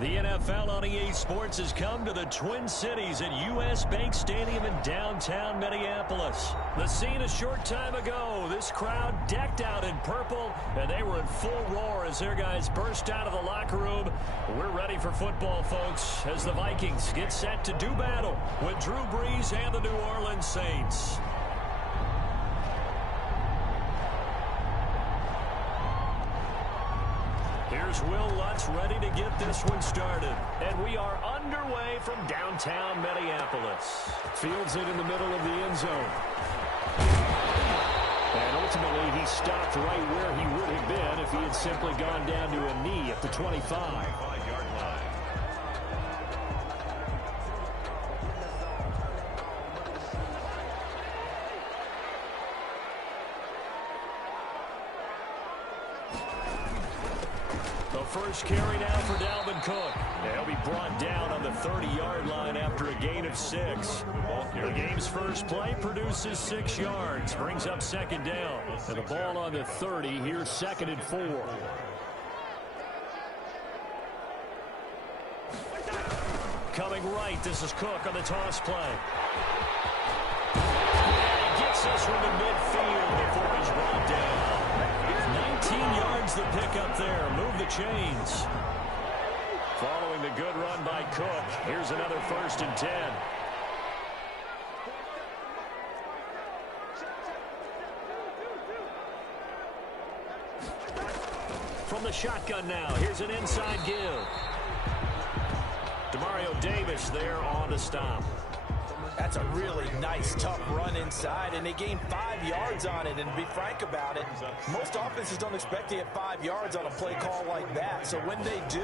The NFL on EA Sports has come to the Twin Cities at U.S. Bank Stadium in downtown Minneapolis. The scene a short time ago, this crowd decked out in purple, and they were in full roar as their guys burst out of the locker room. We're ready for football, folks, as the Vikings get set to do battle with Drew Brees and the New Orleans Saints. Here's Will Lutz ready to get this one started. And we are underway from downtown Minneapolis. Fields it in the middle of the end zone. And ultimately, he stopped right where he would have been if he had simply gone down to a knee at the 25-yard line. First carry now for Dalvin Cook. He'll be brought down on the 30-yard line after a gain of 6. The game's first play produces 6 yards, brings up second down. And the ball on the 30, here's 2nd and 4. Coming right, this is Cook on the toss play. And he gets this one to midfield before he's brought down. 19 yards the pickup there. Move the chains. Following the good run by Cook, here's another 1st and 10. From the shotgun now, here's an inside give. Demario Davis there on the stop. That's a really nice, tough run inside, and they gained 5 yards on it. And to be frank about it, most offenses don't expect to get 5 yards on a play call like that. So when they do,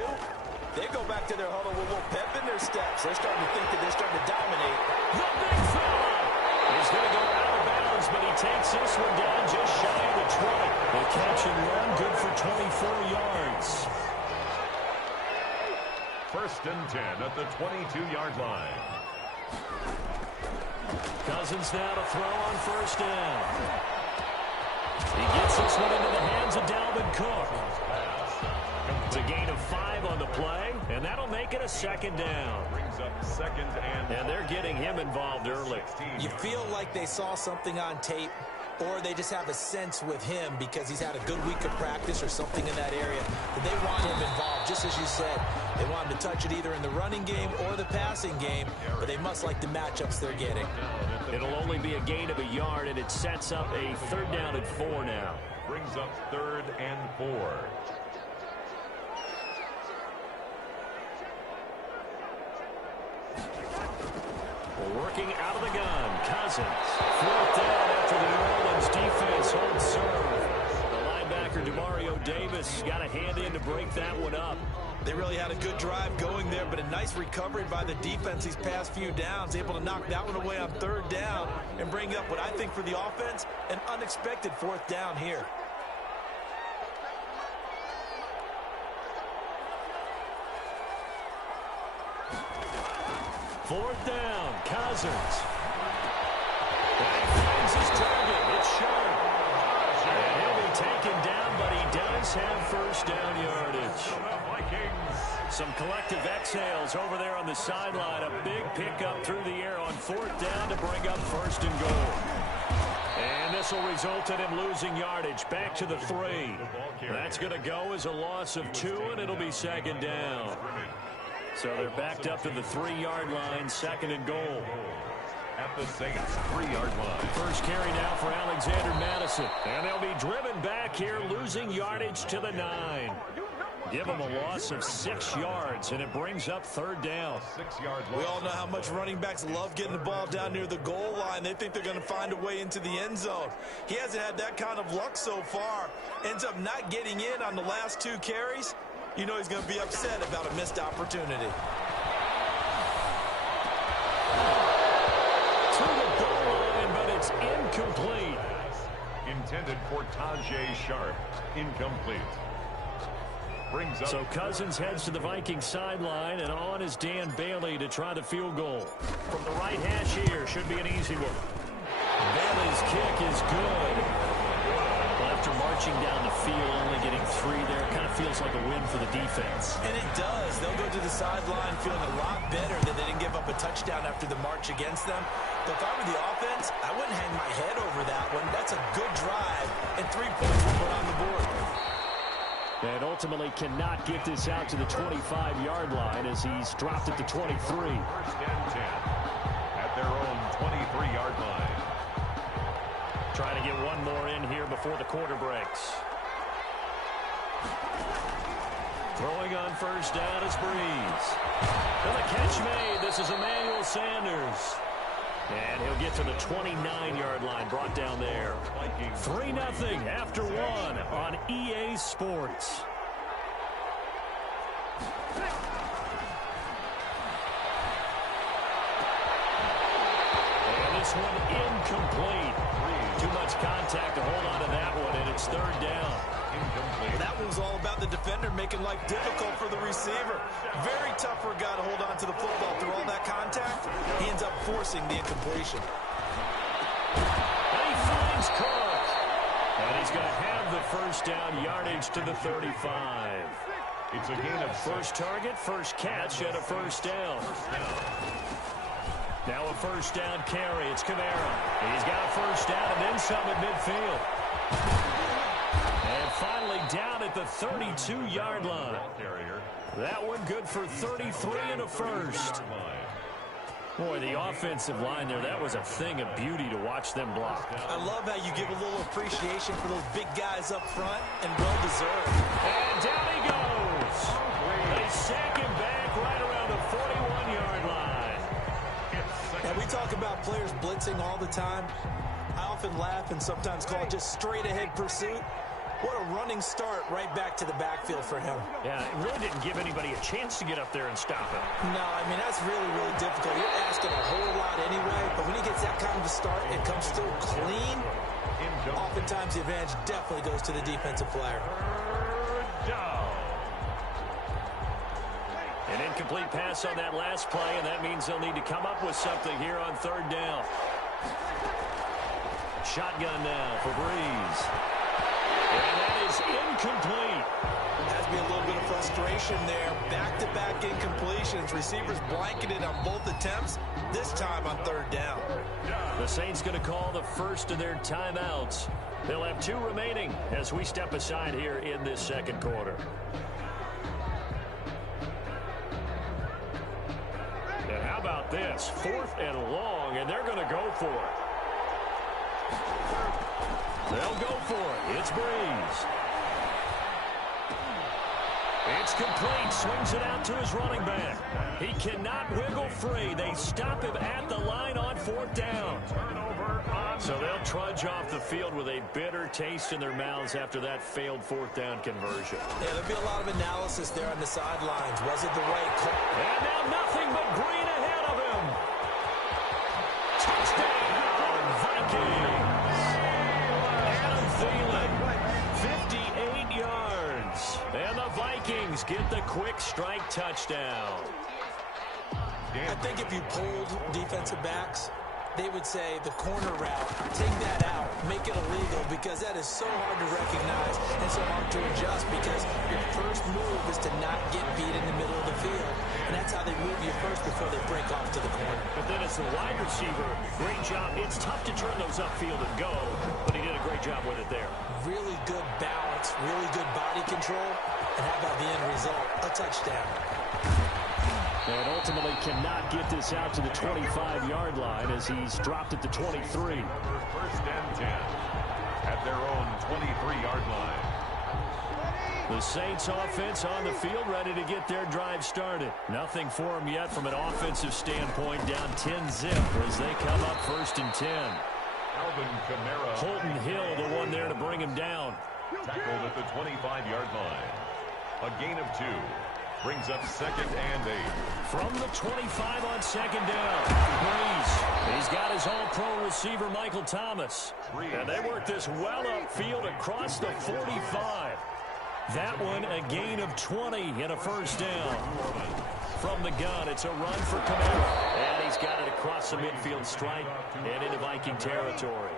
they go back to their huddle with a little pep in their steps. They're starting to think that they're starting to dominate. The big fella! He's going to go out of bounds, but he takes this one down just shy of the 20. The catch and run, good for 24 yards. 1st and 10 at the 22-yard line. Cousins now to throw on 1st down. He gets this one into the hands of Dalvin Cook. It's a gain of 5 on the play, and that'll make it a 2nd down. Brings up 2nd and they're getting him involved early. You feel like they saw something on tape, or they just have a sense with him because he's had a good week of practice or something in that area. But they want him involved, just as you said. They want him to touch it either in the running game or the passing game, but they must like the matchups they're getting. It'll only be a gain of a yard, and it sets up a 3rd down and 4 now. Brings up 3rd and 4. Working out of the gun, Cousins. 4th down after the New Orleans defense holds serve. The linebacker, Demario Davis, got a hand in to break that one up. They really had a good drive going there, but a nice recovery by the defense these past few downs, able to knock that one away on 3rd down and bring up what I think for the offense, an unexpected 4th down here. Fourth down, Cousins. And he finds his target. It's Sharp. And he'll be taken down, but he does have 1st down yardage. Some collective exhales over there on the sideline. A big pickup through the air on 4th down to bring up 1st and goal. And this will result in him losing yardage back to the 3. That's going to go as a loss of 2, and it'll be 2nd down. So they're backed up to the 3-yard line, 2nd and goal. At the Saints' 3-yard line. First carry now for Alexander Madison. And they'll be driven back here, losing yardage to the 9. Give them a loss of 6 yards, and it brings up 3rd down. 6-yard loss. We all know how much running backs love getting the ball down near the goal line. They think they're going to find a way into the end zone. He hasn't had that kind of luck so far. Ends up not getting in on the last 2 carries. You know he's going to be upset about a missed opportunity. To the goal line, but it's incomplete. Intended for Tajay Sharp. Incomplete. Brings up. So Cousins heads to the Vikings sideline, and on is Dan Bailey to try the field goal. From the right hash here, should be an easy one. Bailey's kick is good. Well, after marching down the field, only getting 3 there, kind of feels like a win for the defense. And it does. They'll go to the sideline feeling a lot better that they didn't give up a touchdown after the march against them. But if I were the offense, I wouldn't hang my head over that one. That's a good drive, and 3 points were put on the board. And ultimately cannot get this out to the 25-yard line as he's dropped it to 23. First and 10 at their own 23-yard line. Trying to get one more in here before the quarter breaks. Throwing on first down is Breeze. And the catch made. This is Emmanuel Sanders. And he'll get to the 29-yard line, brought down there. 3-0 after one on EA Sports. And this one incomplete. Too much contact to hold on to that one, and it's third down. Incomplete. That one's all about the defender making life difficult for the receiver. Very tough for a guy to hold on to the football through all that contact. He ends up forcing the incompletion. And he finds Cook. And he's going to have the first down yardage to the 35. It's a gain of first target, first catch, and a first down. Now a first down carry. It's Kamara. He's got a first down and then some at midfield. And finally down at the 32-yard line. That one good for 33 and a first. Boy, the offensive line there, that was a thing of beauty to watch them block. I love how you give a little appreciation for those big guys up front, and well-deserved. And down he goes. They sack him back right around the 41-yard line. And we talk about players blitzing all the time. I often laugh and sometimes call it just straight-ahead pursuit. What a running start right back to the backfield for him. Yeah, it really didn't give anybody a chance to get up there and stop him. No, I mean, that's really, really difficult. You're asking a whole lot anyway, but when he gets that kind of a start and comes through clean, oftentimes the advantage definitely goes to the defensive player. An incomplete pass on that last play, and that means they'll need to come up with something here on third down. Shotgun now for Breeze. And that is incomplete. Has to be a little bit of frustration there. Back-to-back incompletions. Receivers blanketed on both attempts, this time on third down. The Saints going to call the first of their timeouts. They'll have 2 remaining as we step aside here in this second quarter. And how about this? 4th and long, and they're going to go for it. They'll go for it. It's Breeze. It's complete. Swings it out to his running back. He cannot wiggle free. They stop him at the line on 4th down. So they'll trudge off the field with a bitter taste in their mouths after that failed 4th down conversion. Yeah, there'll be a lot of analysis there on the sidelines. Was it the right call? And now nothing but green ahead of him. Touchdown, Vikings. 58 yards. And the Vikings get the quick strike touchdown. I think if you polled defensive backs, they would say the corner route, take that out, make it illegal, because that is so hard to recognize and so hard to adjust, because your first move is to not get beat in the middle of the field. And that's how they move you first before they break off to the corner. But then as the wide receiver, great job. It's tough to turn those upfield and go, but he did a great job with it there. Really good balance, really good body control, and how about the end result? A touchdown. And ultimately cannot get this out to the 25-yard line as he's dropped it to 23. First and 10 at their own 23-yard line. The Saints offense on the field, ready to get their drive started. Nothing for them yet from an offensive standpoint, down 10-zip as they come up 1st and 10. Alvin Kamara. Holton Hill, the one there to bring him down. Tackled at the 25-yard line. A gain of 2. Brings up 2nd and 8. From the 25 on 2nd down. Breeze. He's got his all-pro receiver, Michael Thomas. And they work this well upfield across the 45. That one a gain of 20 and a first down. From the gun, it's a run for Kamara. And he's got it across the midfield stripe and into Viking territory.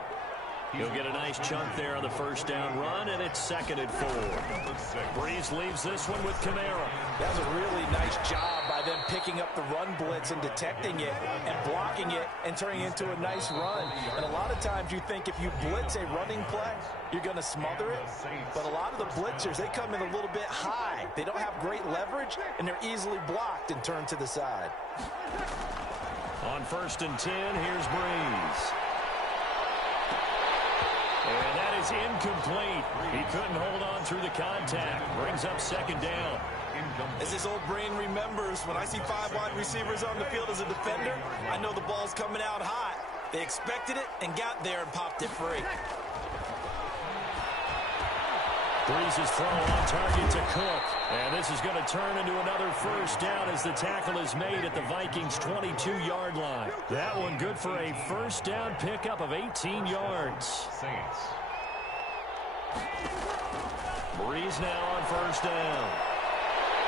He'll get a nice chunk there on the first down run, and it's 2nd and 4. Breeze leaves this one with Kamara. That was a really nice job by them picking up the run blitz and detecting it and blocking it and turning it into a nice run. And a lot of times you think if you blitz a running play, you're going to smother it. But a lot of the blitzers, they come in a little bit high. They don't have great leverage, and they're easily blocked and turned to the side. On 1st and 10, here's Breeze. And that is incomplete. He couldn't hold on through the contact. Brings up 2nd down. As his old brain remembers, when I see 5 wide receivers on the field as a defender, I know the ball's coming out hot. They expected it and got there and popped it free. Breeze's throw on target to Cook. And this is going to turn into another first down as the tackle is made at the Vikings' 22-yard line. That one good for a first down pickup of 18 yards. Saints. Breeze now on first down.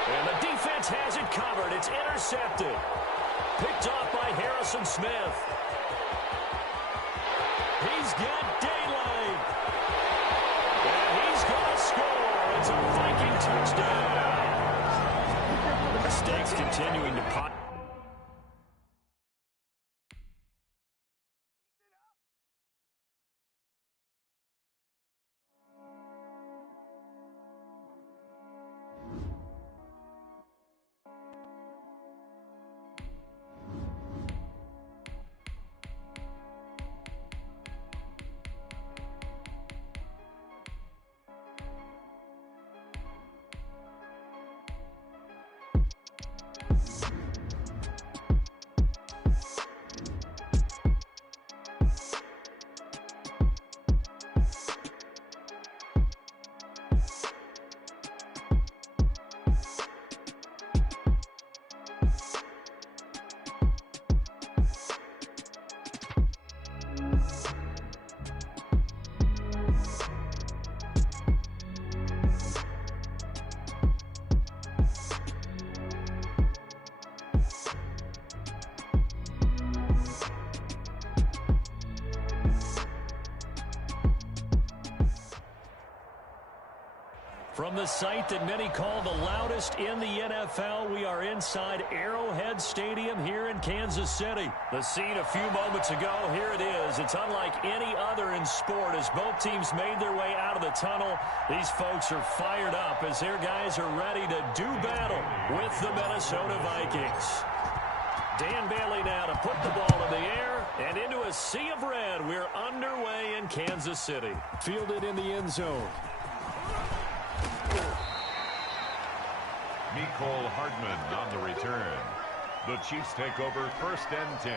And the defense has it covered. It's intercepted. Picked off by Harrison Smith. He's got daylight. And he's going to score. It's a Viking touchdown. The mistakes continuing to pop. From the site that many call the loudest in the NFL, we are inside Arrowhead Stadium here in Kansas City. The scene a few moments ago, here it is. It's unlike any other in sport as both teams made their way out of the tunnel. These folks are fired up as their guys are ready to do battle with the Minnesota Vikings. Dan Bailey now to put the ball in the air and into a sea of red. We're underway in Kansas City. Fielded in the end zone. Mecole Hardman on the return. The Chiefs take over 1st and 10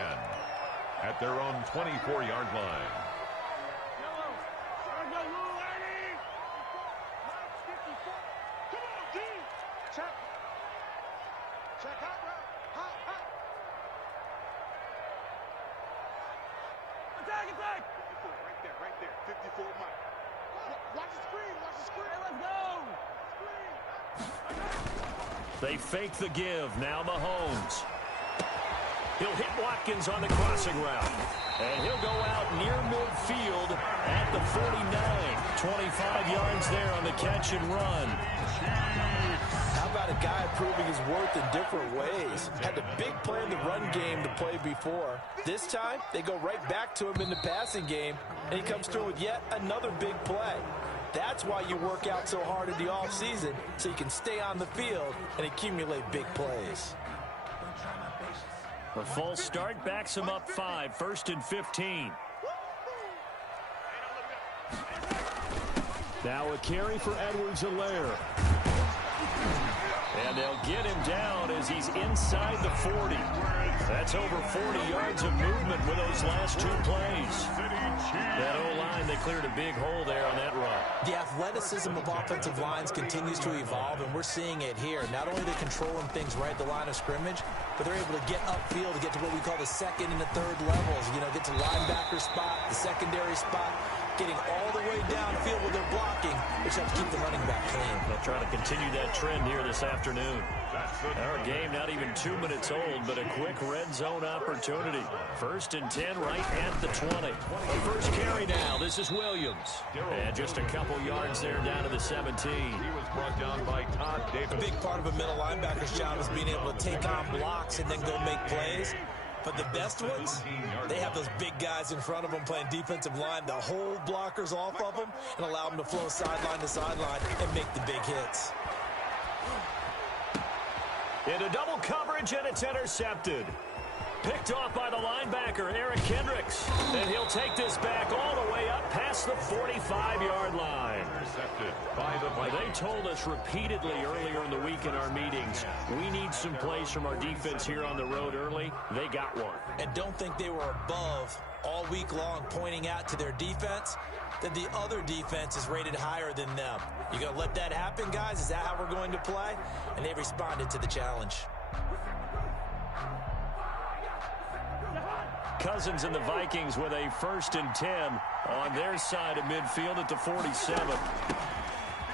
at their own 24-yard line. Right there. 54 Mike. Watch the screen. Let's go. They fake the give. Now Mahomes. He'll hit Watkins on the crossing route. And he'll go out near midfield at the 49. 25 yards there on the catch and run. How about a guy proving his worth in different ways? Had the big play in the run game to play before. This time, they go right back to him in the passing game, and he comes through with yet another big play. That's why you work out so hard in the offseason, so you can stay on the field and accumulate big plays. The false start backs him up 5, 1st and 15. Now a carry for Edwards-Helaire. And they'll get him down as he's inside the 40. That's over 40 yards of movement with those last 2 plays. That O-line, they cleared a big hole there on that run. The athleticism of offensive lines continues to evolve, and we're seeing it here. Not only are they controlling things right at the line of scrimmage, but they're able to get upfield to get to what we call the 2nd and the 3rd levels. You know, get to linebacker spot, the secondary spot. getting all the way downfield with their blocking, which helps keep the running back clean. They'll try to continue that trend here this afternoon. Our game not even 2 minutes old, but a quick red zone opportunity. 1st and 10 right at the 20. The first carry now. This is Williams. And just a couple yards there down to the 17. He was brought down by Todd Davis. A big part of a middle linebacker's job is being able to take on blocks and then go make plays. But the best ones, they have those big guys in front of them playing defensive line. They'll hold blockers off of them and allow them to flow sideline to sideline and make the big hits. Into double coverage, and it's intercepted. Picked off by the linebacker, Eric Kendricks. And he'll take this back all the way up past the 45-yard line. Intercepted by the Vikings. They told us repeatedly earlier in the week in our meetings, we need some plays from our defense here on the road early. They got one. And don't think they were above all week long pointing out to their defense that the other defense is rated higher than them. You going to let that happen, guys? Is that how we're going to play? And they responded to the challenge. Cousins and the Vikings with a 1st and 10 on their side of midfield at the 47.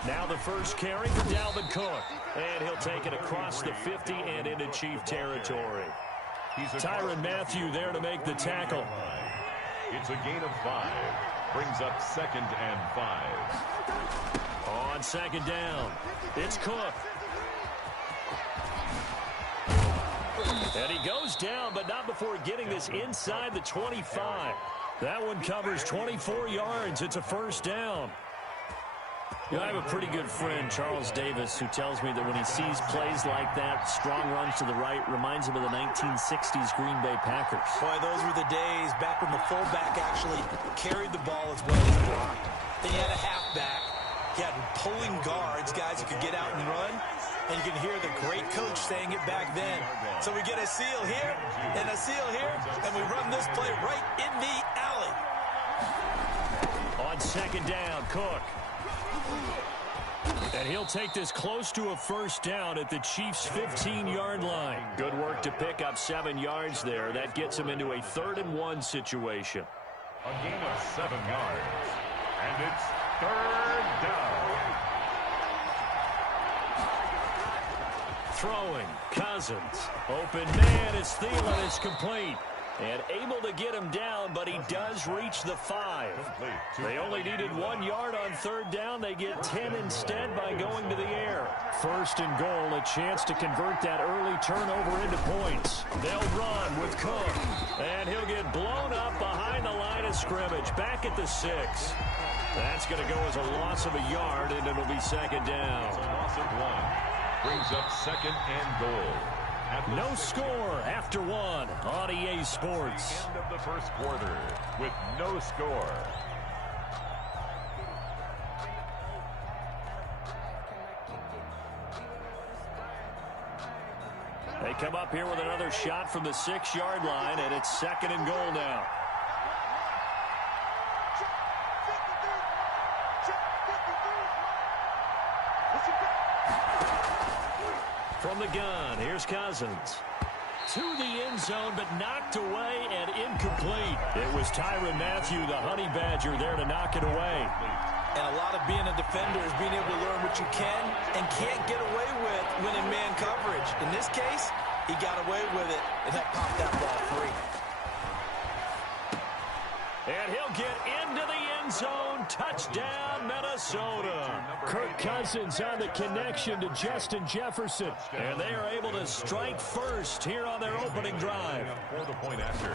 Now the first carry for Dalvin Cook. And he'll take it across the 50 and into Chief territory. Tyrann Mathieu there to make the tackle. It's a gain of 5. Brings up 2nd and 5. On 2nd down, it's Cook. And he goes down, but not before getting this inside the 25. That one covers 24 yards. It's a 1st down. You know, I have a pretty good friend, Charles Davis, who tells me that when he sees plays like that, strong runs to the right, reminds him of the 1960s Green Bay Packers. Boy, those were the days back when the fullback actually carried the ball as well as blocked. Then you had a halfback. You had pulling guards, guys who could get out and run. And you can hear the great coach saying it back then. So we get a seal here and a seal here, and we run this play right in the alley. On 2nd down, Cook. And he'll take this close to a 1st down at the Chiefs' 15-yard line. Good work to pick up 7 yards there. That gets him into a 3rd and 1 situation. A gain of 7 yards. And it's 3rd down. Throwing, Cousins. Open man, it's Thielen. It's complete. And able to get him down, but he does reach the 5. They only needed 1 yard on 3rd down. They get 10 instead by going to the air. 1st and goal, a chance to convert that early turnover into points. They'll run with Cook. And he'll get blown up behind the line of scrimmage. Back at the 6. That's going to go as a loss of a yard, and it'll be 2nd down. It's a loss of 1. Brings up 2nd and goal. No score after 1 on EA Sports. End of the 1st quarter with no score. They come up here with another shot from the 6-yard line, and it's 2nd and goal now. From the gun, here's Cousins. To the end zone, but knocked away and incomplete. It was Tyrann Mathieu, the Honey Badger, there to knock it away. And a lot of being a defender is being able to learn what you can and can't get away with when in man coverage. In this case, he got away with it and helped pop that ball free. And he'll get into the end zone. Touchdown, Minnesota. Kirk Cousins on the connection to Justin Jefferson. And they are able to strike first here on their opening drive. For the point after.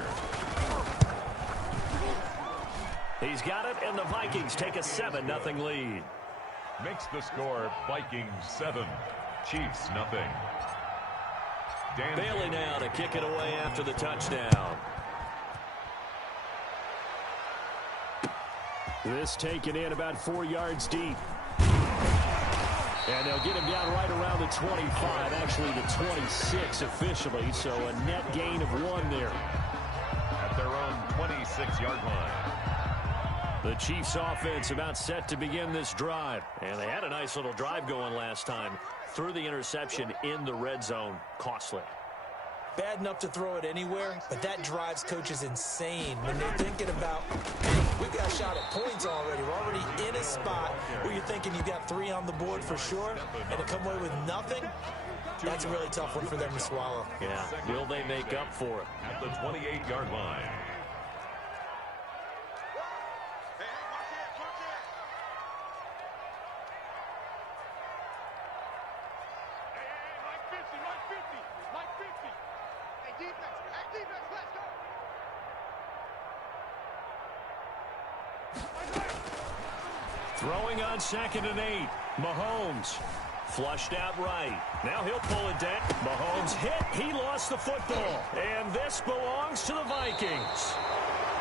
He's got it, and the Vikings take a 7-0 lead. Makes the score Vikings 7, Chiefs 0. Bailey now to kick it away after the touchdown. This taken in about 4 yards deep. And they'll get him down right around the 25, actually the 26 officially, so a net gain of 1 there. At their own 26-yard line. The Chiefs offense about set to begin this drive. And they had a nice little drive going last time. Threw the interception in the red zone. Costly. bad enough to throw it anywhere, but that drives coaches insane when they're thinking about, hey, we've got a shot at points already. We're already in a spot where you're thinking you've got 3 on the board for sure, and to come away with nothing, that's a really tough one for them to swallow. Yeah, will they make up for it? At the 28-yard line. Throwing on 2nd and 8. Mahomes flushed out right. Now he'll pull it down. Mahomes hit. He lost the football. And this belongs to the Vikings.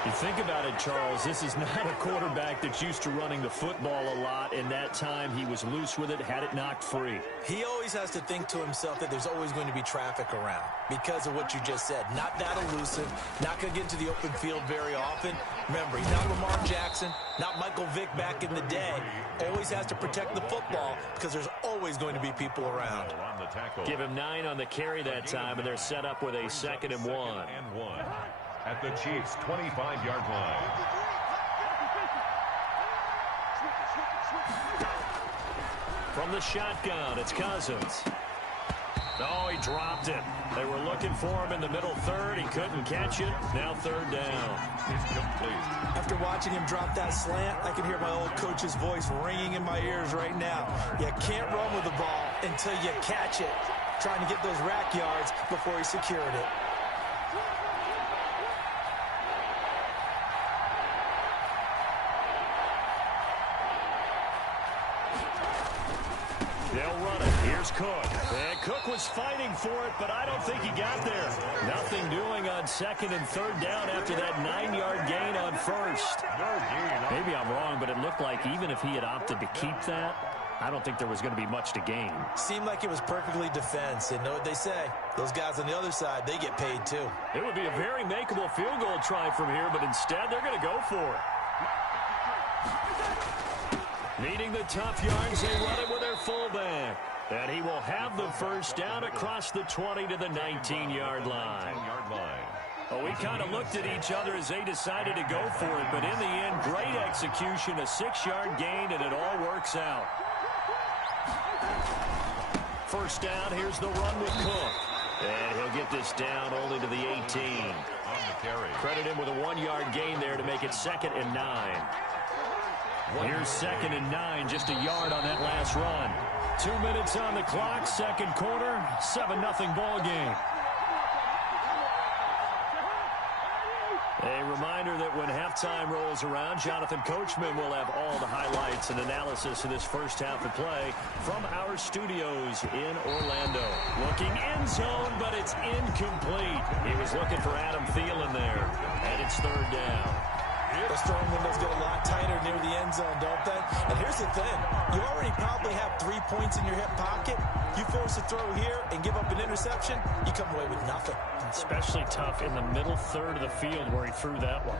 You think about it, Charles, this is not a quarterback that's used to running the football a lot. In that time, he was loose with it, had it knocked free. He always has to think to himself that there's always going to be traffic around because of what you just said. Not that elusive, not going to get into the open field very often. Remember, he's not Lamar Jackson, not Michael Vick back in the day. Always has to protect the football because there's always going to be people around. Give him 9 on the carry that time, and they're set up with a 2nd and 1. At the Chiefs' 25-yard line. From the shotgun, it's Cousins. Oh, he dropped it. They were looking for him in the middle third. He couldn't catch it. Now 3rd down. It's complete. After watching him drop that slant, I can hear my old coach's voice ringing in my ears right now. You can't run with the ball until you catch it. Trying to get those rack yards before he secured it. They'll run it. Here's Cook. And Cook was fighting for it, but I don't think he got there. Nothing doing on 2nd and 3rd down after that 9-yard gain on 1st. Maybe I'm wrong, but it looked like even if he had opted to keep that, I don't think there was going to be much to gain. Seemed like it was perfectly defense. And know what they say? Those guys on the other side, they get paid too. It would be a very makeable field goal try from here, but instead they're going to go for it. Needing the tough yards, they run it with their fullback. And he will have the 1st down across the 20 to the 19-yard line. Well, we kind of looked at each other as they decided to go for it, but in the end, great execution, a 6-yard gain, and it all works out. 1st down, here's the run with Cook. And he'll get this down only to the 18. Credit him with a 1-yard gain there to make it 2nd and 9. Here's 2nd and 9, just a yard on that last run. 2 minutes on the clock, 2nd quarter, 7-0 ball game. A reminder that when halftime rolls around, Jonathan Coachman will have all the highlights and analysis of this first half of play from our studios in Orlando. Looking end zone, but it's incomplete. He was looking for Adam Thielen there, and it's 3rd down. Those throwing windows get a lot tighter near the end zone, don't they? And here's the thing. You already probably have 3 points in your hip pocket. You force a throw here and give up an interception, you come away with nothing. Especially tough in the middle third of the field where he threw that one.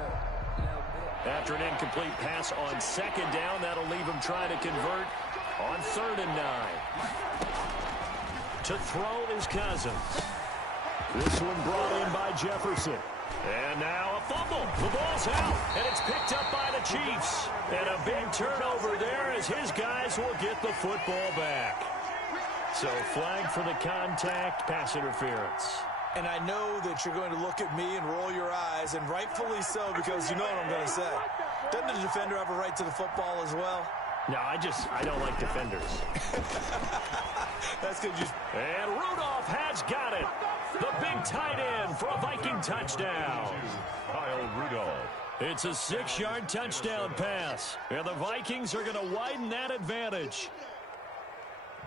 After an incomplete pass on 2nd down, that'll leave him trying to convert on 3rd and 9. To throw is Cousins. This one brought in by Jefferson. And now a fumble. The ball's out, and it's picked up by the Chiefs. And a big turnover there as his guys will get the football back. So flag for the contact, pass interference. And I know that you're going to look at me and roll your eyes, and rightfully so, because you know what I'm going to say. Doesn't the defender have a right to the football as well? No, I don't like defenders. That's good. And Rudolph has got it. The big tight end for a Viking touchdown. Kyle Rudolph. It's a 6-yard touchdown pass. And the Vikings are going to widen that advantage.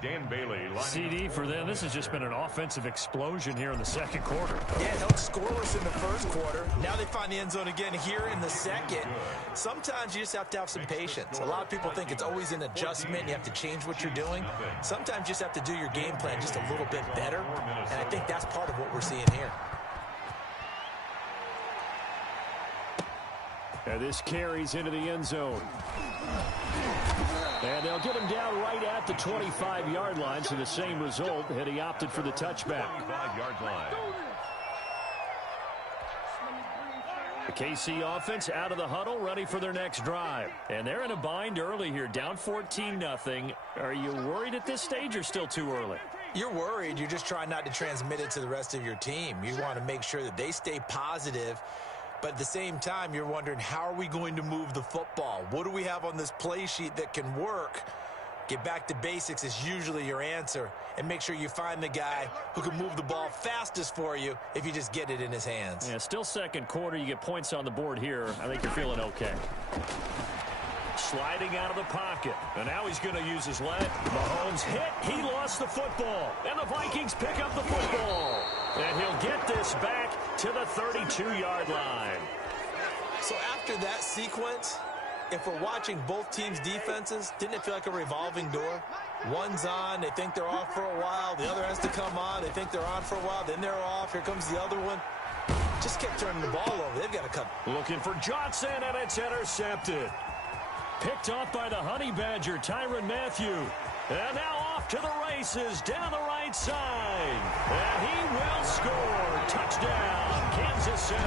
Dan Bailey. CD for them. This has just been an offensive explosion here in the 2nd quarter. Yeah, held scoreless in the 1st quarter. Now they find the end zone again here in the 2nd. Sometimes you just have to have some patience. A lot of people think it's always an adjustment. You have to change what you're doing. Sometimes you just have to do your game plan just a little bit better. And I think that's part of what we're seeing here. And this carries into the end zone. And they'll get him down right at the 25-yard line, so the same result had he opted for the touchback. 25-yard line. The KC offense out of the huddle, ready for their next drive. And they're in a bind early here, down 14-0. Are you worried at this stage or still too early? You're worried. You're just trying not to transmit it to the rest of your team. You want to make sure that they stay positive. But at the same time, you're wondering, how are we going to move the football? What do we have on this play sheet that can work? Get back to basics is usually your answer. And make sure you find the guy who can move the ball fastest for you if you just get it in his hands. Yeah, still second quarter. You get points on the board here. I think you're feeling okay. Sliding out of the pocket. And now he's going to use his leg. Mahomes hit. He lost the football. And the Vikings pick up the football. And he'll get this back to the 32-yard line. So after that sequence, if we're watching both teams' defenses, didn't it feel like a revolving door? One's on, they think they're off for a while. The other has to come on, they think they're on for a while. Then they're off. Here comes the other one. Just kept turning the ball over. They've got to cut. Looking for Johnson, and it's intercepted. Picked off by the Honey Badger, Tyrann Mathieu. And now off to the races, down the right side. And he will score. Touchdown, Kansas City.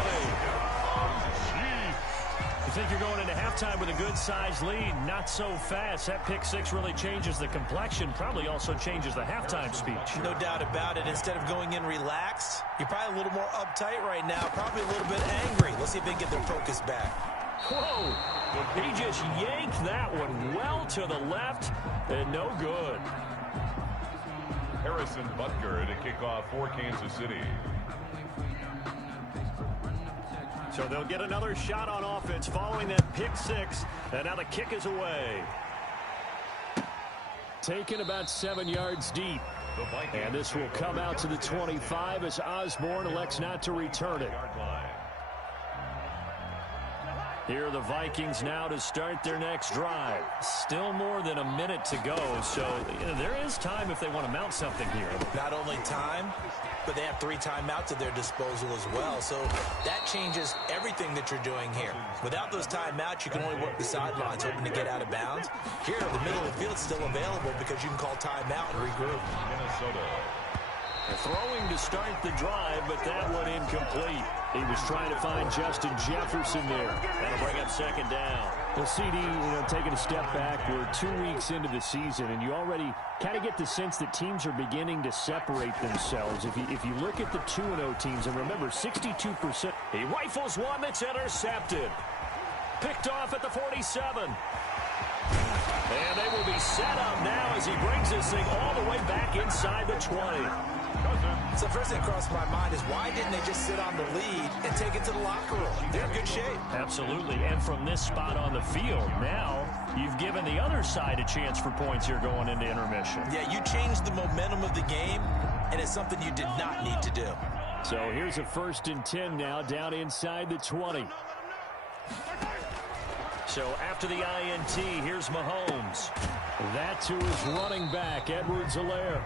You think you're going into halftime with a good-sized lead? Not so fast. That pick six really changes the complexion, probably also changes the halftime speech. No doubt about it. Instead of going in relaxed, you're probably a little more uptight right now, probably a little bit angry. Let's see if they can get their focus back. Whoa! He just yanked that one well to the left, and no good. Harrison Butker to kick off for Kansas City. So they'll get another shot on offense following that pick six. And now the kick is away. Taken about 7 yards deep. And this will come out to the 25 as Osborne elects not to return it. Here are the Vikings now to start their next drive. Still more than a minute to go, so there is time if they want to mount something here. Not only time, but they have 3 timeouts at their disposal as well. So that changes everything that you're doing here. Without those timeouts, you can only work the sidelines, hoping to get out of bounds. Here, the middle of the field's still available because you can call timeout and regroup. Minnesota. Throwing to start the drive, but that one incomplete. He was trying to find Justin Jefferson there. That'll bring up second down. Well, CD, taking a step back, we're 2 weeks into the season, and you already kind of get the sense that teams are beginning to separate themselves. If you look at the 2-0 teams, and remember, 62%. He rifles one that's intercepted. Picked off at the 47. And they will be set up now as he brings this thing all the way back inside the 20. So first thing crossed my mind is, why didn't they just sit on the lead and take it to the locker room? They're in good shape. Absolutely, and from this spot on the field, now you've given the other side a chance for points here going into intermission. Yeah, you changed the momentum of the game, and it's something you did not need to do. So here's a 1st and 10 now, down inside the 20. So after the INT, here's Mahomes. That to his running back, Edwards-Helaire.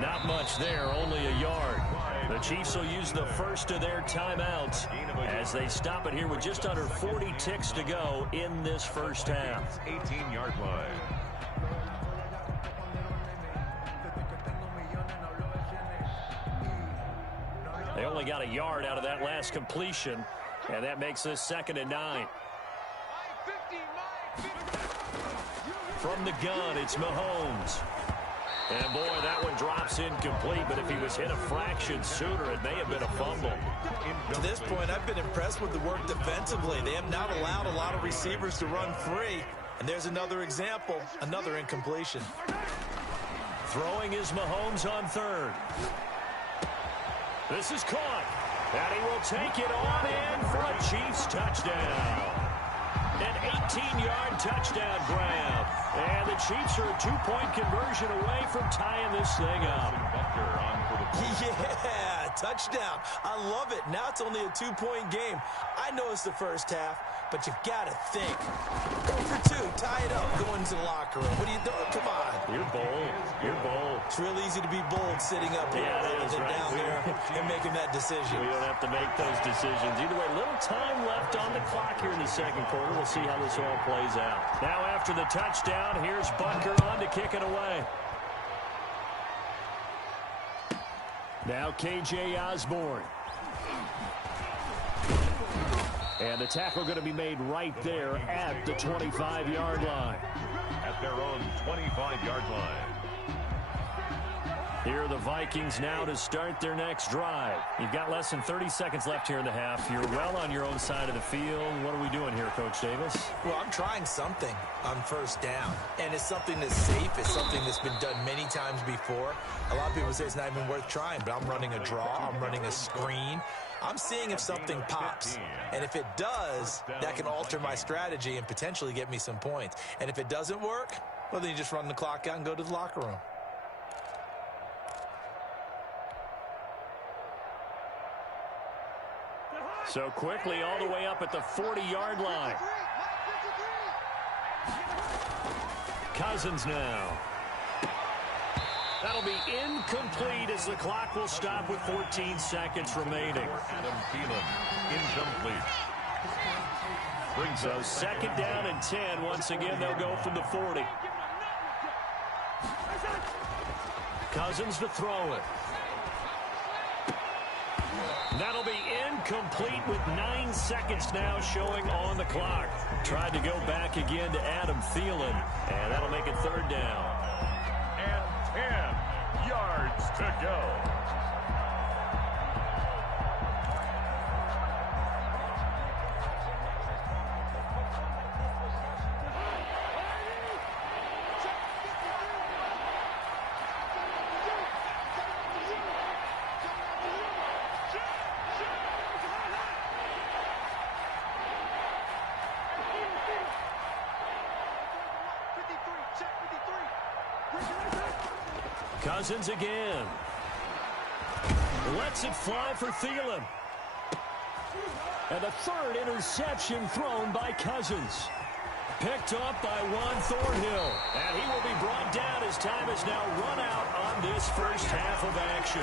Not much there, only a yard. The Chiefs will use the first of their timeouts as they stop it here with just under 40 ticks to go in this first half. 18-yard line. They only got a yard out of that last completion, and that makes this 2nd and 9. From the gun, it's Mahomes. And boy, that one drops incomplete, but if he was hit a fraction sooner, it may have been a fumble. To this point, I've been impressed with the work defensively. They have not allowed a lot of receivers to run free. And there's another example, another incompletion. Throwing is Mahomes on 3rd. This is caught. And he will take it on in for a Chiefs touchdown. An 18-yard touchdown grab. And the Chiefs are a 2-point conversion away from tying this thing up. Yeah, touchdown. I love it. Now it's only a 2-point game. I know it's the first half, but you've got to think. Go for 2, tie it up, go into the locker room. What are you doing? Come on. You're bold. You're bold. It's real easy to be bold sitting up here rather than down there and making that decision. We don't have to make those decisions. Either way, little time left on the clock here in the second quarter. We'll see how this all plays out. Now after the touchdown, here's Butker on to kick it away. Now KJ Osborne. And the tackle going to be made right there at the 25-yard line. At their own 25-yard line. Here are the Vikings now to start their next drive. You've got less than 30 seconds left here in the half. You're well on your own side of the field. What are we doing here, Coach Davis? Well, I'm trying something on first down, and it's something that's safe. It's something that's been done many times before. A lot of people say it's not even worth trying, but I'm running a draw. I'm running a screen. I'm seeing if something pops, and if it does, that can alter my strategy and potentially get me some points. And if it doesn't work, well, then you just run the clock out and go to the locker room. So quickly all the way up at the 40-yard line. Cousins now. That'll be incomplete as the clock will stop with 14 seconds remaining. Adam Thielen, incomplete. So second down and 10. Once again, they'll go from the 40. Cousins to throw it. That'll be incomplete with 9 seconds now showing on the clock. Tried to go back again to Adam Thielen, and that'll make it third down. And 10 yards to go. Cousins again. Lets it fly for Thielen. And the third interception thrown by Cousins. Picked up by Juan Thornhill. And he will be brought down as time is now run out on this first half of action.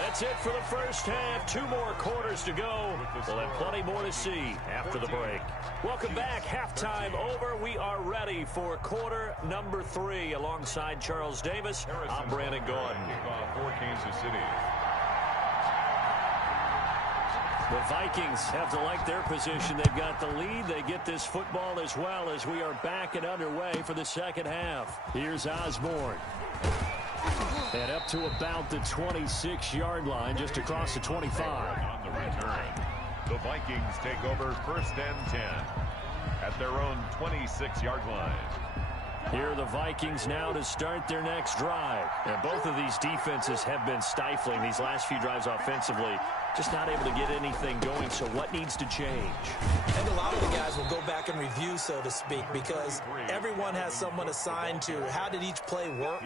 That's it for the first half. 2 more quarters to go. We'll have plenty more to see after the break. Welcome back. Halftime over. We are ready for quarter number 3. Alongside Charles Davis, I'm Brandon Gordon. For Kansas City. The Vikings have to like their position. They've got the lead. They get this football as well as we are back and underway for the second half. Here's Osborne. And up to about the 26-yard line, just across the 25. On the return, the Vikings take over first and 10 at their own 26-yard line. Here are the Vikings now to start their next drive. And both of these defenses have been stifling these last few drives offensively. Just not able to get anything going, so what needs to change? And a lot of the guys will go back and review, so to speak, because everyone has someone assigned to how did each play work.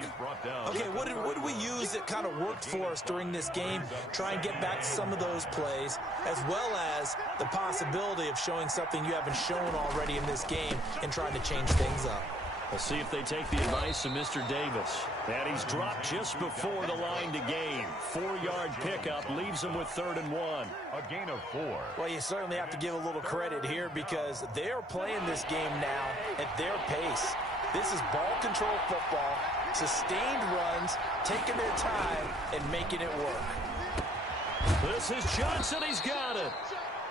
Okay, what did we use that kind of worked for us during this game? Try and get back to some of those plays, as well as the possibility of showing something you haven't shown already in this game and trying to change things up. We'll see if they take the advice of Mr. Davis. And he's dropped just before the line to gain. 4-yard pickup leaves him with 3rd and 1. A gain of 4. Well, you certainly have to give a little credit here because they're playing this game now at their pace. This is ball control football, sustained runs, taking their time, and making it work. This is Johnson. He's got it.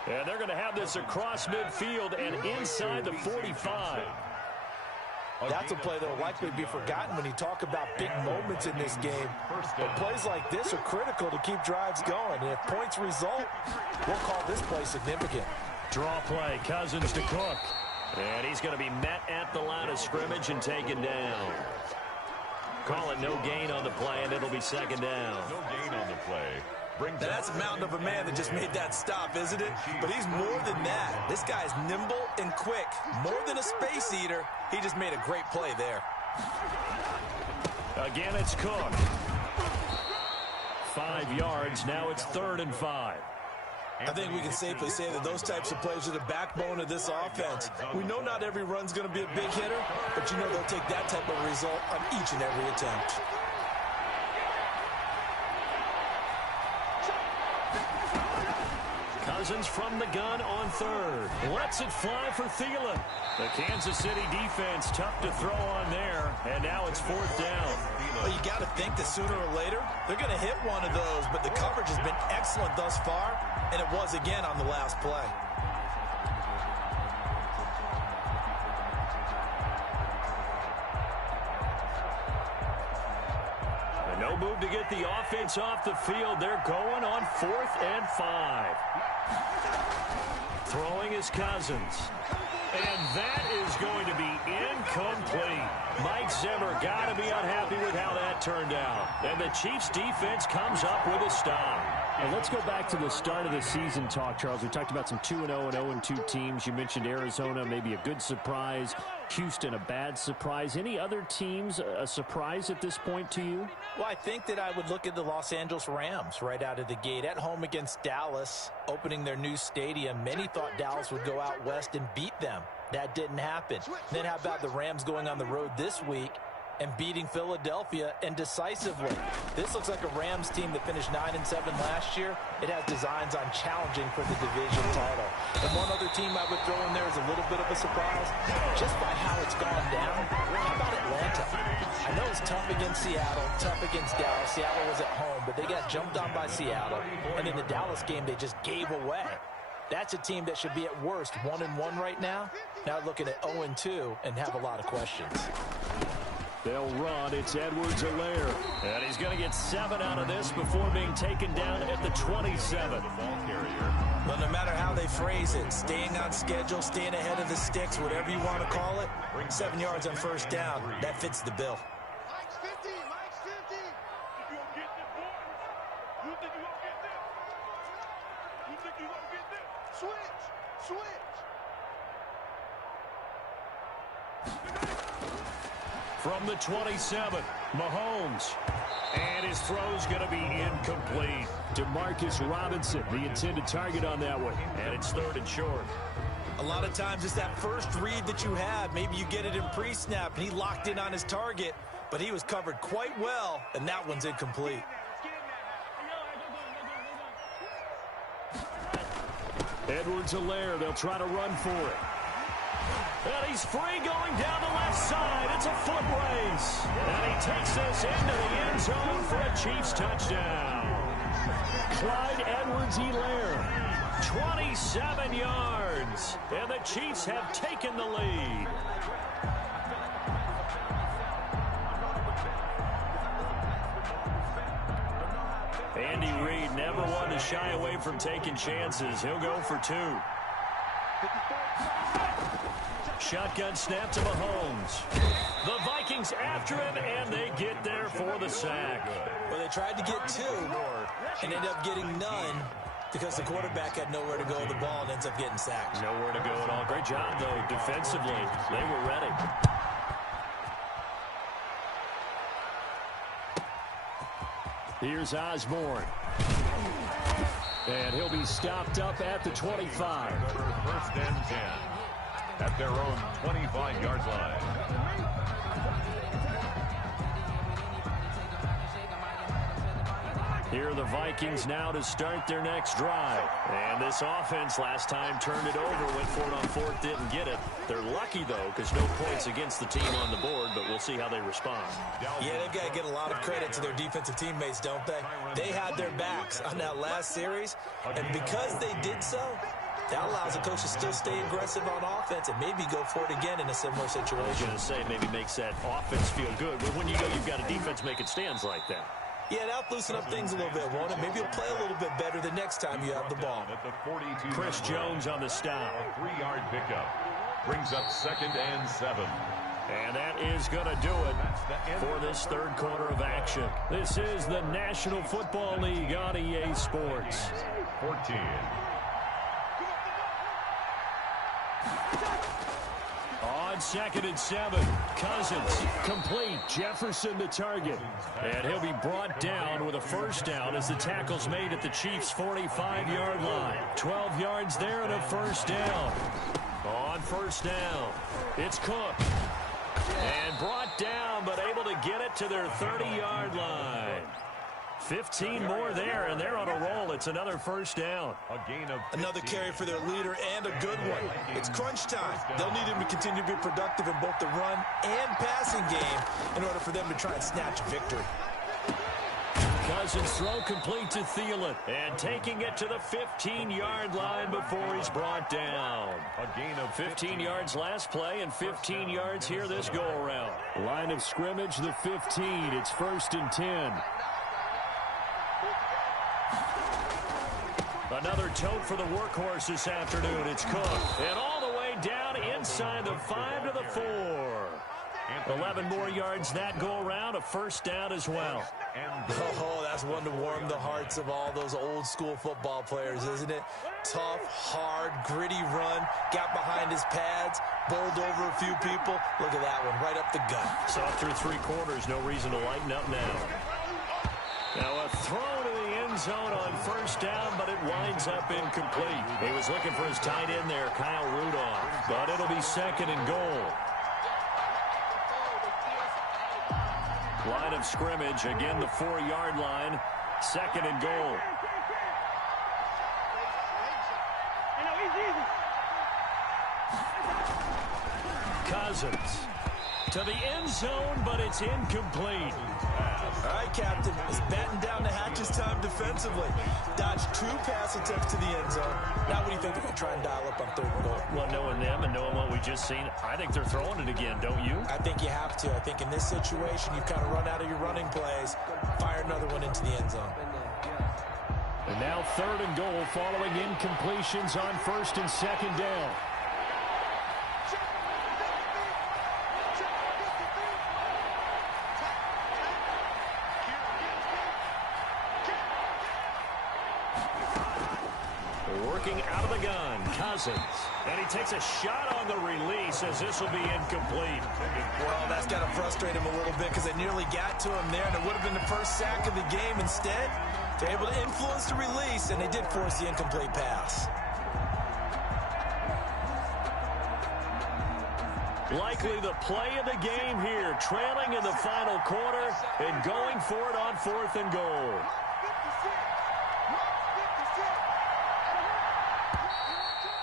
And they're going to have this across midfield and inside the 45. That's a play that will likely be forgotten when you talk about big moments in this game. But plays like this are critical to keep drives going. And if points result, we'll call this play significant. Draw play, Cousins to Cook. And he's going to be met at the line of scrimmage and taken down. Call it no gain on the play, and it'll be 2nd down. No gain on the play. Now that's a mountain of a man that just made that stop, isn't it? But he's more than that. This guy's nimble and quick. More than a space eater. He just made a great play there. Again, it's Cook. 5 yards. Now it's 3rd and 5. I think we can safely say that those types of plays are the backbone of this offense. We know not every run's going to be a big hitter, but you know they'll take that type of result on each and every attempt. Cousins from the gun on 3rd. Lets it fly for Thielen. The Kansas City defense tough to throw on there, and now it's 4th down. Well, you got to think that sooner or later they're going to hit one of those, but the coverage has been excellent thus far, and it was again on the last play. No move to get the offense off the field. They're going on 4th and 5. Throwing is Cousins. And that is going to be incomplete. Mike Zimmer got to be unhappy with how that turned out. And the Chiefs defense comes up with a stop. Well, let's go back to the start of the season talk, Charles. We talked about some 2-0 and 0-2 teams. You mentioned Arizona, maybe a good surprise. Houston, a bad surprise. Any other teams a surprise at this point to you? Well, I think that I would look at the Los Angeles Rams right out of the gate. At home against Dallas, opening their new stadium. Many thought Dallas would go out west and beat them. That didn't happen. Then how about the Rams going on the road this week and beating Philadelphia, and decisively? This looks like a Rams team that finished 9-7 last year. It has designs on challenging for the division title. And one other team I would throw in there is a little bit of a surprise, just by how it's gone down. How about Atlanta? I know it's tough against Seattle, tough against Dallas. Seattle was at home, but they got jumped on by Seattle. And in the Dallas game, they just gave away. That's a team that should be at worst 1-1 right now. Now looking at 0-2 and have a lot of questions. They'll run. It's Edwards-Helaire. And he's going to get 7 out of this before being taken down at the 27. Well, no matter how they phrase it, staying on schedule, staying ahead of the sticks, whatever you want to call it, 7 yards on first down, that fits the bill. Mike's 50. Mike's 50. You gonna get this, boy? You think you gonna get this? You think you gonna get this? Switch. Switch. From the 27, Mahomes. And his throw's going to be incomplete. DeMarcus Robinson, the intended target on that one. And it's 3rd and short. A lot of times it's that first read that you have. Maybe you get it in pre-snap, and he locked in on his target, but he was covered quite well, and that one's incomplete. Edwards-Helaire, they'll try to run for it. And he's free going down the left side. It's a foot race. And he takes this into the end zone for a Chiefs touchdown. Clyde Edwards-Helaire, 27 yards. And the Chiefs have taken the lead. Andy Reid never one to shy away from taking chances. He'll go for 2. Shotgun snap to Mahomes. The Vikings after him, and they get there for the sack. Well, they tried to get 2 and ended up getting none because the quarterback had nowhere to go with the ball and ends up getting sacked. Nowhere to go at all. Great job, though, defensively. They were ready. Here's Osborne. And he'll be stopped up at the 25. 1st and 10 at their own 25-yard line. Here are the Vikings now to start their next drive. And this offense last time turned it over, went for it on 4th, didn't get it. They're lucky, though, because no points against the team on the board, but we'll see how they respond. Yeah, they've got to get a lot of credit to their defensive teammates, don't they? They had their backs on that last series, and because they did so, that allows the coach to still stay aggressive on offense and maybe go for it again in a similar situation. I was going to say maybe makes that offense feel good, but when you know you've got a defense making stands like that. Yeah, that'll loosen up things a little bit, won't it? Maybe you'll play a little bit better the next time you have the ball. At the 42 Chris Jones on the stop. A 3-yard pickup. Brings up 2nd and 7. And that is going to do it for this 3rd quarter of action. This is the National Football League on EA Sports. 14. On 2nd and 7, Cousins complete. Jefferson the target. And he'll be brought down with a 1st down as the tackle's made at the Chiefs' 45-yard line. 12 yards there and a 1st down. On 1st down, it's Cook. And brought down, but able to get it to their 30-yard line. 15 more there, and they're on a roll. It's another 1st down. A gain of another carry for their leader, and a good one. It's crunch time. They'll need him to continue to be productive in both the run and passing game in order for them to try and snatch a victory. Cousins throw complete to Thielen. And taking it to the 15-yard line before he's brought down. A gain of 15 yards last play and 15 yards here this go-around. Line of scrimmage, the 15. It's 1st and 10. Another tote for the workhorse this afternoon. It's Cook. And all the way down inside the 5 to the 4. 11 more yards that go around. A first down as well. Oh, that's one to warm the hearts of all those old school football players, isn't it? Tough, hard, gritty run. Got behind his pads. Bowled over a few people. Look at that one, right up the gut. So through 3 quarters, no reason to lighten up now. Now a throw to the end zone on first down, but it winds up incomplete. He was looking for his tight end there, Kyle Rudolph. But it'll be 2nd and goal. Line of scrimmage, again the 4-yard line. 2nd and goal. Cousins to the end zone, but it's incomplete. All right, Captain. It's batting down the hatches time defensively. Dodged 2 pass attempts to the end zone. Now what do you think they're going to try and dial up on 3rd and goal? Well, knowing them and knowing what we just seen, I think they're throwing it again, don't you? I think you have to. I think in this situation, you've kind of run out of your running plays. Fire another one into the end zone. And now 3rd and goal following incompletions on 1st and 2nd down. Working out of the gun, Cousins. And he takes a shot on the release as this will be incomplete. Well, that's got to frustrate him a little bit because they nearly got to him there, and it would have been the first sack of the game. Instead, they're able to influence the release, and they did force the incomplete pass. Likely the play of the game here, trailing in the final quarter and going for it on 4th and goal.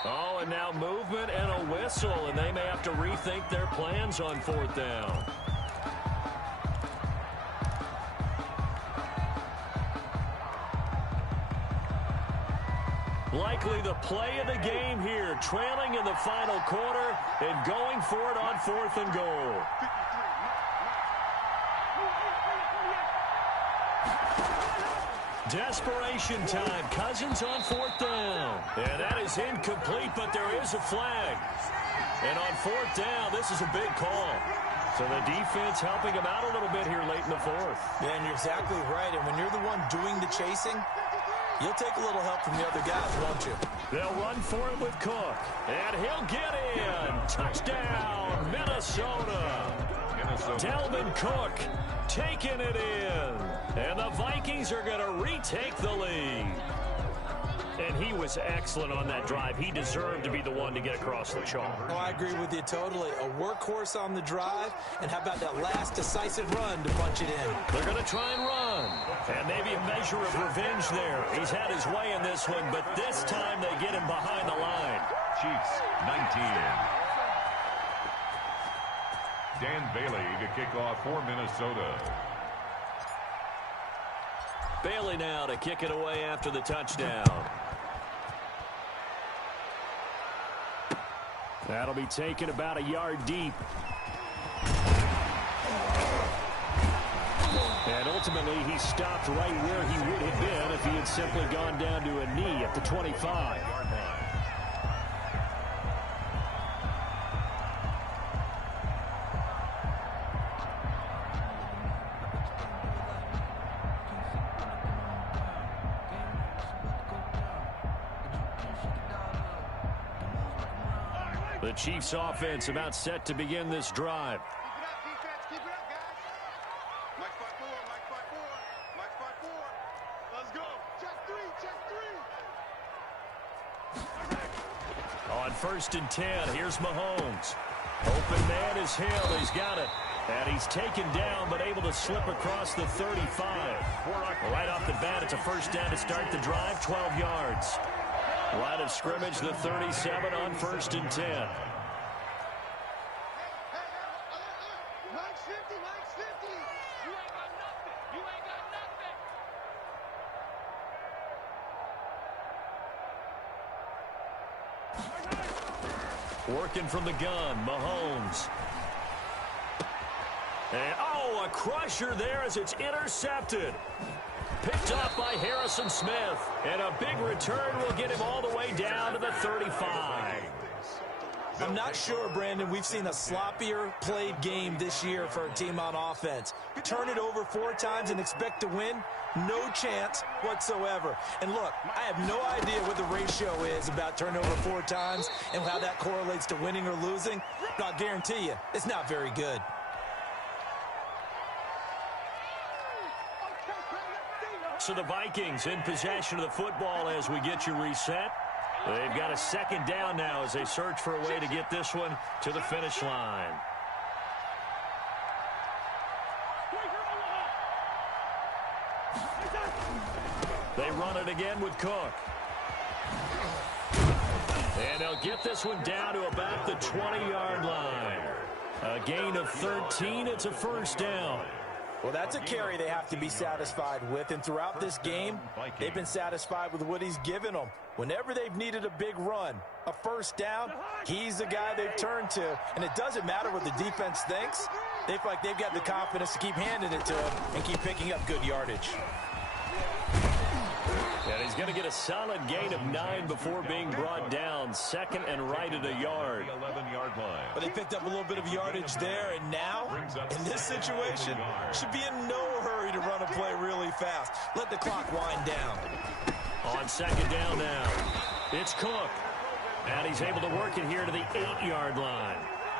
Oh, and now movement and a whistle, and they may have to rethink their plans on 4th down. Likely the play of the game here, trailing in the final quarter and going for it on 4th and goal. Desperation time. Cousins on 4th down. And that is incomplete, but there is a flag. And on 4th down, this is a big call. So the defense helping him out a little bit here late in the 4th. Yeah, and you're exactly right. And when you're the one doing the chasing, you'll take a little help from the other guys, won't you? They'll run for it with Cook. And he'll get in. Touchdown, Minnesota. Dalvin Cook taking it in. And the Vikings are going to retake the lead. And he was excellent on that drive. He deserved to be the one to get across the chalk. Oh, I agree with you totally. A workhorse on the drive. And how about that last decisive run to punch it in? They're going to try and run. And maybe a measure of revenge there. He's had his way in this one, but this time they get him behind the line. Chiefs 19. Dan Bailey to kick off for Minnesota. Bailey now to kick it away after the touchdown. That'll be taken about a yard deep. And ultimately, he stopped right where he would have been if he had simply gone down to a knee at the 25. The Chiefs offense about set to begin this drive. Keep it up, defense. Keep it up, guys. Mike 5-4, Mike 5-4, Mike 5-4. Let's go. Check 3, check 3. On 1st and 10, here's Mahomes. Open man is Hill. He's got it. And he's taken down, but able to slip across the 35. Right off the bat, it's a first down to start the drive, 12 yards. Line of scrimmage, the 37 on 1st and 10. Mike's 50, Mike's 50. You ain't got nothing. You ain't got nothing. Working from the gun, Mahomes. And, a crusher there as it's intercepted. Picked off by Harrison Smith. And a big return will get him all the way down to the 35. I'm not sure, Brandon, we've seen a sloppier played game this year for a team on offense. Turn it over 4 times and expect to win? No chance whatsoever. And look, I have no idea what the ratio is about turnover 4 times and how that correlates to winning or losing. But I'll guarantee you, it's not very good. So the Vikings in possession of the football as we get you reset. They've got a second down now as they search for a way to get this one to the finish line. They run it again with Cook. And they'll get this one down to about the 20-yard line. A gain of 13. It's a first down. Well, that's a carry they have to be satisfied with, and throughout this game, they've been satisfied with what he's given them. Whenever they've needed a big run, a first down, he's the guy they've turned to, and it doesn't matter what the defense thinks. They feel like they've got the confidence to keep handing it to him and keep picking up good yardage. And he's going to get a solid gain of 9 before being brought down. Second and right at a yard. 11-yard line. But they picked up a little bit of yardage there, and now, in this situation, should be in no hurry to run a play really fast. Let the clock wind down. On second down now, it's Cook. And he's able to work it here to the 8-yard line.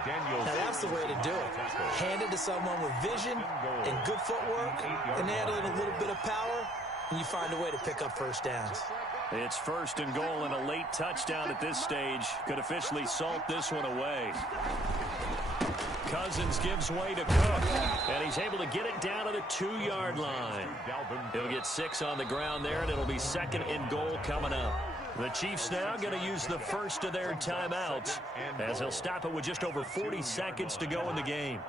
Now, that's the way to do it. Hand it to someone with vision and good footwork, and add in a little bit of power, and you find a way to pick up first downs. It's first and goal and a late touchdown at this stage. Could officially salt this one away. Cousins gives way to Cook, and he's able to get it down to the 2-yard line. He'll get 6 on the ground there, and it'll be second and goal coming up. The Chiefs now going to use the first of their timeouts as they'll stop it with just over 40 seconds to go in the game.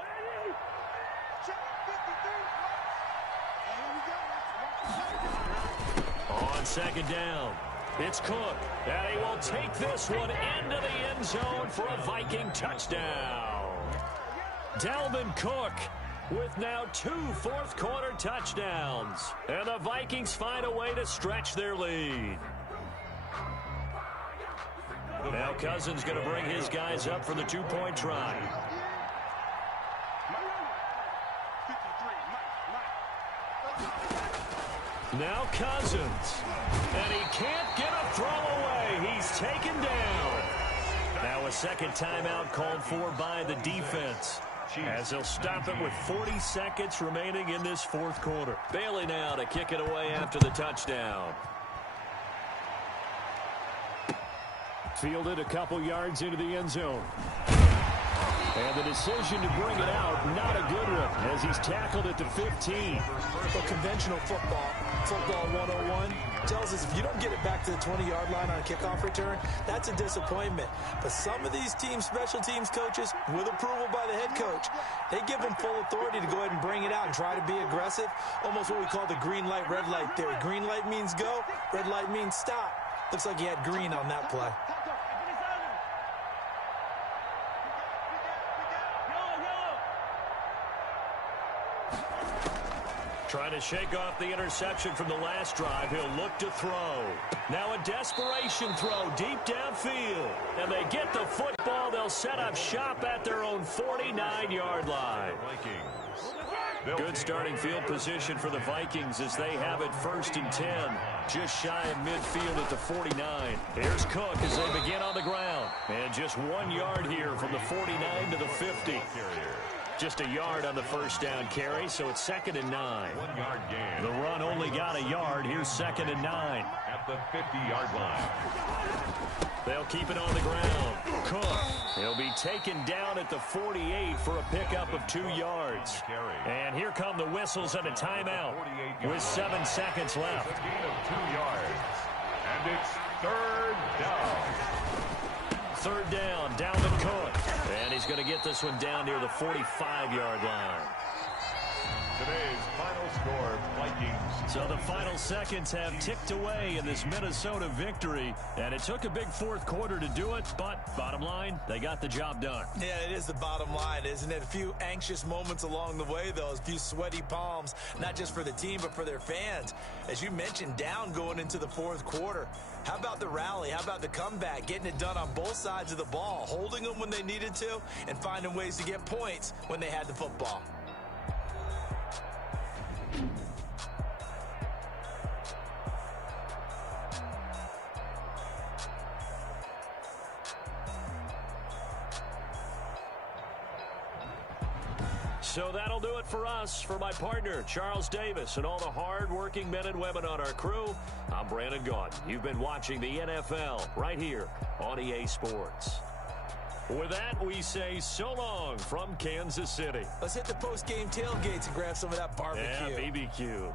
On second down, it's Cook, and he will take this one into the end zone for a Viking touchdown. Dalvin Cook with now 2 fourth-quarter touchdowns, and the Vikings find a way to stretch their lead. Now Cousins going to bring his guys up for the 2-point try. Now Cousins, and he can't get a throw away. He's taken down. Now a second timeout called for by the defense, as they'll stop it with 40 seconds remaining in this fourth quarter. Bailey now to kick it away after the touchdown. Fielded a couple yards into the end zone. And the decision to bring it out, not a good one, as he's tackled at the 15. Well, conventional football 101, tells us if you don't get it back to the 20-yard line on a kickoff return, that's a disappointment. But some of these teams, special teams coaches, with approval by the head coach, they give them full authority to go ahead and bring it out and try to be aggressive, almost what we call the green light, red light theory. Green light means go, red light means stop. Looks like he had green on that play. Trying to shake off the interception from the last drive. He'll look to throw. Now a desperation throw deep downfield. And they get the football. They'll set up shop at their own 49-yard line. Good starting field position for the Vikings as they have it 1st and 10. Just shy of midfield at the 49. Here's Cook as they begin on the ground. And just 1 yard here from the 49 to the 50. Just a yard on the first down carry, so it's 2nd and 9. 1 yard gain. The run only got a yard. Here's 2nd and 9. At the 50-yard line. They'll keep it on the ground. Cook. He'll be taken down at the 48 for a pickup of 2 yards. And here come the whistles and a timeout with 7 seconds left. A gain of 2 yards. And it's 3rd down. 3rd down, Dalvin Cook. And he's going to get this one down near the 45-yard line. Today's final score, Vikings So the final seconds have ticked away in this Minnesota victory, and it took a big fourth quarter to do it, but bottom line, they got the job done. Yeah, it is the bottom line, isn't it? A few anxious moments along the way, though, a few sweaty palms, not just for the team, but for their fans. As you mentioned, down going into the fourth quarter. How about the rally? How about the comeback? Getting it done on both sides of the ball, holding them when they needed to, and finding ways to get points when they had the football. So that'll do it for us. For my partner, Charles Davis, and all the hard-working men and women on our crew, I'm Brandon Gaudin. You've been watching the NFL right here on EA Sports. With that, we say so long from Kansas City. Let's hit the post-game tailgates and grab some of that barbecue. Yeah, BBQ.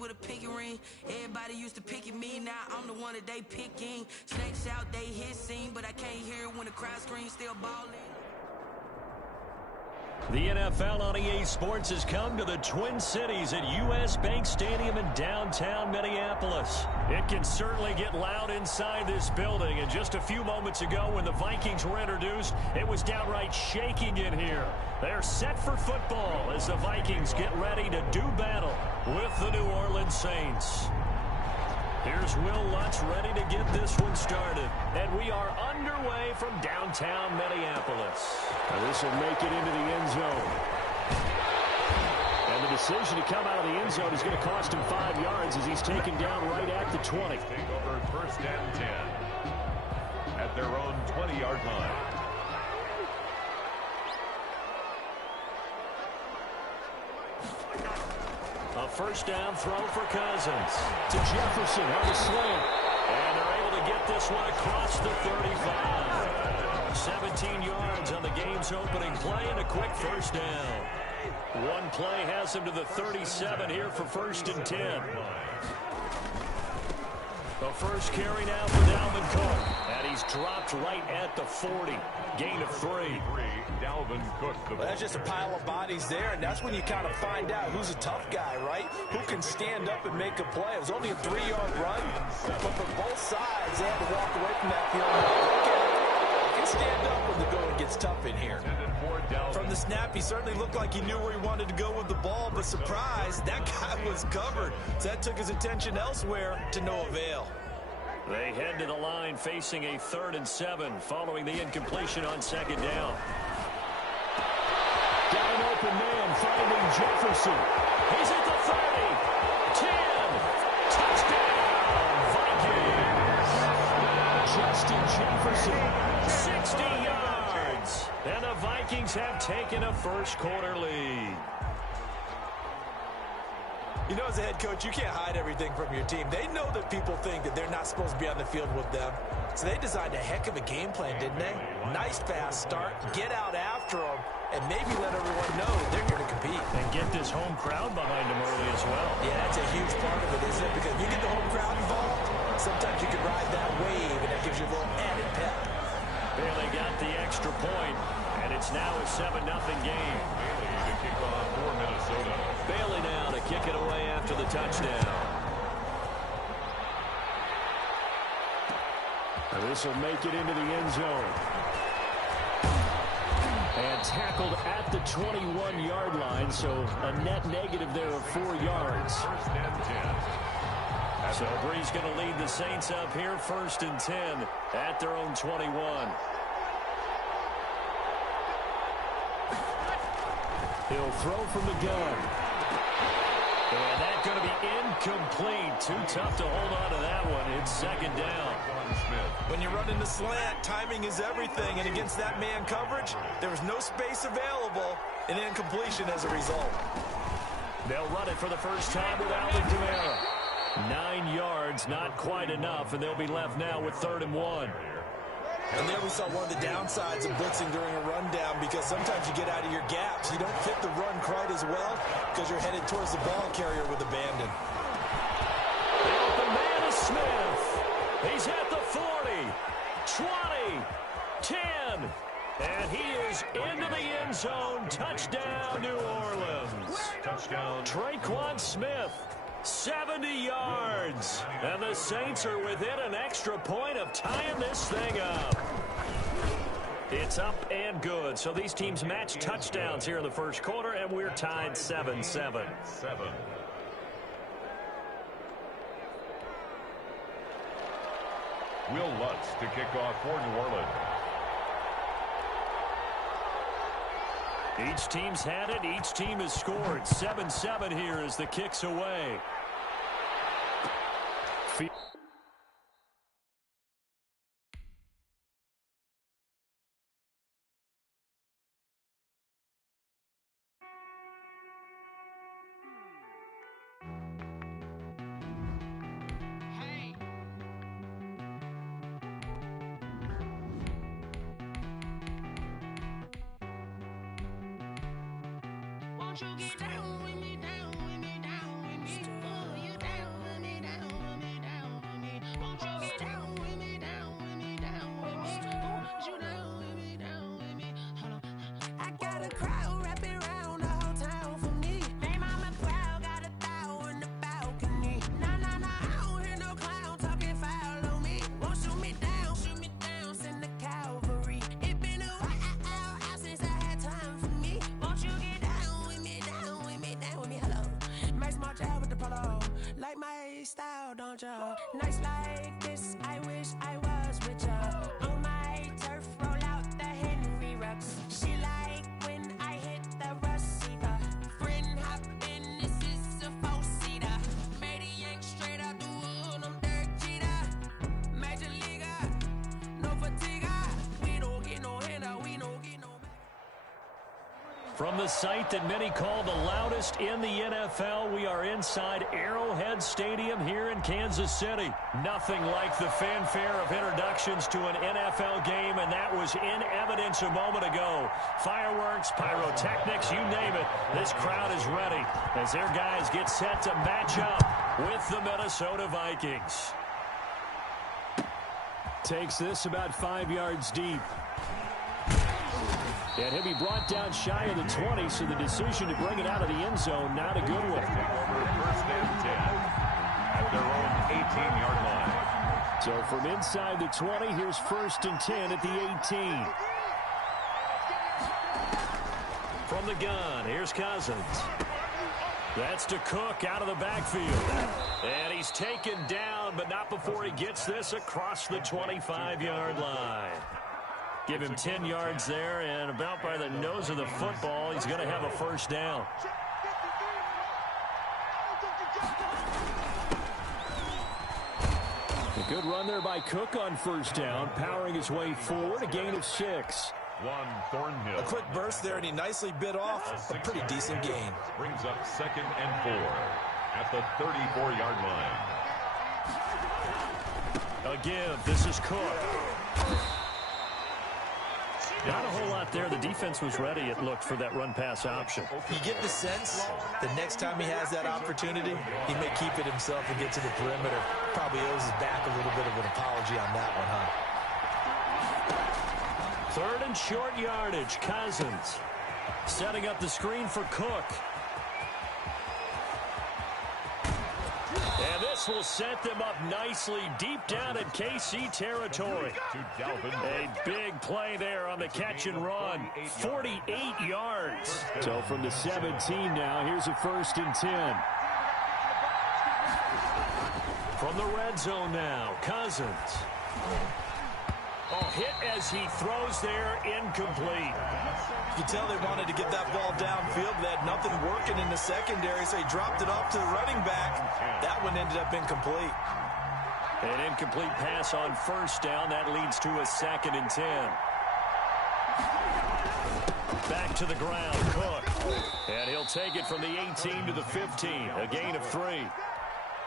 With a pinky ring, everybody used to pick at me. Now I'm the one that they picking. Snakes out, they hissing, but I can't hear it when the crowd screams. Still balling. The NFL on EA Sports has come to the Twin Cities at U.S. Bank Stadium in downtown Minneapolis. It can certainly get loud inside this building, and just a few moments ago when the Vikings were introduced, it was downright shaking in here. They're set for football as the Vikings get ready to do battle with the New Orleans Saints. Here's Will Lutz ready to get this one started. And we are underway from downtown Minneapolis. Now this will make it into the end zone. And the decision to come out of the end zone is going to cost him 5 yards as he's taken down right at the 20. Take over first and 10 at their own 20-yard line. A first down throw for Cousins. To Jefferson on the slant. And they're able to get this one across the 35. 17 yards on the game's opening play and a quick first down. One play has him to the 37 here for first and 10. The first carry now for Dalvin Cook. And he's dropped right at the 40. Gain of 3. Dalvin Cook. Well, that's just a pile of bodies there, and that's when you kind of find out who's a tough guy, right? Who can stand up and make a play. It was only a 3-yard run, but for both sides, they had to walk away from that field. They can stand up when the going gets tough in here. From the snap, he certainly looked like he knew where he wanted to go with the ball, but surprise, that guy was covered. So that took his attention elsewhere to no avail. They head to the line facing a 3rd and 7 following the incompletion on second down. Got an open man finding Jefferson. He's at the 30. 10. Touchdown, Vikings. Justin Jefferson. 60 yards. And the Vikings have taken a first-quarter lead. You know, as a head coach, you can't hide everything from your team. They know that people think that they're not supposed to be on the field with them. So they designed a heck of a game plan, didn't they? Nice fast start, get out after them, and maybe let everyone know that they're here to compete. And get this home crowd behind them early as well. Yeah, that's a huge part of it, isn't it? Because if you get the home crowd involved, sometimes you can ride that wave, and that gives you a little added pep. Bailey got the extra point, and it's now a 7-0 game. Bailey to kick off for Minnesota. Bailey now to kick it away after the touchdown. And this will make it into the end zone. And tackled at the 21-yard line, so a net negative there of 4 yards. First and 10. So Bree's going to lead the Saints up here, 1st and 10 at their own 21. He'll throw from the gun. And that's going to be incomplete. Too tough to hold on to that one. It's 2nd down. When you run in the slant, timing is everything, and against that man coverage, there was no space available, and incompletion as a result. They'll run it for the first time with Alvin Kamara. 9 yards, not quite enough, and they'll be left now with 3rd and 1. And there we saw one of the downsides of blitzing during a rundown, because sometimes you get out of your gaps. You don't fit the run quite as well because you're headed towards the ball carrier with abandon. The man is Smith. He's at the 40, 20, 10, and he is into the end zone. Touchdown, New Orleans. Touchdown. Traquan Smith, 70 yards. And the Saints are within an extra point of tying this thing up. It's up and good. So these teams match touchdowns here in the first quarter, and we're tied 7-7. 7. Will Lutz to kick off for New Orleans. Each team's had it. Each team has scored. 7-7 here as the kick's away. Won't you get down with me, down with me, down with me? Oh, you down with me, down with me, down with me. Won't you get down with me, down with me, down with me? Oh, you down with me, down with me? Hold on. I got a crowd want ya. Nights like this, I wish I was with ya. On my turf, roll out the Henry rocks. She like when I hit the receiver. Friend hop in, this is a four-seater. Made a yank straight out the wood, I'm Derek Jeter. Major leaguer, no fatigue. We don't get no handout, we don't get no. From the site that many call the loudest in the NFL, we are inside Arrowhead Stadium here in Kansas City. Nothing like the fanfare of introductions to an NFL game, and that was in evidence a moment ago. Fireworks, pyrotechnics, you name it. This crowd is ready as their guys get set to match up with the Minnesota Vikings. Takes this about 5 yards deep. And he'll be brought down shy of the 20, so the decision to bring it out of the end zone, not a good one. First and 10 at their own 18-yard line. So from inside the 20, here's first and 10 at the 18. From the gun, here's Cousins. That's to Cook out of the backfield. And he's taken down, but not before he gets this across the 25-yard line. Give him 10 yards there, and about by the nose of the football, he's going to have a first down. A good run there by Cook on first down, powering his way forward, a gain of 6. Thornhill. A quick burst there, and he nicely bit off a pretty decent gain. Brings up 2nd and 4 at the 34-yard line. A give. This is Cook. Not a whole lot there. The defense was ready, it looked, for that run-pass option. You get the sense the next time he has that opportunity, he may keep it himself and get to the perimeter. Probably owes his back a little bit of an apology on that one, huh? Third and short yardage. Cousins setting up the screen for Cook. And this will set them up nicely deep down in KC territory. A big play there on the catch and run. 48 yards. So from the 17 now, here's a first and 10. From the red zone now, Cousins. Oh, hit as he throws there, incomplete. You can tell they wanted to get that ball downfield. They had nothing working in the secondary, so he dropped it off to the running back. That one ended up incomplete. An incomplete pass on first down. That leads to a 2nd and 10. Back to the ground, Cook. And he'll take it from the 18 to the 15. A gain of 3.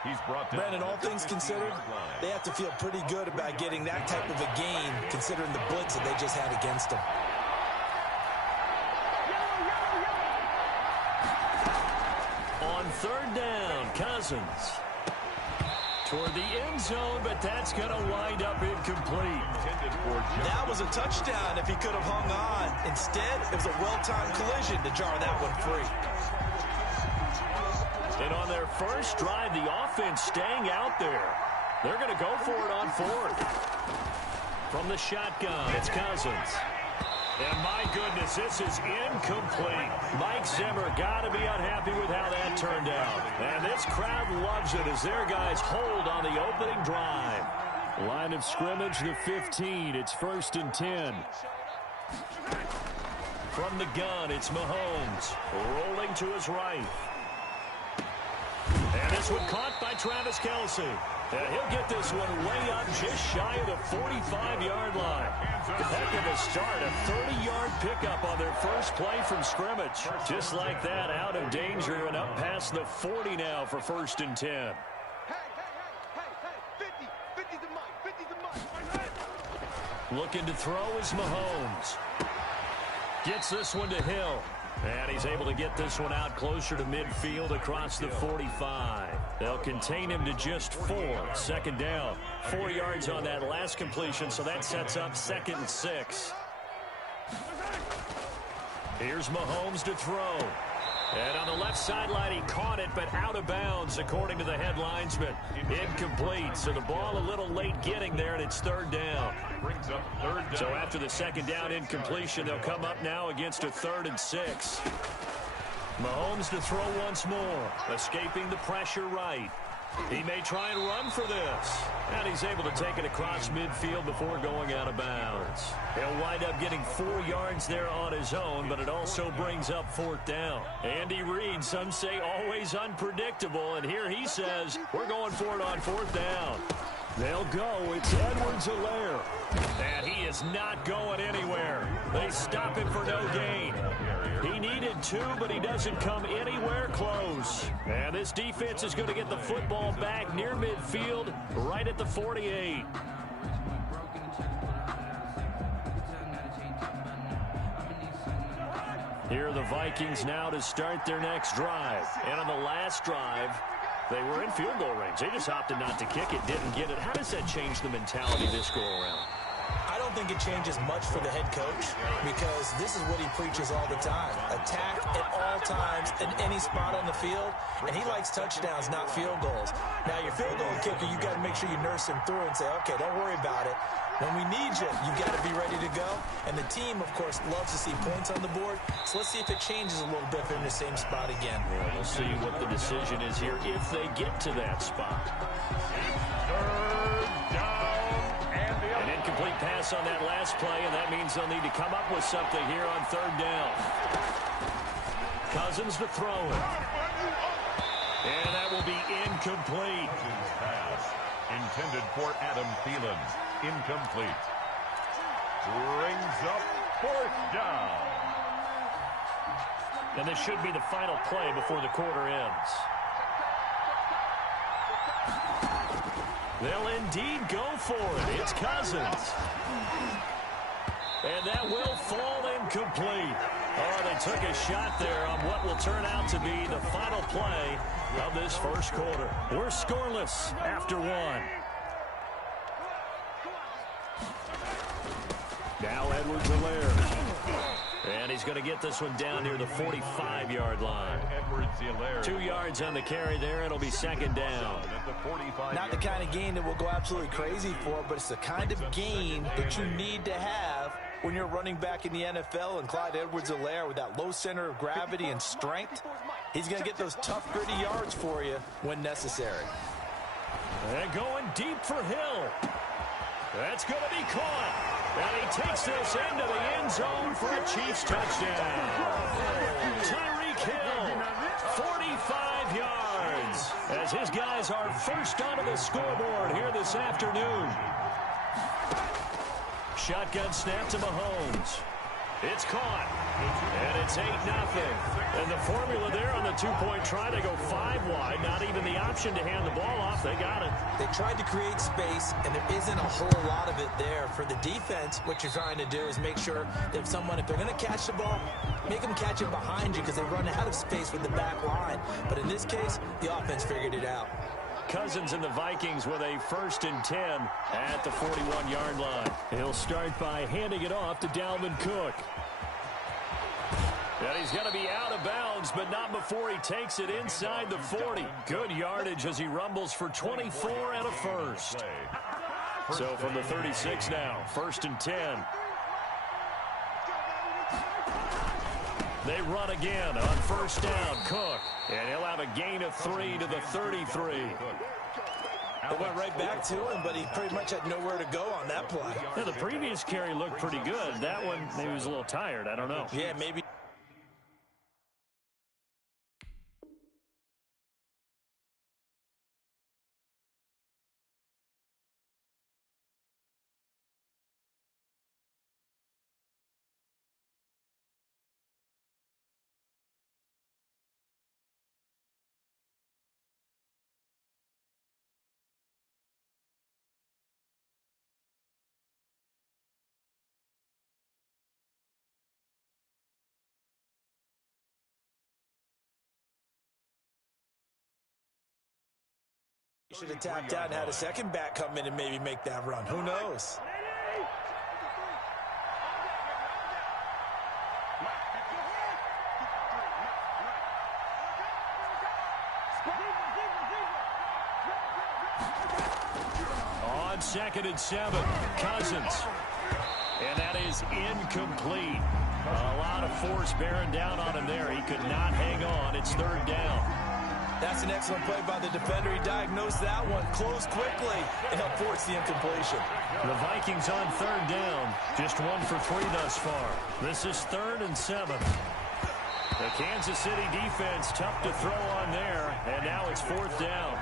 He's brought down. Brandon, all things considered, they have to feel pretty good about getting that type of a gain, considering the blitz that they just had against them. On third down, Cousins. Toward the end zone, but that's going to wind up incomplete. That was a touchdown if he could have hung on. Instead, it was a well-timed collision to jar that one free. And on their first drive, the offense staying out there. They're going to go for it on fourth. From the shotgun, it's Cousins. And my goodness, this is incomplete. Mike Zimmer got to be unhappy with how that turned out. And this crowd loves it as their guys hold on the opening drive. Line of scrimmage, the 15. It's first and 10. From the gun, it's Mahomes. Rolling to his right. And this one caught by Travis Kelce. And he'll get this one way up just shy of the 45-yard line. Heck of a start, a 30-yard pickup on their first play from scrimmage. Just like that, out of danger and up past the 40 now for first and 10. Hey, 50 to Mike, 50 to Mike. Looking to throw is Mahomes. Gets this one to Hill. And he's able to get this one out closer to midfield across the 45. They'll contain him to just 4. Second down. 4 yards on that last completion, so that sets up 2nd and 6. Here's Mahomes to throw. And on the left sideline, he caught it, but out of bounds, according to the head linesman. Incomplete, so the ball a little late getting there, and it's third down. Brings up third down. So after the second down incompletion, they'll come up now against a 3rd and 6. Mahomes to throw once more, escaping the pressure right. He may try and run for this. And he's able to take it across midfield before going out of bounds. He'll wind up getting 4 yards there on his own, but it also brings up 4th down. Andy Reid, some say always unpredictable, and here he says, we're going for it on 4th down. They'll go. It's Edwards-Helaire. And he is not going anywhere. They stop him for no gain. He needed 2, but he doesn't come anywhere close. And this defense is going to get the football back near midfield, right at the 48. Here are the Vikings now to start their next drive. And on the last drive, they were in field goal range. They just opted not to kick it, didn't get it. How does that change the mentality this go-around? I don't think it changes much for the head coach because this is what he preaches all the time. Attack at all times in any spot on the field, and he likes touchdowns, not field goals. Now, your field goal kicker, you got to make sure you nurse him through and say, okay, don't worry about it. When we need you, you got to be ready to go. And the team, of course, loves to see points on the board. So let's see if it changes a little bit if they're in the same spot again. Yeah, we'll see what the decision is here if they get to that spot. 3rd down and An incomplete pass on that last play, and that means they'll need to come up with something here on 3rd down. Cousins to throw it. And that will be incomplete. pass intended for Adam Thielen. Incomplete. Brings up 4th down. And this should be the final play before the quarter ends. They'll indeed go for it. It's Cousins. And that will fall incomplete. Oh, they took a shot there on what will turn out to be the final play of this first quarter. We're scoreless after 1. Now Edwards-Helaire. And he's going to get this one down near the 45-yard line. 2 yards on the carry there. It'll be 2nd down. Not the kind of gain that we'll go absolutely crazy for, but it's the kind of gain that you need to have when you're running back in the NFL. And Clyde Edwards-Helaire, with that low center of gravity and strength, he's going to get those tough, gritty yards for you when necessary. And going deep for Hill. That's going to be caught. And he takes this into the end zone for a Chiefs touchdown. Tyreek Hill, 45 yards, as his guys are first onto the scoreboard here this afternoon. Shotgun snap to Mahomes. It's caught. And it's 8-0. And the formula there on the 2-point try, they go 5 wide. Not even the option to hand the ball off. They got it. They tried to create space, and there isn't a whole lot of it there. For the defense, what you're trying to do is make sure that if they're going to catch the ball, make them catch it behind you because they run out of space with the back line. But in this case, the offense figured it out. Cousins and the Vikings with a 1st and 10 at the 41-yard line. He'll start by handing it off to Dalvin Cook. And he's going to be out of bounds, but not before he takes it inside the 40. Good yardage as he rumbles for 24 and a first. So from the 36 now, 1st and 10. They run again on 1st down. Cook. And he'll have a gain of 3 to the 33. They went right back to him, but he pretty much had nowhere to go on that play. Yeah, the previous carry looked pretty good. That one, maybe was a little tired. I don't know. Yeah, maybe. Should have tapped out and had a second back come in and maybe make that run. Who knows? On 2nd and 7, Cousins. And that is incomplete. A lot of force bearing down on him there. He could not hang on. It's 3rd down. That's an excellent play by the defender. He diagnosed that one, closed quickly, and helped force the incompletion. The Vikings on third down. Just 1 for 3 thus far. This is 3rd and 7. The Kansas City defense, tough to throw on there, and now it's 4th down.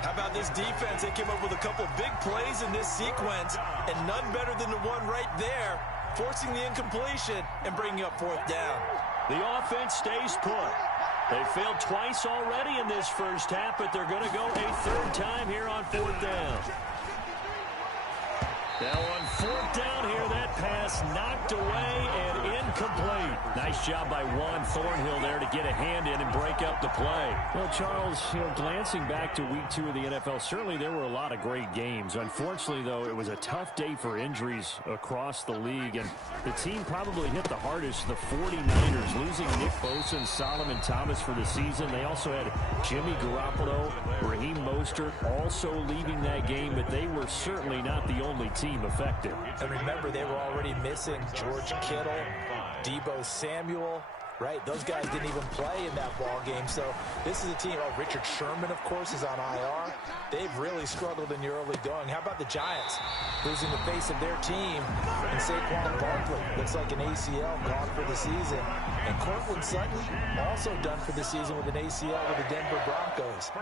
How about this defense? They came up with a couple big plays in this sequence, and none better than the one right there, forcing the incompletion and bringing up 4th down. The offense stays put. They failed twice already in this first half, but they're going to go a 3rd time here on 4th down. Now on 4th down here, that pass knocked away and incomplete. Nice job by Juan Thornhill there to get a hand in and break up the play. Well, Charles, glancing back to week 2 of the NFL, certainly there were a lot of great games. Unfortunately, though, it was a tough day for injuries across the league, and the team probably hit the hardest, the 49ers, losing Nick Bosa and Solomon Thomas for the season. They also had Jimmy Garoppolo, Raheem Mostert also leaving that game, but they were certainly not the only team affected. And remember, they were already missing George Kittle, Deebo Samuel, right? Those guys didn't even play in that ball game. So this is a team. Oh, Richard Sherman, of course, is on IR. They've really struggled in the early going. How about the Giants losing the face of their team? And Saquon Barkley looks like an ACL gone for the season. And Cortland Sutton also done for the season with an ACL with the Denver Broncos.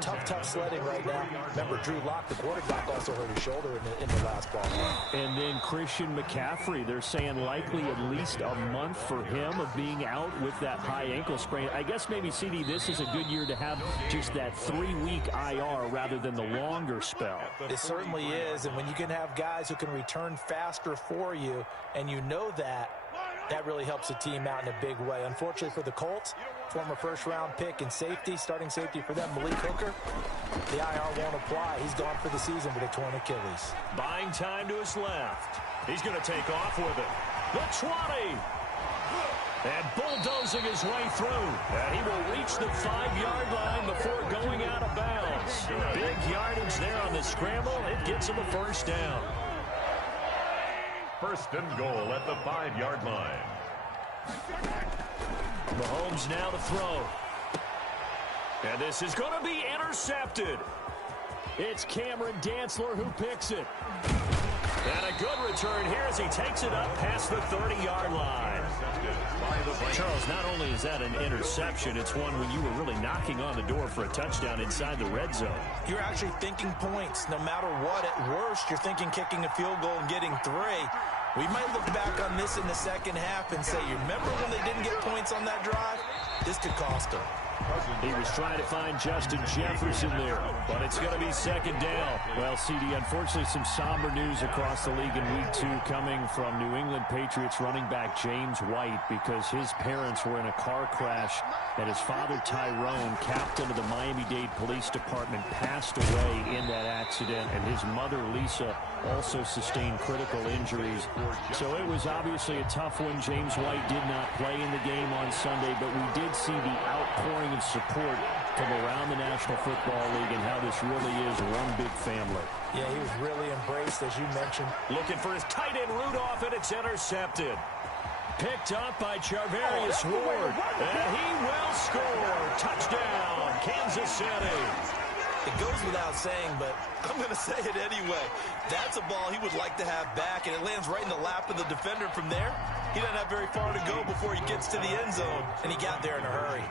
Tough sledding right now. Remember, Drew Lock, the quarterback, also hurt his shoulder in the last ball game. And then Christian McCaffrey, they're saying likely at least a month for him of being out with that high ankle sprain. I guess maybe, CD, this is a good year to have just that 3-week IR rather than the longer spell. It certainly is, and when you can have guys who can return faster for you, and you know that really helps the team out in a big way. Unfortunately for the Colts, former first-round pick and safety, starting safety for them, Malik Hooker, the IR won't apply. He's gone for the season with a torn Achilles. Buying time to his left. He's going to take off with it. The 20. And bulldozing his way through. And he will reach the 5-yard line before going out of bounds. Big yardage there on the scramble. It gets him a first down. 1st and goal at the 5-yard line. Mahomes now to throw. And this is going to be intercepted. It's Cameron Dantzler who picks it. And a good return here as he takes it up past the 30-yard line. Charles, not only is that an interception, it's one when you were really knocking on the door for a touchdown inside the red zone. You're actually thinking points no matter what. At worst, you're thinking kicking a field goal and getting 3. We might look back on this in the second half and say, you remember when they didn't get points on that drive? This could cost them. He was trying to find Justin Jefferson there, but it's going to be 2nd down. Well, CD, unfortunately, some somber news across the league in week 2 coming from New England Patriots running back James White because his parents were in a car crash and his father, Tyrone, captain of the Miami-Dade Police Department, passed away in that accident, and his mother, Lisa, also sustained critical injuries. So it was obviously a tough one. James White did not play in the game on Sunday, but we did see the outpouring of support from around the National Football League and how this really is one big family. Yeah, he was really embraced, as you mentioned. Looking for his tight end Rudolph, and it's intercepted. Picked up by Charvarius Ward, and he will score. Touchdown, Kansas City. It goes without saying, but I'm going to say it anyway. That's a ball he would like to have back, and it lands right in the lap of the defender from there. He doesn't have very far to go before he gets to the end zone, and he got there in a hurry.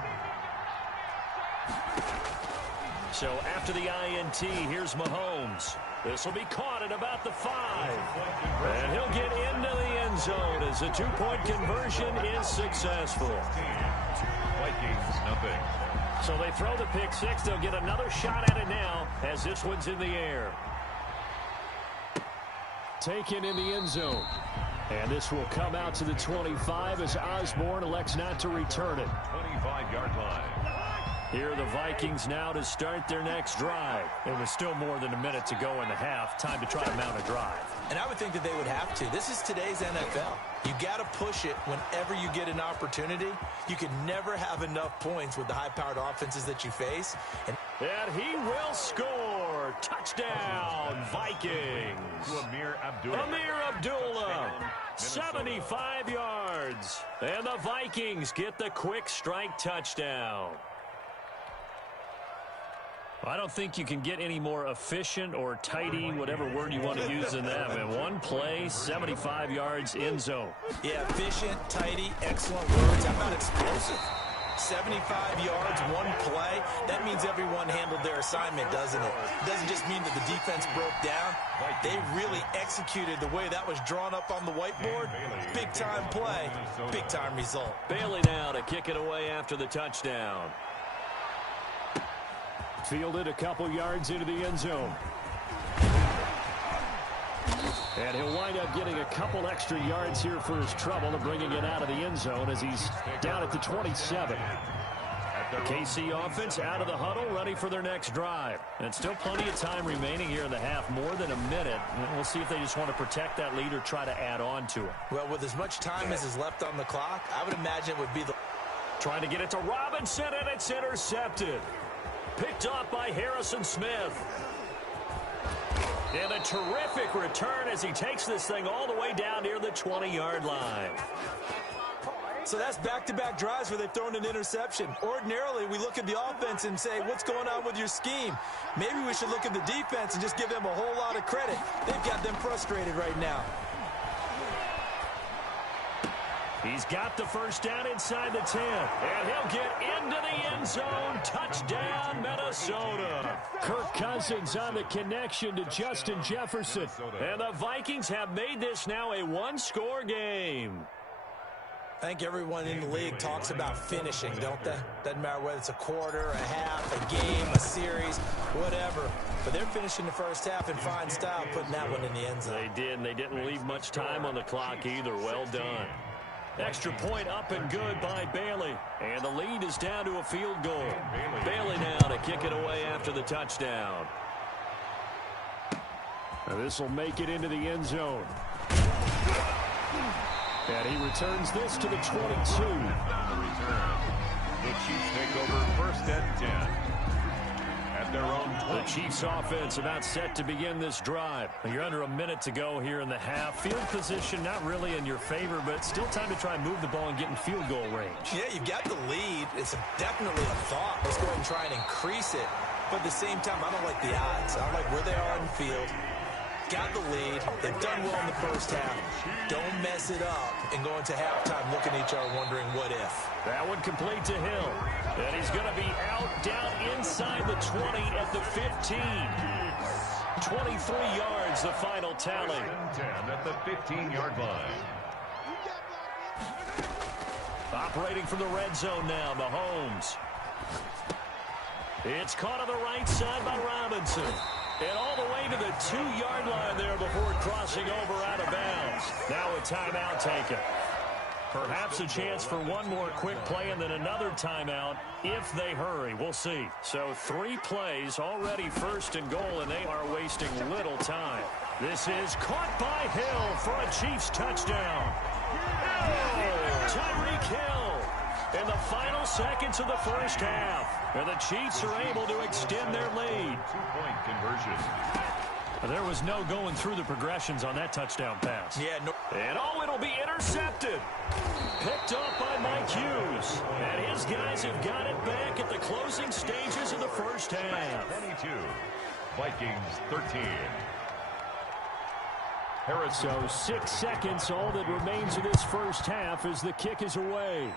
So after the INT, here's Mahomes. This will be caught at about the 5. And he'll get into the end zone as the 2-point conversion is successful. Vikings, nothing. So they throw the pick 6. They'll get another shot at it now as this one's in the air. Taken in the end zone. And this will come out to the 25 as Osborne elects not to return it. 25-yard line. Here are the Vikings now to start their next drive. It was still more than a minute to go in the half. Time to try to mount a drive. And I would think that they would have to. This is today's NFL. You got to push it whenever you get an opportunity. You can never have enough points with the high-powered offenses that you face. And he will score. Touchdown, Vikings. Amir Abdullah. Amir Abdullah, 75 yards. And the Vikings get the quick strike touchdown. I don't think you can get any more efficient or tidy, whatever word you want to use in that. Man, one play, 75 yards, end zone. Yeah, efficient, tidy, excellent words. How about explosive? 75 yards, one play. That means everyone handled their assignment, doesn't it? It doesn't just mean that the defense broke down. They really executed the way that was drawn up on the whiteboard. Big-time play, big-time result. Bailey now to kick it away after the touchdown. Fielded a couple yards into the end zone. And he'll wind up getting a couple extra yards here for his trouble and bringing it out of the end zone as he's down at the 27. The KC offense out of the huddle, ready for their next drive. And still plenty of time remaining here in the half, more than a minute. And we'll see if they just want to protect that lead or try to add on to it. Well, with as much time as is left on the clock, I would imagine it would be the... Trying to get it to Robinson, and it's intercepted. Picked off by Harrison Smith. And a terrific return as he takes this thing all the way down near the 20-yard line. So that's back-to-back drives where they've thrown an interception. Ordinarily, we look at the offense and say, what's going on with your scheme? Maybe we should look at the defense and just give them a whole lot of credit. They've got them frustrated right now. He's got the first down inside the 10. And he'll get into the end zone. Touchdown, Minnesota. Kirk Cousins on the connection to Justin Jefferson. And the Vikings have made this now a one-score game. I think everyone in the league talks about finishing, don't they? Doesn't matter whether it's a quarter, a half, a game, a series, whatever. But they're finishing the first half in fine style, putting that one in the end zone. They did, and they didn't leave much time on the clock either. Well done. Extra point up and good by Bailey. And the lead is down to a field goal. Bailey now to kick it away after the touchdown. This will make it into the end zone. And he returns this to the 22. On the return, the Chiefs take over first and 10. At their own 20. The Chiefs offense about set to begin this drive. You're under a minute to go here in the half. Field position not really in your favor, but still time to try and move the ball and get in field goal range. Yeah, you've got the lead. It's definitely a thought. Let's go ahead and try and increase it. But at the same time, I don't like the odds. I don't like where they are on the field. Got the lead. They've done well in the first half. Don't mess it up and go into halftime looking at each other wondering what if. That one complete to Hill. And he's going to be out down inside the 20 at the 15. 23 yards, the final tally. 10 at the 15-yard line. Operating from the red zone now, Mahomes. It's caught on the right side by Robinson. And all the way to the 2-yard line there before crossing over out of bounds. Now a timeout taken. Perhaps a chance for one more quick play and then another timeout if they hurry. We'll see. So 3 plays already first and goal, and they are wasting little time. This is caught by Hill for a Chiefs touchdown. Oh, Tyreek Hill in the final seconds of the first half. And the Chiefs are able to extend their lead. 2-point conversion. There was no going through the progressions on that touchdown pass. Yeah, no. And it'll be intercepted. Picked up by Mike Hughes. And his guys have got it back at the closing stages of the first half. 22. Vikings 13. So 6 seconds, all that remains of this first half as the kick is away.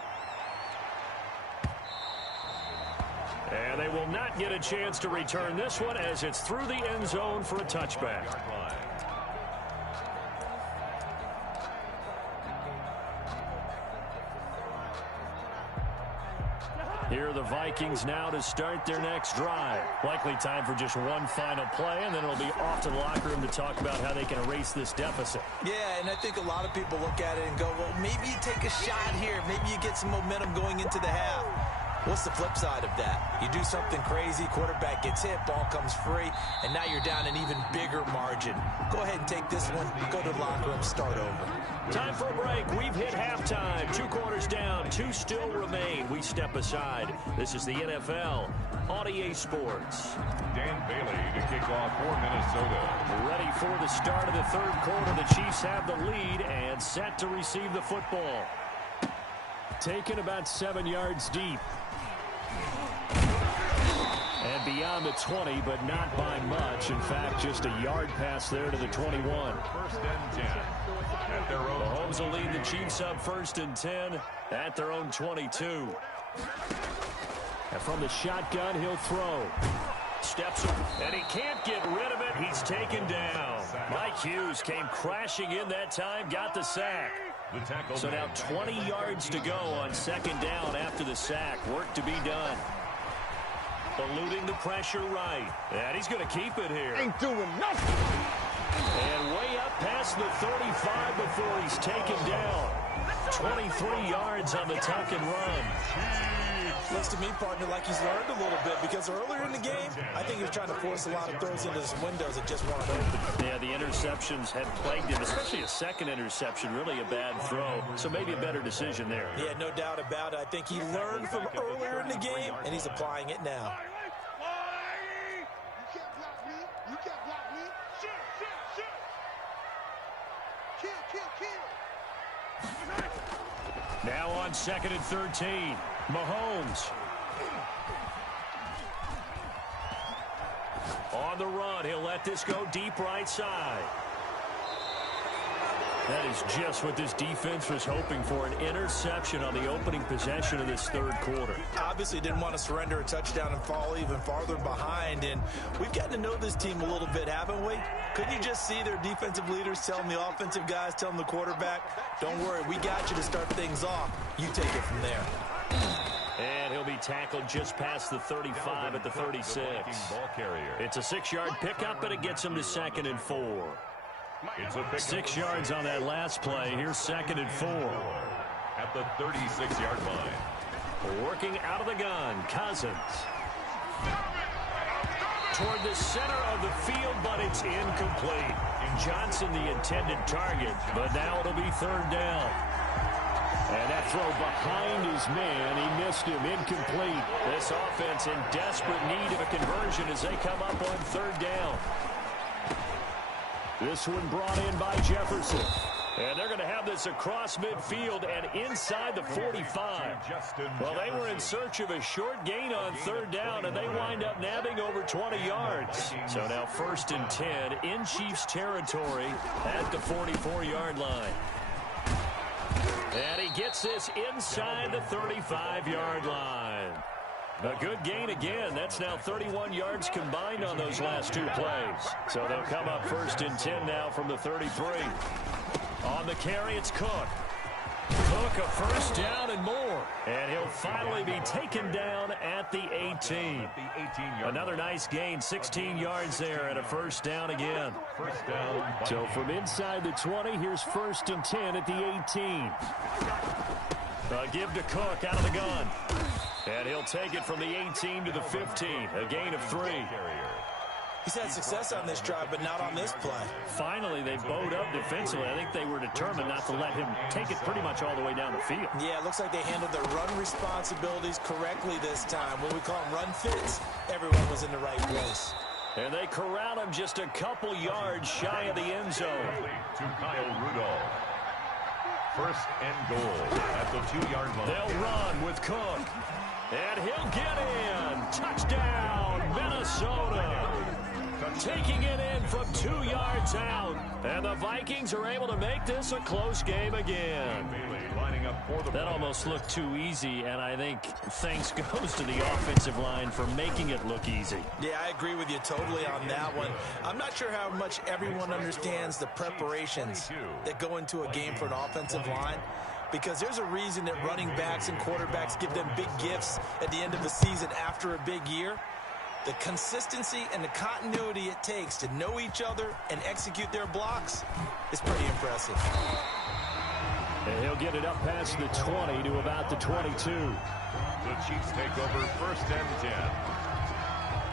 And they will not get a chance to return this one as it's through the end zone for a touchback. Here are the Vikings now to start their next drive. Likely time for just one final play, and then it'll be off to the locker room to talk about how they can erase this deficit. Yeah, and I think a lot of people look at it and go, well, maybe you take a shot here. Maybe you get some momentum going into the half. What's the flip side of that? You do something crazy, quarterback gets hit, ball comes free, and now you're down an even bigger margin. Go ahead and take this one, go to the locker room, start over. Time for a break. We've hit halftime. 2 quarters down, 2 still remain. We step aside. This is the NFL on EA Sports. Dan Bailey to kick off for Minnesota. Ready for the start of the third quarter. The Chiefs have the lead and set to receive the football. Taken about 7 yards deep. And beyond the 20, but not by much. In fact, just a yard pass there to the 21. First and 10 at their own. Mahomes will lead the Chiefs up first and 10 at their own 22. And from the shotgun, he'll throw. Steps up, and he can't get rid of it. He's taken down. Mike Hughes came crashing in that time, got the sack. So now 20 yards to go on second down after the sack. Work to be done. Eluding the pressure right. And he's going to keep it here. Ain't doing nothing. And way up past the 35 before he's taken down. 23 yards on the tuck and run. Looks to me, partner, like he's learned a little bit, because earlier in the game, I think he was trying to force a lot of throws into his windows that just weren't open. Yeah, the interceptions had plagued him, especially a second interception, really a bad throw. So maybe a better decision there. Yeah, no doubt about it. I think he learned from earlier in the game, and he's applying it now. You can't block me. You can't block me. Shoot. Kill. Now on second and 13, Mahomes. On the run, he'll let this go deep right side. That is just what this defense was hoping for, an interception on the opening possession of this third quarter. Obviously didn't want to surrender a touchdown and fall even farther behind, and we've gotten to know this team a little bit, haven't we? Couldn't you just see their defensive leaders telling the offensive guys, telling the quarterback, don't worry, we got you to start things off. You take it from there. And he'll be tackled just past the 35 at the 36. It's a 6-yard pickup, but it gets him to second and 4. 6 yards on that last play. Here's second and 4. At the 36-yard line. Working out of the gun, Cousins. Toward the center of the field, but it's incomplete. Johnson the intended target, but now it'll be third down. And that throw behind his man, he missed him, incomplete. This offense in desperate need of a conversion as they come up on third down. This one brought in by Jefferson. And they're going to have this across midfield and inside the 45. Well, they were in search of a short gain on third down, and they wind up nabbing over 20 yards. So now first and 10 in Chiefs territory at the 44-yard line. And he gets this inside the 35-yard line. A good gain again. That's now 31 yards combined on those last two plays. So they'll come up first and 10 now from the 33. On the carry, it's Cook. Cook, a first down and more. And he'll finally be taken down at the 18. Another nice gain, 16 yards there and a first down again. First down. So from inside the 20, here's first and 10 at the 18. Give to Cook out of the gun. And he'll take it from the 18 to the 15. A gain of 3. He's had success on this drive, but not on this play. Finally, they bowed up defensively. I think they were determined not to let him take it pretty much all the way down the field. Yeah, it looks like they handled their run responsibilities correctly this time. When we call them run fits, everyone was in the right place. And they corral him just a couple yards shy of the end zone. To Kyle Rudolph. First and goal at the 2-yard line. They'll run with Cook. And he'll get in. Touchdown, Minnesota. Taking it in from 2 yards out. And the Vikings are able to make this a close game again. That almost looked too easy, and I think thanks goes to the offensive line for making it look easy. Yeah, I agree with you totally on that one. I'm not sure how much everyone understands the preparations that go into a game for an offensive line, because there's a reason that running backs and quarterbacks give them big gifts at the end of the season after a big year. The consistency and the continuity it takes to know each other and execute their blocks is pretty impressive. And he'll get it up past the 20 to about the 22. The Chiefs take over first and 10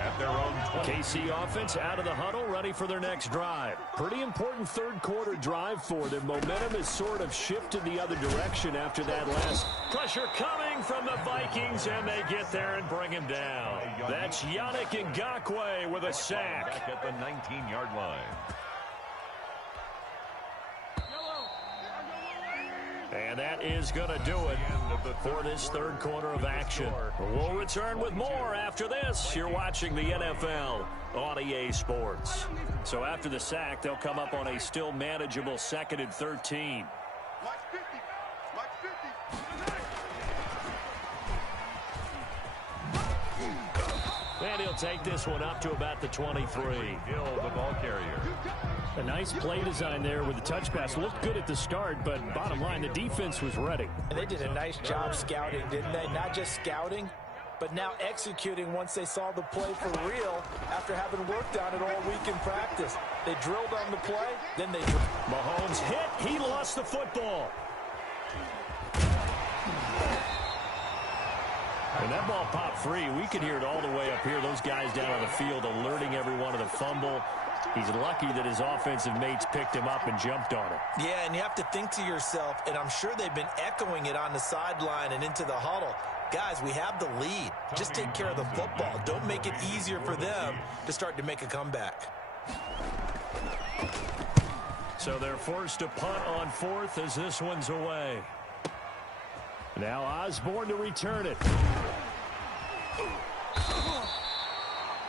at their own 20. KC offense out of the huddle, ready for their next drive. Pretty important third quarter drive for them. Momentum has sort of shifted the other direction after that last pressure coming from the Vikings, and they get there and bring him down. That's Yannick Ngakoue with a sack. Back at the 19-yard line. And that is going to do it. for this third quarter of action. We'll return with more after this. You're watching the NFL on EA Sports. So after the sack, they'll come up on a still manageable 2nd and 13. Watch 50. Watch 50. And he'll take this one up to about the 23. Hill, the ball carrier. A nice play design there with the touch pass. Looked good at the start, but bottom line, the defense was ready. And they did a nice job scouting, didn't they? Not just scouting, but now executing once they saw the play for real after having worked on it all week in practice. They drilled on the play, then they... Mahomes hit. He lost the football. And that ball popped free. We could hear it all the way up here. Those guys down on the field alerting everyone of the fumble. He's lucky that his offensive mates picked him up and jumped on it. Yeah, and you have to think to yourself, and I'm sure they've been echoing it on the sideline and into the huddle. Guys, we have the lead. Just take care of the football. Don't make it easier for them to start to make a comeback. So they're forced to punt on 4th as this one's away. Now Osborne to return it.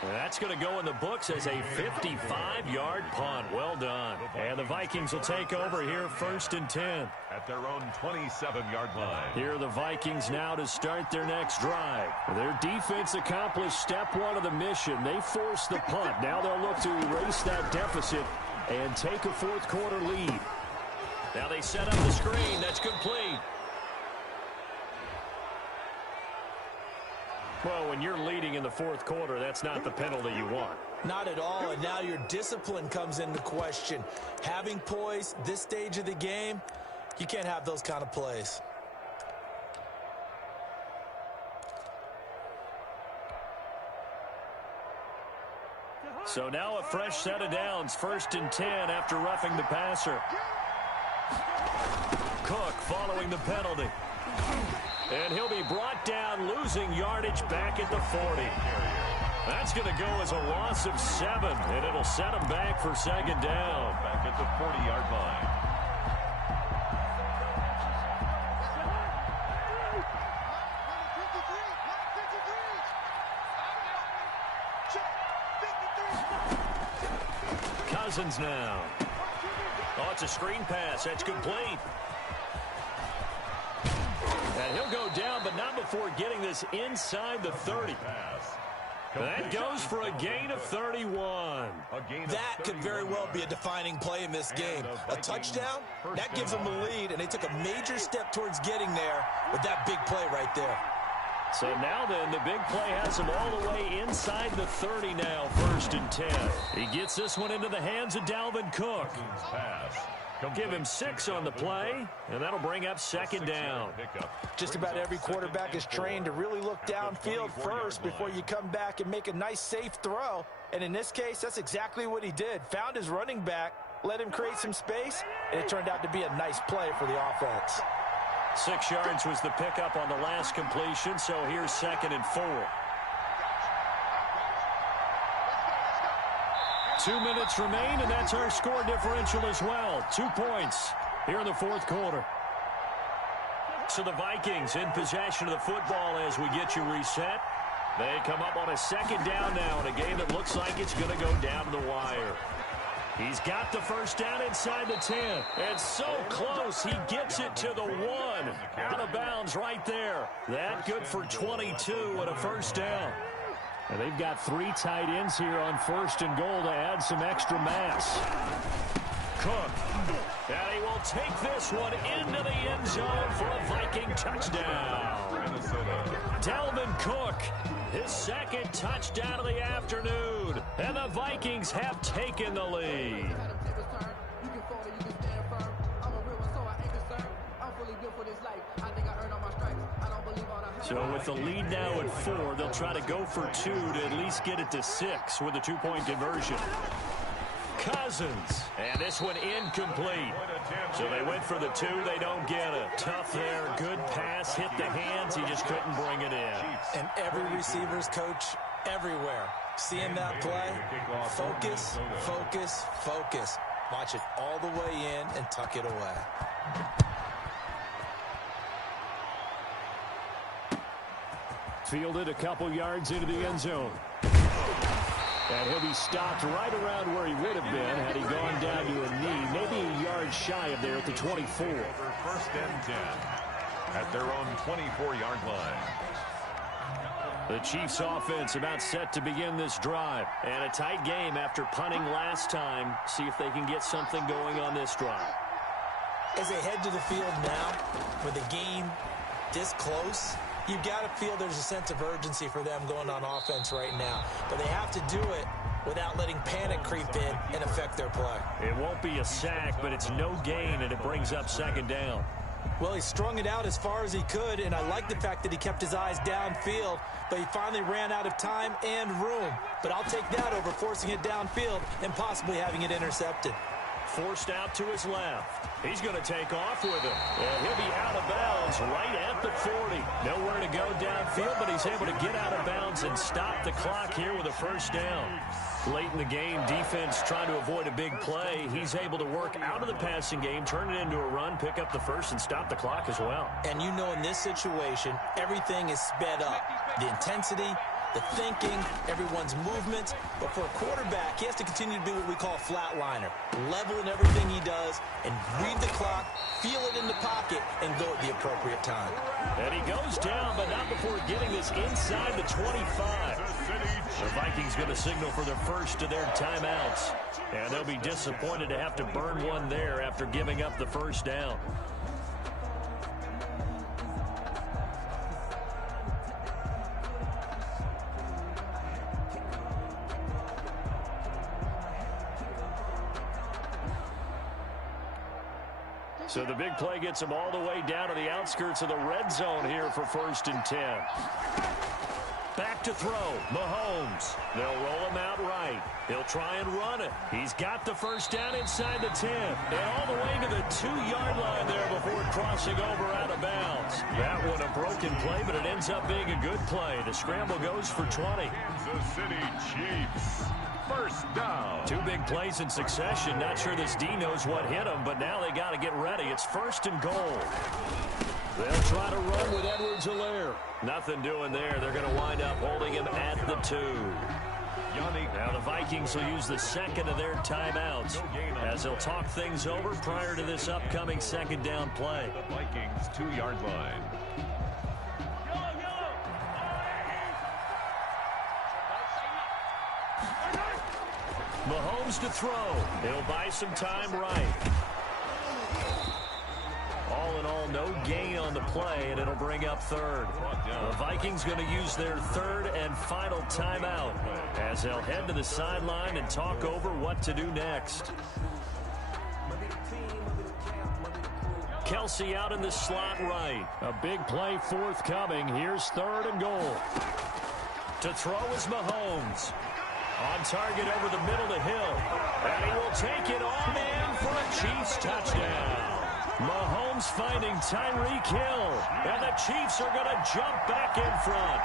And that's going to go in the books as a 55-yard punt. Well done. And the Vikings will take over here 1st and 10. At their own 27-yard line. Here are the Vikings now to start their next drive. Their defense accomplished step 1 of the mission. They forced the punt. Now they'll look to erase that deficit and take a 4th quarter lead. Now they set up the screen. That's complete. Well, when you're leading in the 4th quarter, that's not the penalty you want. Not at all, and now your discipline comes into question. Having poise this stage of the game, you can't have those kind of plays. So now a fresh set of downs, 1st and 10 after roughing the passer. Cook following the penalty. And he'll be brought down, losing yardage back at the 40. That's going to go as a loss of 7, and it'll set him back for 2nd down. Back at the 40-yard line. Cousins now. Oh, it's a screen pass. That's complete. And he'll go down, but not before getting this inside the 30. That goes for a gain of 31. That could very well be a defining play in this game. A touchdown, that gives them a lead, and they took a major step towards getting there with that big play right there. So now then, the big play has him all the way inside the 30 now, 1st and 10. He gets this one into the hands of Dalvin Cook. Give him 6 on the play, and that'll bring up 2nd down. Just about every quarterback is trained to really look downfield first before you come back and make a nice, safe throw. And in this case, that's exactly what he did. Found his running back, let him create some space, and it turned out to be a nice play for the offense. 6 yards was the pickup on the last completion, so here's 2nd and 4. 2 minutes remain, and that's our score differential as well. 2 points here in the 4th quarter. So the Vikings in possession of the football as we get you reset. They come up on a 2nd down now in a game that looks like it's going to go down to the wire. He's got the 1st down inside the 10. And so close, he gets it to the 1. Out of bounds right there. That good for 22 and a 1st down. And they've got 3 tight ends here on 1st and goal to add some extra mass. Cook. And he will take this one into the end zone for a Viking touchdown. Dalvin Cook, his 2nd touchdown of the afternoon. And the Vikings have taken the lead. So with the lead now at 4, they'll try to go for 2 to at least get it to 6 with a 2-point conversion. Cousins, and this one incomplete. So they went for the 2, they don't get it. Tough there, good pass, hit the hands, he just couldn't bring it in. And every receiver's coach everywhere, seeing that play, focus, focus, focus. Watch it all the way in and tuck it away. Fielded a couple yards into the end zone. And he'll be stopped right around where he would have been had he gone down to a knee, maybe a yard shy of there at the 24. First and 10 at their own 24-yard line. The Chiefs offense about set to begin this drive. And a tight game after punting last time. See if they can get something going on this drive. As they head to the field now, with the game this close, you've got to feel there's a sense of urgency for them going on offense right now. But they have to do it without letting panic creep in and affect their play. It won't be a sack, but it's no gain, and it brings up second down. Well, he strung it out as far as he could, and I like the fact that he kept his eyes downfield, but he finally ran out of time and room. But I'll take that over forcing it downfield and possibly having it intercepted. Forced out to his left. He's going to take off with it. And he'll be out of bounds right at the 40. Nowhere to go downfield, but he's able to get out of bounds and stop the clock here with a first down. Late in the game, defense trying to avoid a big play. He's able to work out of the passing game, turn it into a run, pick up the first, and stop the clock as well. And you know in this situation, everything is sped up. The intensity, the thinking, everyone's movement. But for a quarterback, he has to continue to be what we call a flatliner. Level in everything he does and read the clock, feel it in the pocket, and go at the appropriate time. And he goes down, but not before getting this inside the 25. The Vikings going to signal for their first of their timeouts. And they'll be disappointed to have to burn one there after giving up the first down. So the big play gets them all the way down to the outskirts of the red zone here for first and 10. Back to throw, Mahomes. They'll roll him out right. He'll try and run it. He's got the first down inside the 10. And all the way to the 2-yard line there before crossing over out of bounds. That one a broken play, but it ends up being a good play. The scramble goes for 20. The City Chiefs. First down. Two big plays in succession. Not sure this D knows what hit him, but now they got to get ready. It's first and goal. They'll try to run with Edwards-Helaire. Nothing doing there. They're going to wind up holding him at the 2. Now the Vikings will use the second of their timeouts as they'll talk things over prior to this upcoming second down play. The Vikings 2-yard line. Mahomes to throw. He'll buy some time right. All in all, no gain on the play, and it'll bring up third. The Vikings going to use their third and final timeout as they'll head to the sideline and talk over what to do next. Kelsey out in the slot right. A big play forthcoming. Here's third and goal. To throw is Mahomes. On target over the middle to Hill. And he will take it on in for a Chiefs touchdown. Mahomes finding Tyreek Hill. And the Chiefs are going to jump back in front.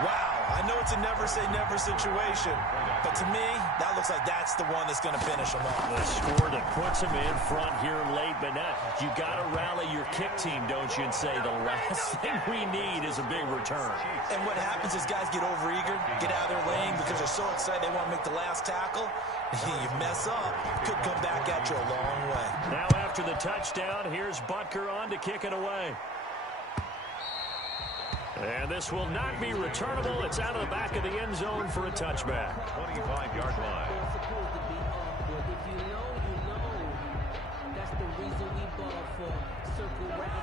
Wow, I know it's a never-say-never situation, but to me, that looks like that's the one that's going to finish them off. The score that puts them in front here late, but now you got to rally your kick team, don't you, and say the last thing we need is a big return. And what happens is guys get overeager, get out of their lane because they're so excited they want to make the last tackle. You mess up, could come back at you a long way. Now after the touchdown, here's Butker on to kick it away. And this will not be returnable. It's out of the back of the end zone for a touchback. 25-yard line.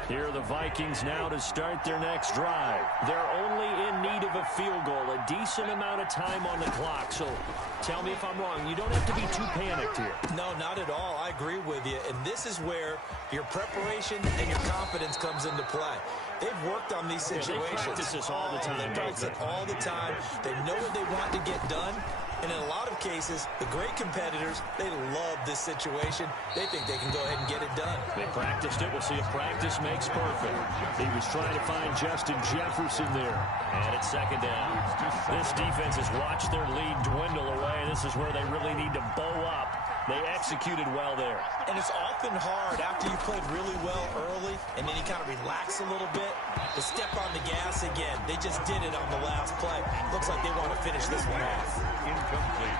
Here are the Vikings now to start their next drive. They're only in need of a field goal, a decent amount of time on the clock. So tell me if I'm wrong. You don't have to be too panicked here. No, not at all. I agree with you. And this is where your preparation and your confidence comes into play. They've worked on these situations. They practice this all the time. They practice it all the time. They know what they want to get done. And in a lot of cases, the great competitors, they love this situation. They think they can go ahead and get it done. They practiced it. We'll see if practice makes perfect. He was trying to find Justin Jefferson there. And it's second down. This defense has watched their lead dwindle away. This is where they really need to bow up. They executed well there. And it's nothing hard after you played really well early and then you kind of relax a little bit to step on the gas again. They just did it on the last play. Looks like they want to finish this one off. Incomplete.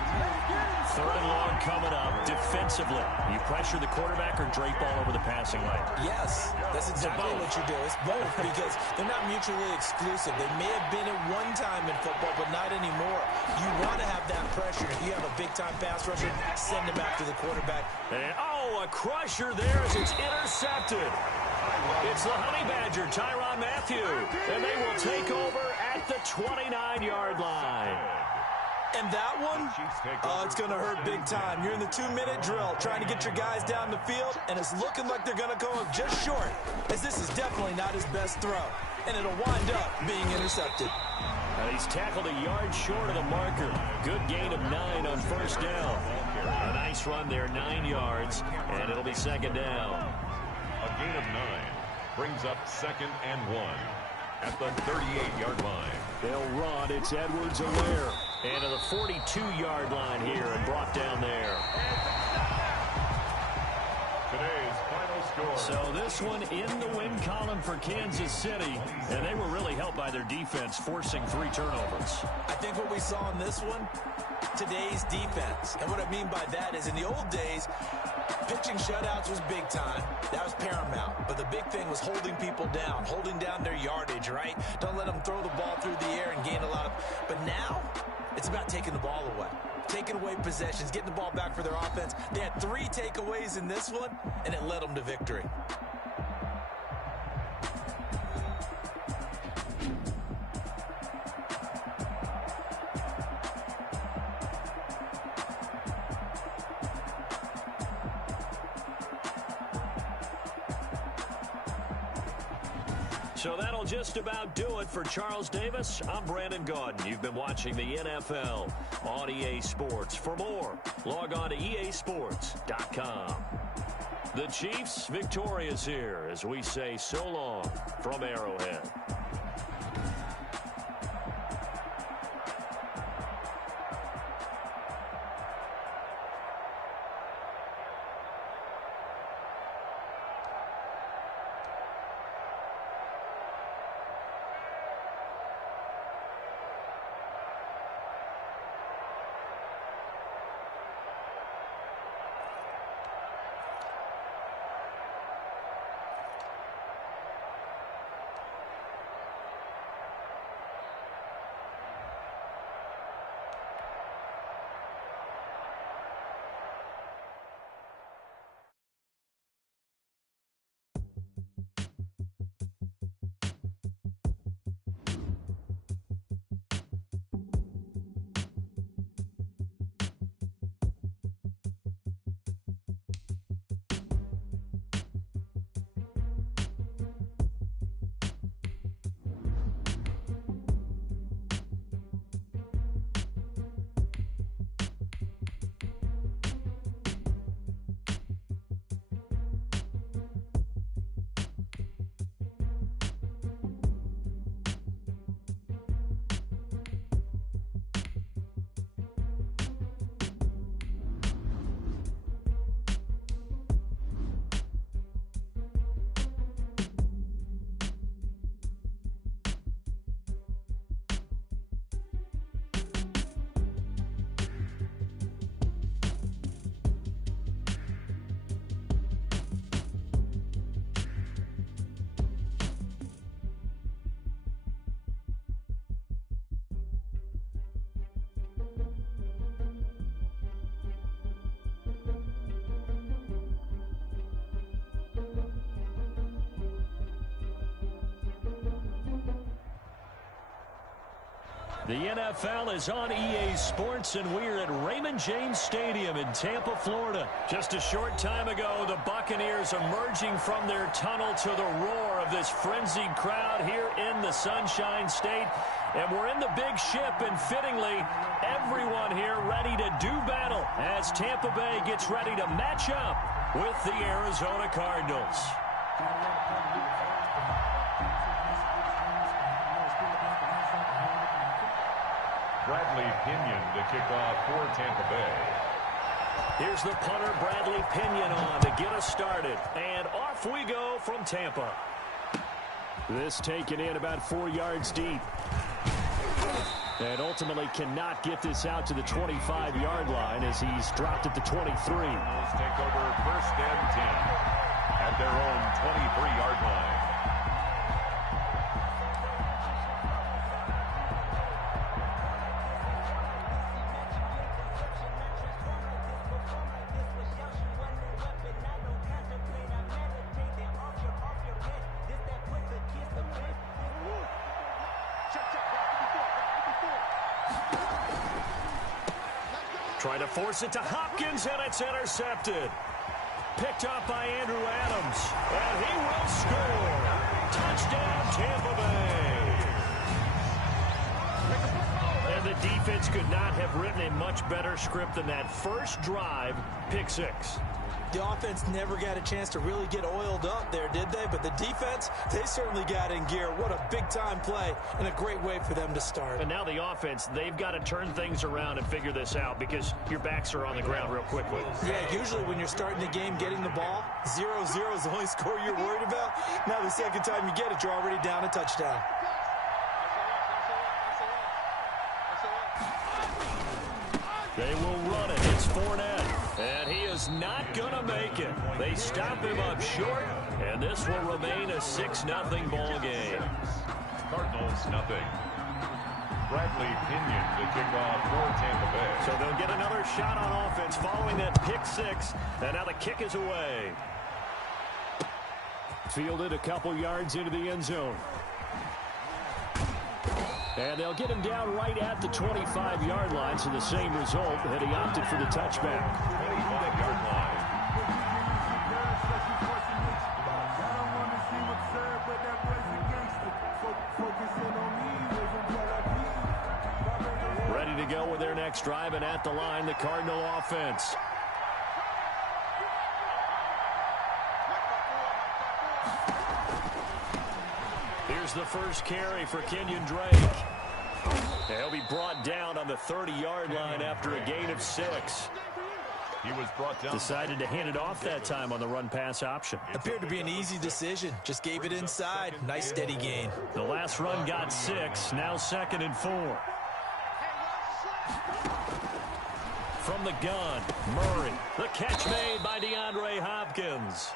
Third and long coming up. Defensively, you pressure the quarterback or drape all over the passing lane? Yes, that's exactly what you do. It's both because they're not mutually exclusive. They may have been at one time in football, but not anymore. You want to have that pressure. If you have a big-time pass rusher, send him after the quarterback. And, a crusher there as it's intercepted. It's the Honey Badger, Tyrann Mathieu, and they will take over at the 29-yard line. And that one, it's going to hurt big time. You're in the 2-minute drill trying to get your guys down the field, and it's looking like they're going to go just short, as this is definitely not his best throw. And it'll wind up being intercepted. He's tackled a yard short of the marker. Good gain of 9 on first down. A nice run there, 9 yards, and it'll be second down. A gain of 9 brings up 2nd and 1 at the 38-yard line. They'll run. It's Edwards-Helaire. And to the 42-yard line here and brought down there. Today's final score. So this one in the win column for Kansas City. And they were really helped by their defense, forcing 3 turnovers. I think what we saw in this one, today's defense. And what I mean by that is in the old days, pitching shutouts was big time. That was paramount. But the big thing was holding people down, holding down their yardage, right? Don't let them throw the ball through the air and gain a lot of... But now, it's about taking the ball away. Taking away possessions, getting the ball back for their offense. They had 3 takeaways in this one, and it led them to victory. So that'll just about do it for Charles Davis. I'm Brandon Gaudin. You've been watching the NFL on EA Sports. For more, log on to easports.com. The Chiefs victorious here as we say so long from Arrowhead. The NFL is on EA Sports, and we're at Raymond James Stadium in Tampa, Florida. Just a short time ago, the Buccaneers emerging from their tunnel to the roar of this frenzied crowd here in the Sunshine State. And we're in the big ship, and fittingly, everyone here ready to do battle as Tampa Bay gets ready to match up with the Arizona Cardinals. Bradley Pinion to kick off for Tampa Bay. Here's the punter, Bradley Pinion, on to get us started. And off we go from Tampa. This taken in about 4 yards deep. And ultimately cannot get this out to the 25-yard line as he's dropped at the 23. Take over first and 10 at their own 23-yard line. Trying to force it to Hopkins, and it's intercepted. Picked up by Andrew Adams, and he will score. Touchdown, Tampa Bay. And the defense could not have written a much better script than that first drive, pick 6. The offense never got a chance to really get oiled up there, did they? But the defense, they certainly got in gear. What a big-time play and a great way for them to start. And now the offense, they've got to turn things around and figure this out because your backs are on the ground real quickly. Yeah, usually when you're starting the game getting the ball, 0-0 is the only score you're worried about. Now the second time you get it, you're already down a touchdown. They will run it. It's Fournette. And he is not going to make it. They stop him up short, and this will remain a 6-0 ball game. Cardinals, nothing. Bradley Pinion to kick off for Tampa Bay. So they'll get another shot on offense following that pick 6, and now the kick is away. Fielded a couple yards into the end zone. And they'll get him down right at the 25-yard line, so the same result, and he opted for the touchback. 25-yard line. Ready to go with their next drive, and at the line, the Cardinal offense. Here's the first carry for Kenyon Drake. He'll be brought down on the 30-yard line after a gain of 6. He was brought down. Decided to hand it off that time on the run-pass option. Appeared to be an easy decision. Just gave it inside. Nice steady gain. The last run got 6. Now 2nd and 4. From the gun, Murray. The catch made by DeAndre Hopkins.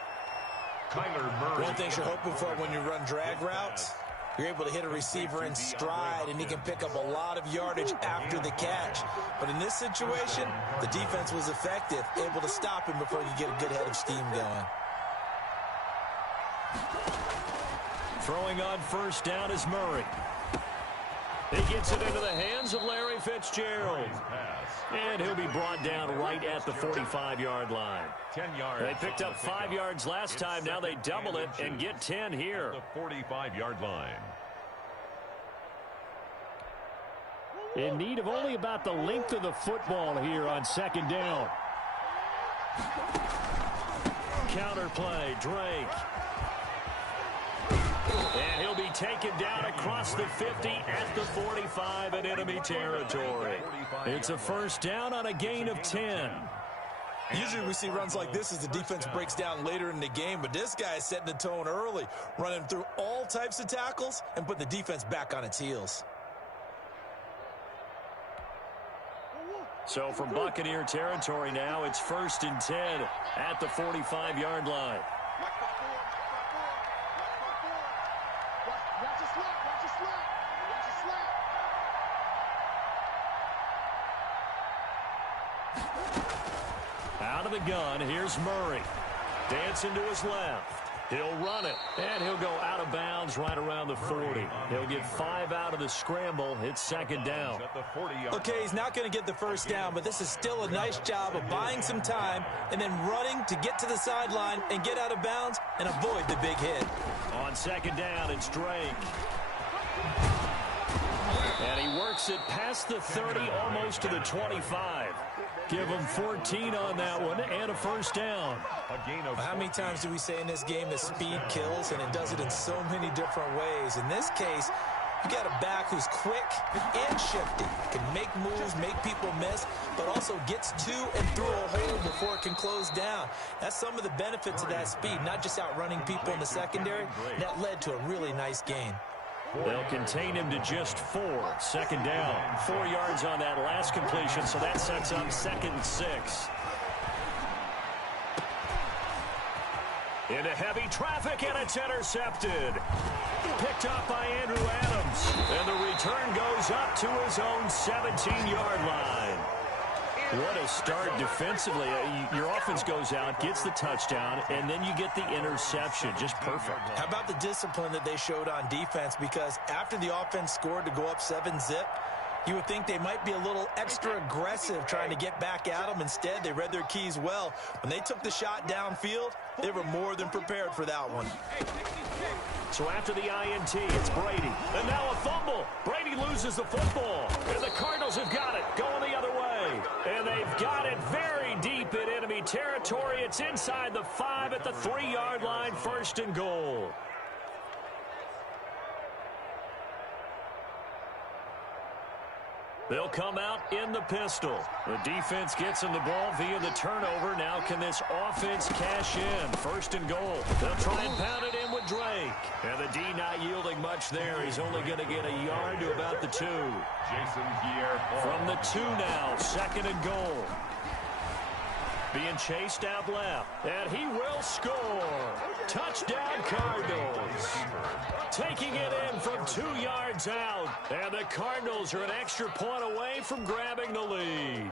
Kyler Murray. One thing you're hoping for when you run drag routes, you're able to hit a receiver in stride, and he can pick up a lot of yardage after the catch. But in this situation, the defense was effective, able to stop him before he could get a good head of steam going. Throwing on first down is Murray. He gets it into the hands of Larry Fitzgerald. And he'll be brought down right at the 45-yard line. 10 yards. They picked up 5 yards last time. Now they double it and get 10 here. The 45-yard line. In need of only about the length of the football here on 2nd down. Counter play, Drake. And he'll be taken down across the 50 at the 45 in enemy territory. It's a first down on a gain of 10. Usually we see runs like this as the defense breaks down later in the game, but this guy is setting the tone early, running through all types of tackles and put the defense back on its heels. So from Buccaneer territory now, it's 1st and 10 at the 45-yard line. Out of the gun, here's Murray. Dancing to his left. He'll run it, and he'll go out of bounds right around the 40. He'll get 5 out of the scramble. It's 2nd down. Okay, he's not going to get the first down, but this is still a nice job of buying some time and then running to get to the sideline and get out of bounds and avoid the big hit. On 2nd down, it's Drake. And he works it past the 30, almost to the 25. Give him 14 on that one and a first down. How many times do we say in this game that speed kills, and it does it in so many different ways? In this case, You got a back who's quick and shifty, can make moves, make people miss, but also gets to and through a hole before it can close down. That's some of the benefits of that speed, not just outrunning people in the secondary. That led to a really nice gain. They'll contain him to just 4. Second down. 4 yards on that last completion, so that sets up 2nd and 6. Into heavy traffic, and it's intercepted. Picked up by Andrew Adams. And the return goes up to his own 17-yard line. What a start defensively. Your offense goes out, gets the touchdown, and then you get the interception. Just perfect. How about the discipline that they showed on defense? Because after the offense scored to go up 7-zip, you would think they might be a little extra aggressive trying to get back at them. Instead, they read their keys well. When they took the shot downfield, they were more than prepared for that one. So after the INT, it's Brady. And now a fumble. Brady loses the football. And the Cardinals have got it. Going the other way. And they've got it very deep in enemy territory. It's inside the 5 at the 3-yard line. 1st and goal. They'll come out in the pistol. The defense gets him the ball via the turnover. Now can this offense cash in? 1st and goal. They'll try and pound it in with Drake. And the D not yielding much there. He's only going to get a yard to about the 2. Jason Pierre From the 2 now, 2nd and goal. Being chased out left. And he will score. Touchdown Cardinals. Taking it in from 2 yards out. And the Cardinals are an extra point away from grabbing the lead.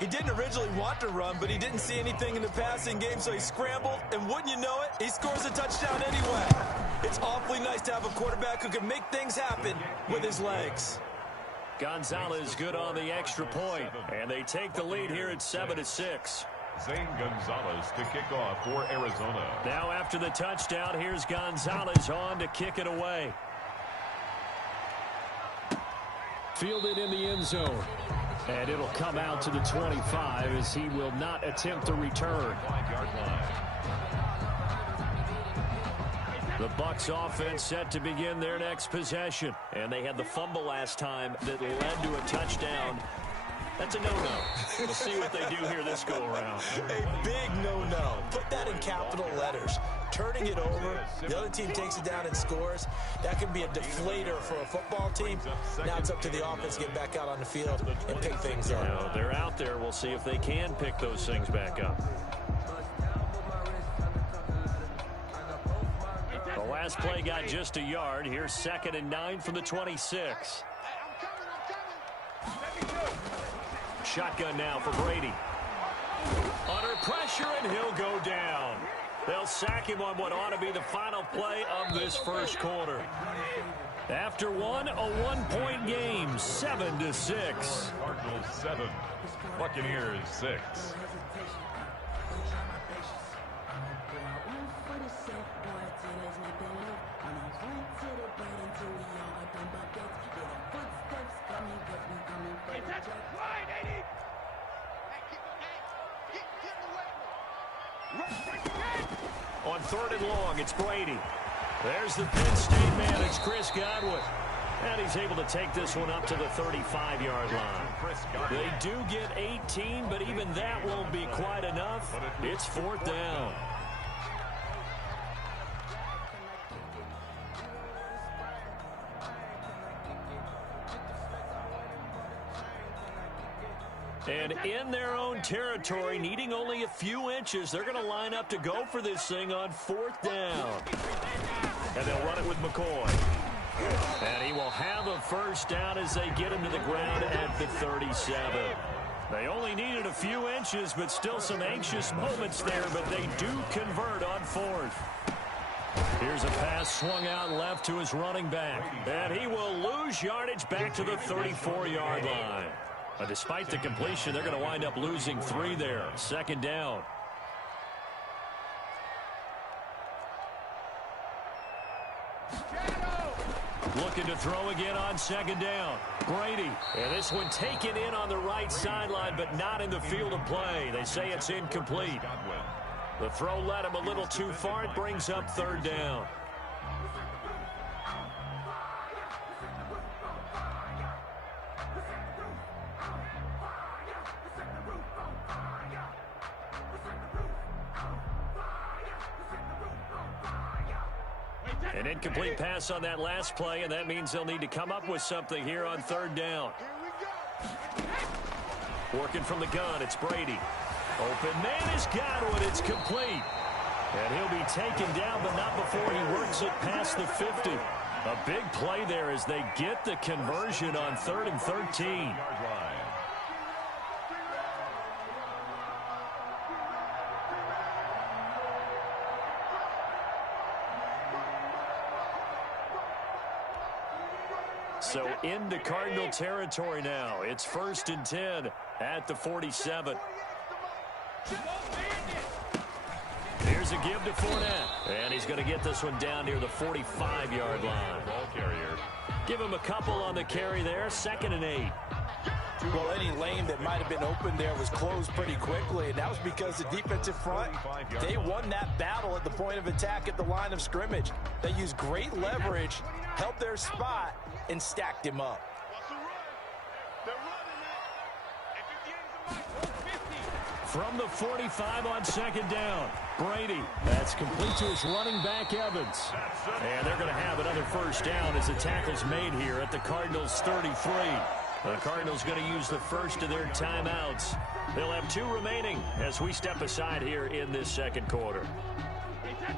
He didn't originally want to run, but he didn't see anything in the passing game, so he scrambled. And wouldn't you know it, he scores a touchdown anyway. It's awfully nice to have a quarterback who can make things happen with his legs. Gonzalez good on the extra point. And they take the lead here at 7-6. Zane Gonzalez to kick off for Arizona. Now after the touchdown, here's Gonzalez on to kick it away. Fielded in the end zone. And it'll come out to the 25 as he will not attempt the return. 5-yard line. The Bucs offense set to begin their next possession. And they had the fumble last time that led to a touchdown. That's a no-no. We'll see what they do here this go-around. A big no-no. Put that in capital letters. Turning it over, the other team takes it down and scores. That can be a deflator for a football team. Now it's up to the offense to get back out on the field and pick things up. No, they're out there. We'll see if they can pick those things back up. The last play got just a yard. Here's 2nd and 9 from the 26. Shotgun now for Brady. Under pressure, and he'll go down. They'll sack him on what ought to be the final play of this first quarter. After one, a one-point game, 7-6. Cardinals 7, Buccaneers 6. On 3rd and long, it's Brady. There's the Penn State man. It's Chris Godwin. And he's able to take this one up to the 35-yard line. They do get 18, but even that won't be quite enough. It's 4th down. And in their own territory, needing only a few inches, they're going to line up to go for this thing on 4th down. And they'll run it with McCoy. And he will have a first down as they get him to the ground at the 37. They only needed a few inches, but still some anxious moments there, but they do convert on 4th. Here's a pass swung out left to his running back. And he will lose yardage back to the 34-yard line. Despite the completion, they're going to wind up losing 3 there. 2nd down. Looking to throw again on 2nd down. Brady. And this one taken in on the right sideline, but not in the field of play. They say it's incomplete. The throw led him a little too far. It brings up 3rd down. An incomplete pass on that last play, and that means they'll need to come up with something here on third down. Working from the gun, it's Brady. Open man has got one. It's complete. And he'll be taken down, but not before he works it past the 50. A big play there as they get the conversion on 3rd and 13. So into Cardinal territory now. It's 1st and 10 at the 47. Here's a give to Fournette. And he's going to get this one down near the 45-yard line. Ball carrier. Give him a couple on the carry there. 2nd and 8. Well, any lane that might have been open there was closed pretty quickly, and that was because the defensive front, they won that battle at the point of attack at the line of scrimmage. They used great leverage, helped their spot, and stacked him up. From the 45 on 2nd down, Brady. That's complete to his running back, Evans. And they're going to have another 1st down as the tackle's made here at the Cardinals' 33. The Cardinals going to use the first of their timeouts. They'll have 2 remaining as we step aside here in this 2nd quarter.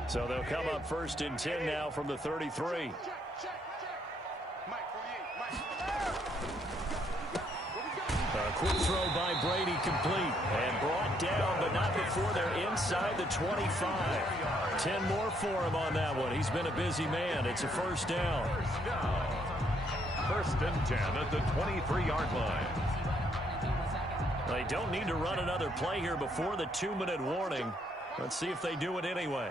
So they'll come up 1st and 10 now from the 33. A quick throw by Brady, complete and brought down, but not before they're inside the 25. 10 more for him on that one. He's been a busy man. It's a 1st down. 1st and 10 at the 23-yard line. They don't need to run another play here before the 2-minute warning. Let's see if they do it anyway.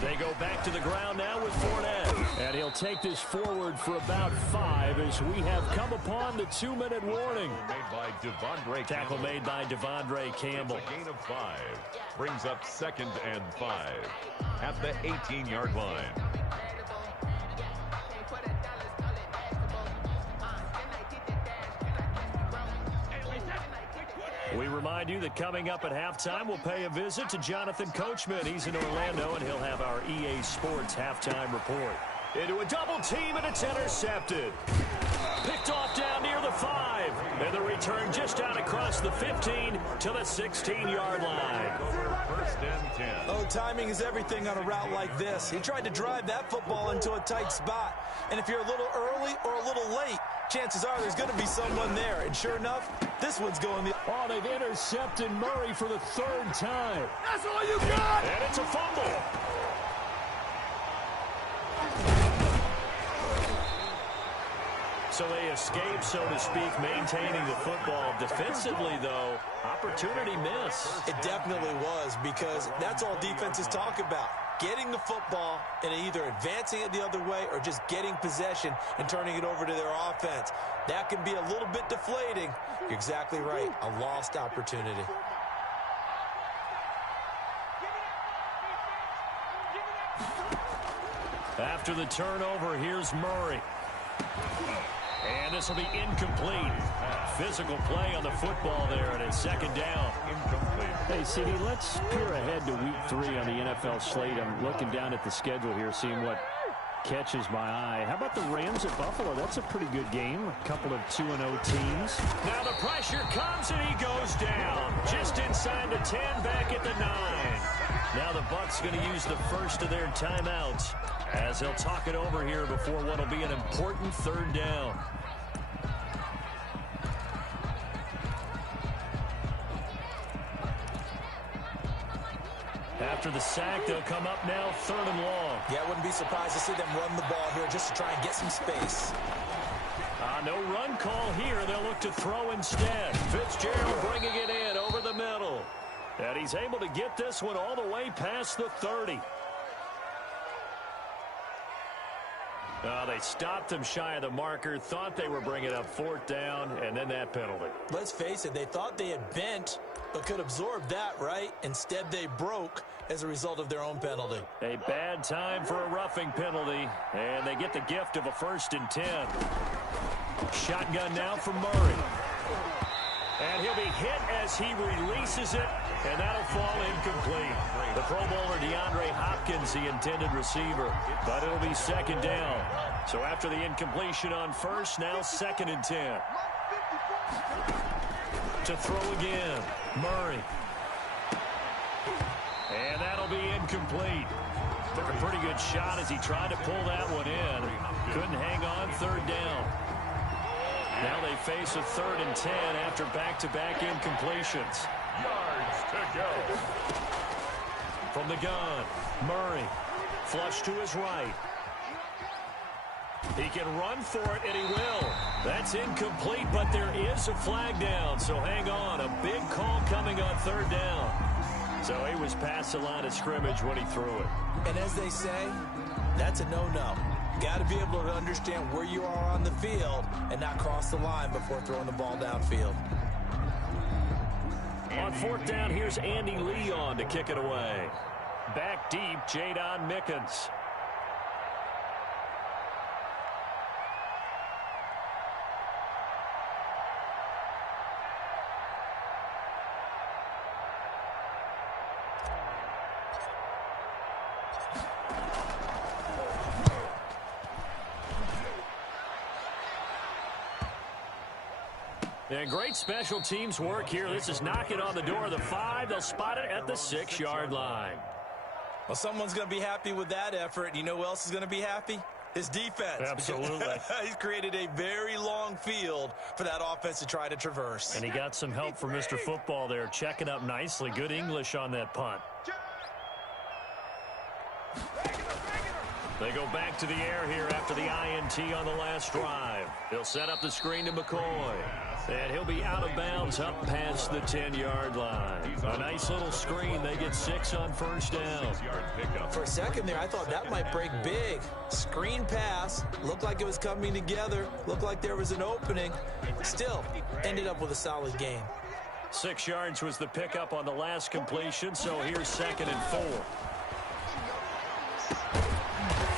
They go back to the ground now with Fournette. And he'll take this forward for about 5 as we have come upon the 2-minute warning. Made by Devondre Tackle Campbell. made by Devondre Campbell. A gain of 5. Brings up 2nd and 5 at the 18-yard line. We remind you that coming up at halftime, we'll pay a visit to Jonathan Coachman. He's in Orlando, and he'll have our EA Sports halftime report. Into a double team, and it's intercepted. Picked off down near the 5. And the return just out across the 15 to the 16-yard line. 1st and 10. Oh, timing is everything on a route like this. He tried to drive that football into a tight spot. And if you're a little early or a little late, chances are there's going to be someone there. And sure enough, this one's going the... Oh, they've intercepted Murray for the 3rd time. That's all you got! And it's a fumble. So they escape, so to speak, maintaining the football. Defensively, though, opportunity miss. It definitely was, because that's all defenses talk about. Getting the football and either advancing it the other way or just getting possession and turning it over to their offense. That can be a little bit deflating. You're exactly right. A lost opportunity. After the turnover, here's Murray. And this will be incomplete. Physical play on the football there, and it's 2nd down. Incomplete. Hey, CD, let's peer ahead to week 3 on the NFL slate. I'm looking down at the schedule here, seeing what catches my eye. How about the Rams at Buffalo? That's a pretty good game. A couple of 2-0 teams. Now the pressure comes, and he goes down. Just inside the 10, back at the 9. Now the Bucs going to use the first of their timeouts as they'll talk it over here before what will be an important 3rd down. After the sack, they'll come up now 3rd and long. Yeah, I wouldn't be surprised to see them run the ball here just to try and get some space. No run call here. They'll look to throw instead. Fitzgerald bringing it in over the middle. And he's able to get this one all the way past the 30. They stopped him shy of the marker, thought they were bringing up 4th down, and then that penalty. Let's face it, they thought they had bent, but could absorb that, right? Instead, they broke as a result of their own penalty. A bad time for a roughing penalty, and they get the gift of a 1st and 10. Shotgun now for Murray. And he'll be hit as he releases it, and that'll fall incomplete. The Pro Bowler DeAndre Hopkins, the intended receiver, but it'll be second down. So after the incompletion on first, now 2nd and 10. To throw again, Murray. And that'll be incomplete. Took a pretty good shot as he tried to pull that one in. Couldn't hang on, 3rd down. Now they face a 3rd and 10 after back-to-back incompletions. Yards to go. From the gun, Murray. Flush to his right. He can run for it, and he will. That's incomplete, but there is a flag down, so hang on. A big call coming on 3rd down. So he was past the line of scrimmage when he threw it. And as they say, that's a no-no. Got to be able to understand where you are on the field and not cross the line before throwing the ball downfield. On 4th down, here's Andy Lee on to kick it away. Back deep, Jadon Mickens. And great special teams work here. This is knocking on the door of the 5. They'll spot it at the 6-yard line. Well, someone's going to be happy with that effort. You know who else is going to be happy? His defense. Absolutely. He's created a very long field for that offense to try to traverse. And he got some help from Mr. Football there, checking up nicely. Good English on that punt. They go back to the air here after the INT on the last drive. He'll set up the screen to McCoy. And he'll be out of bounds up past the 10-yard line. A nice little screen. They get 6 on 1st down. For a second there, I thought that might break big. Screen pass. Looked like it was coming together. Looked like there was an opening. Still, ended up with a solid game. 6 yards was the pickup on the last completion, so here's 2nd and 4.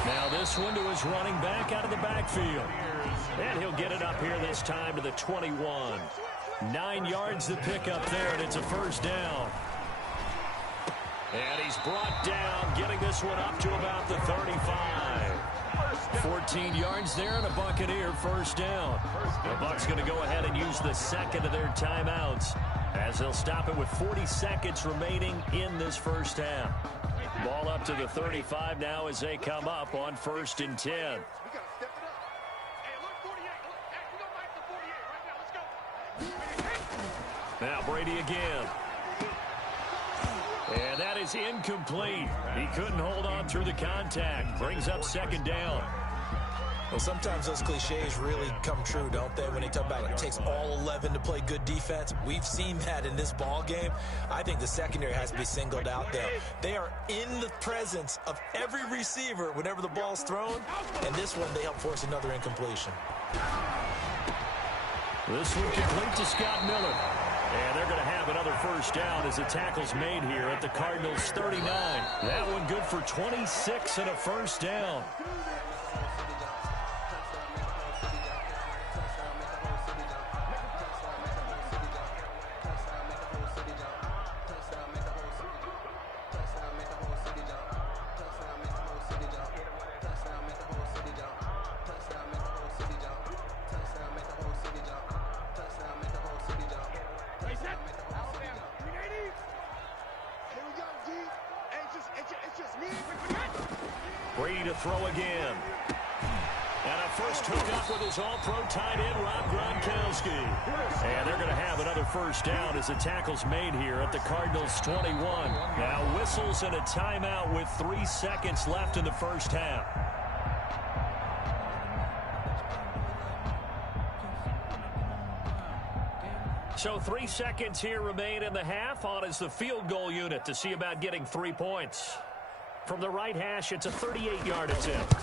Now this one to his running back out of the backfield. And he'll get it up here this time to the 21. 9 yards the pickup there, and it's a 1st down. And he's brought down, getting this one up to about the 35. 14 yards there and a Buccaneer 1st down. The Bucs going to go ahead and use the 2nd of their timeouts as they'll stop it with 40 seconds remaining in this 1st half. Ball up to the 35 now as they come up on 1st and 10. Now Brady again. And that is incomplete. He couldn't hold on through the contact. Brings up 2nd down. Well, sometimes those cliches really come true, don't they? When they talk about it takes all 11 to play good defense. We've seen that in this ball game. I think the secondary has to be singled out there. They are in the presence of every receiver whenever the ball's thrown. And this one, they help force another incompletion. This one complete to Scott Miller. And they're going to have another 1st down as the tackle's made here at the Cardinals' 39. That one good for 26 and a 1st down. Brady to throw again. And a first hookup with his all-pro tight end, Rob Gronkowski. And they're going to have another 1st down as the tackle's made here at the Cardinals' 21. Now whistles and a timeout with 3 seconds left in the 1st half. So 3 seconds here remain in the half. On is the field goal unit to see about getting 3 points. From the right hash, it's a 38-yard attempt.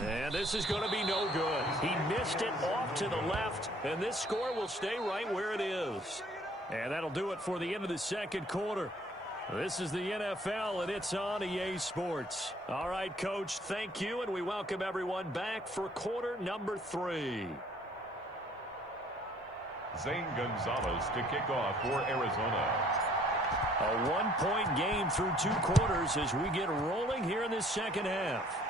And this is going to be no good. He missed it off to the left, and this score will stay right where it is. And that'll do it for the end of the 2nd quarter. This is the NFL, and it's on EA Sports. All right, Coach, thank you, and we welcome everyone back for quarter number 3. Zane Gonzalez to kick off for Arizona. A one-point game through 2 quarters as we get rolling here in this second half.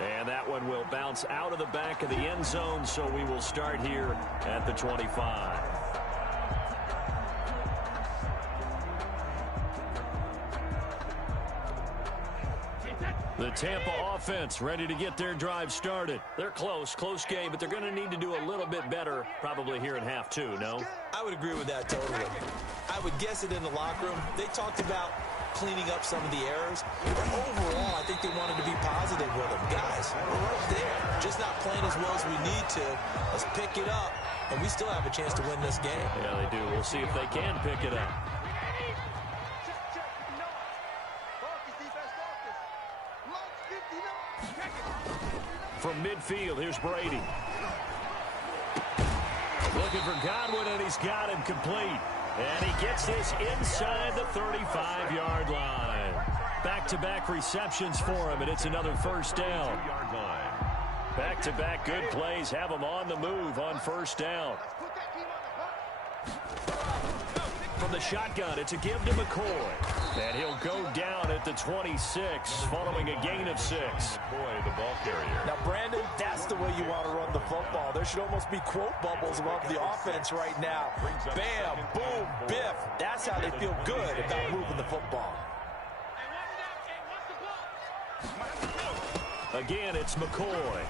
And that one will bounce out of the back of the end zone, so we will start here at the 25. The Tampa offense ready to get their drive started. They're close game, but they're going to need to do a little bit better probably here in half 2, no? I would agree with that totally. I would guess it in the locker room. They talked about cleaning up some of the errors, but overall, I think they wanted to be positive with them. Guys, we're right there. Just not playing as well as we need to. Let's pick it up, and we still have a chance to win this game. Yeah, they do. We'll see if they can pick it up. From midfield, here's Brady. Looking for Godwin, and he's got him complete. And he gets this inside the 35-yard line. Back-to-back receptions for him, and it's another first down. Back-to-back good plays have him on the move on first down. From the shotgun, it's a give to McCoy. And he'll go down at the 26 following a gain of 6. McCoy, the ball carrier. Now, Brandon, that's the way you want to run the football. There should almost be quote bubbles above the offense right now. Bam, boom, biff. That's how they feel good about moving the football. Again, it's McCoy.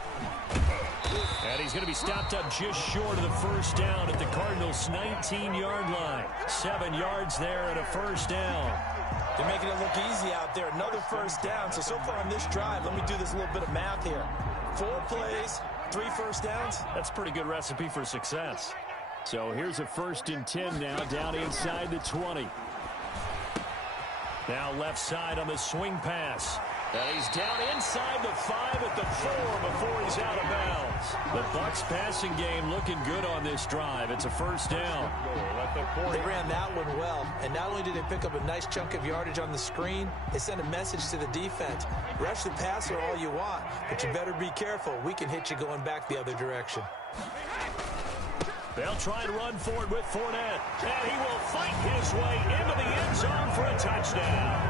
And he's going to be stopped up just short of the first down at the Cardinals' 19-yard line. 7 yards there and a first down. They're making it look easy out there. Another first down. So far on this drive, let me do this little bit of math here. 4 plays, 3 first downs. That's a pretty good recipe for success. So here's a 1st and 10 now, down inside the 20. Now left side on the swing pass. And he's down inside the 5 at the 4 before he's out of bounds. The Bucs passing game looking good on this drive. It's a first down. They ran that one well. And not only did they pick up a nice chunk of yardage on the screen, they sent a message to the defense. Rush the passer all you want, but you better be careful. We can hit you going back the other direction. They'll try and run for it with Fournette. And he will fight his way into the end zone for a touchdown.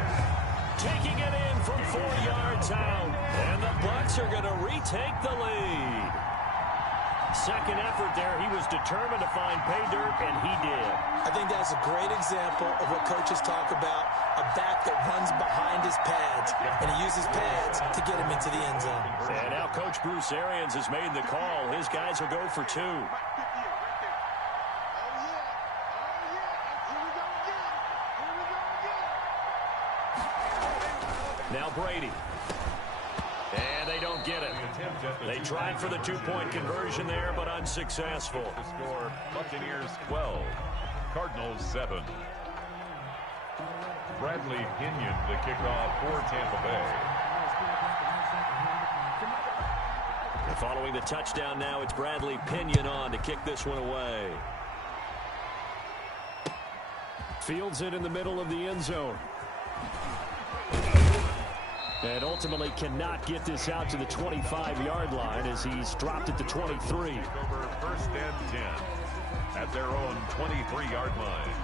Taking it in from 4 yards out. And the Bucs are going to retake the lead. Second effort there. He was determined to find pay dirt, and he did. I think that's a great example of what coaches talk about, a back that runs behind his pads, and he uses pads to get him into the end zone. And now Coach Bruce Arians has made the call. His guys will go for 2. Now Brady. And they don't get it. They tried for the 2-point conversion there, but unsuccessful. The score, Buccaneers 12, Cardinals 7. Bradley Pinion the kickoff for Tampa Bay. And following the touchdown now, it's Bradley Pinion on to kick this one away. Fields it in the middle of the end zone. And ultimately cannot get this out to the 25-yard line as he's dropped at the 23. Over 1st and 10 at their own 23-yard line.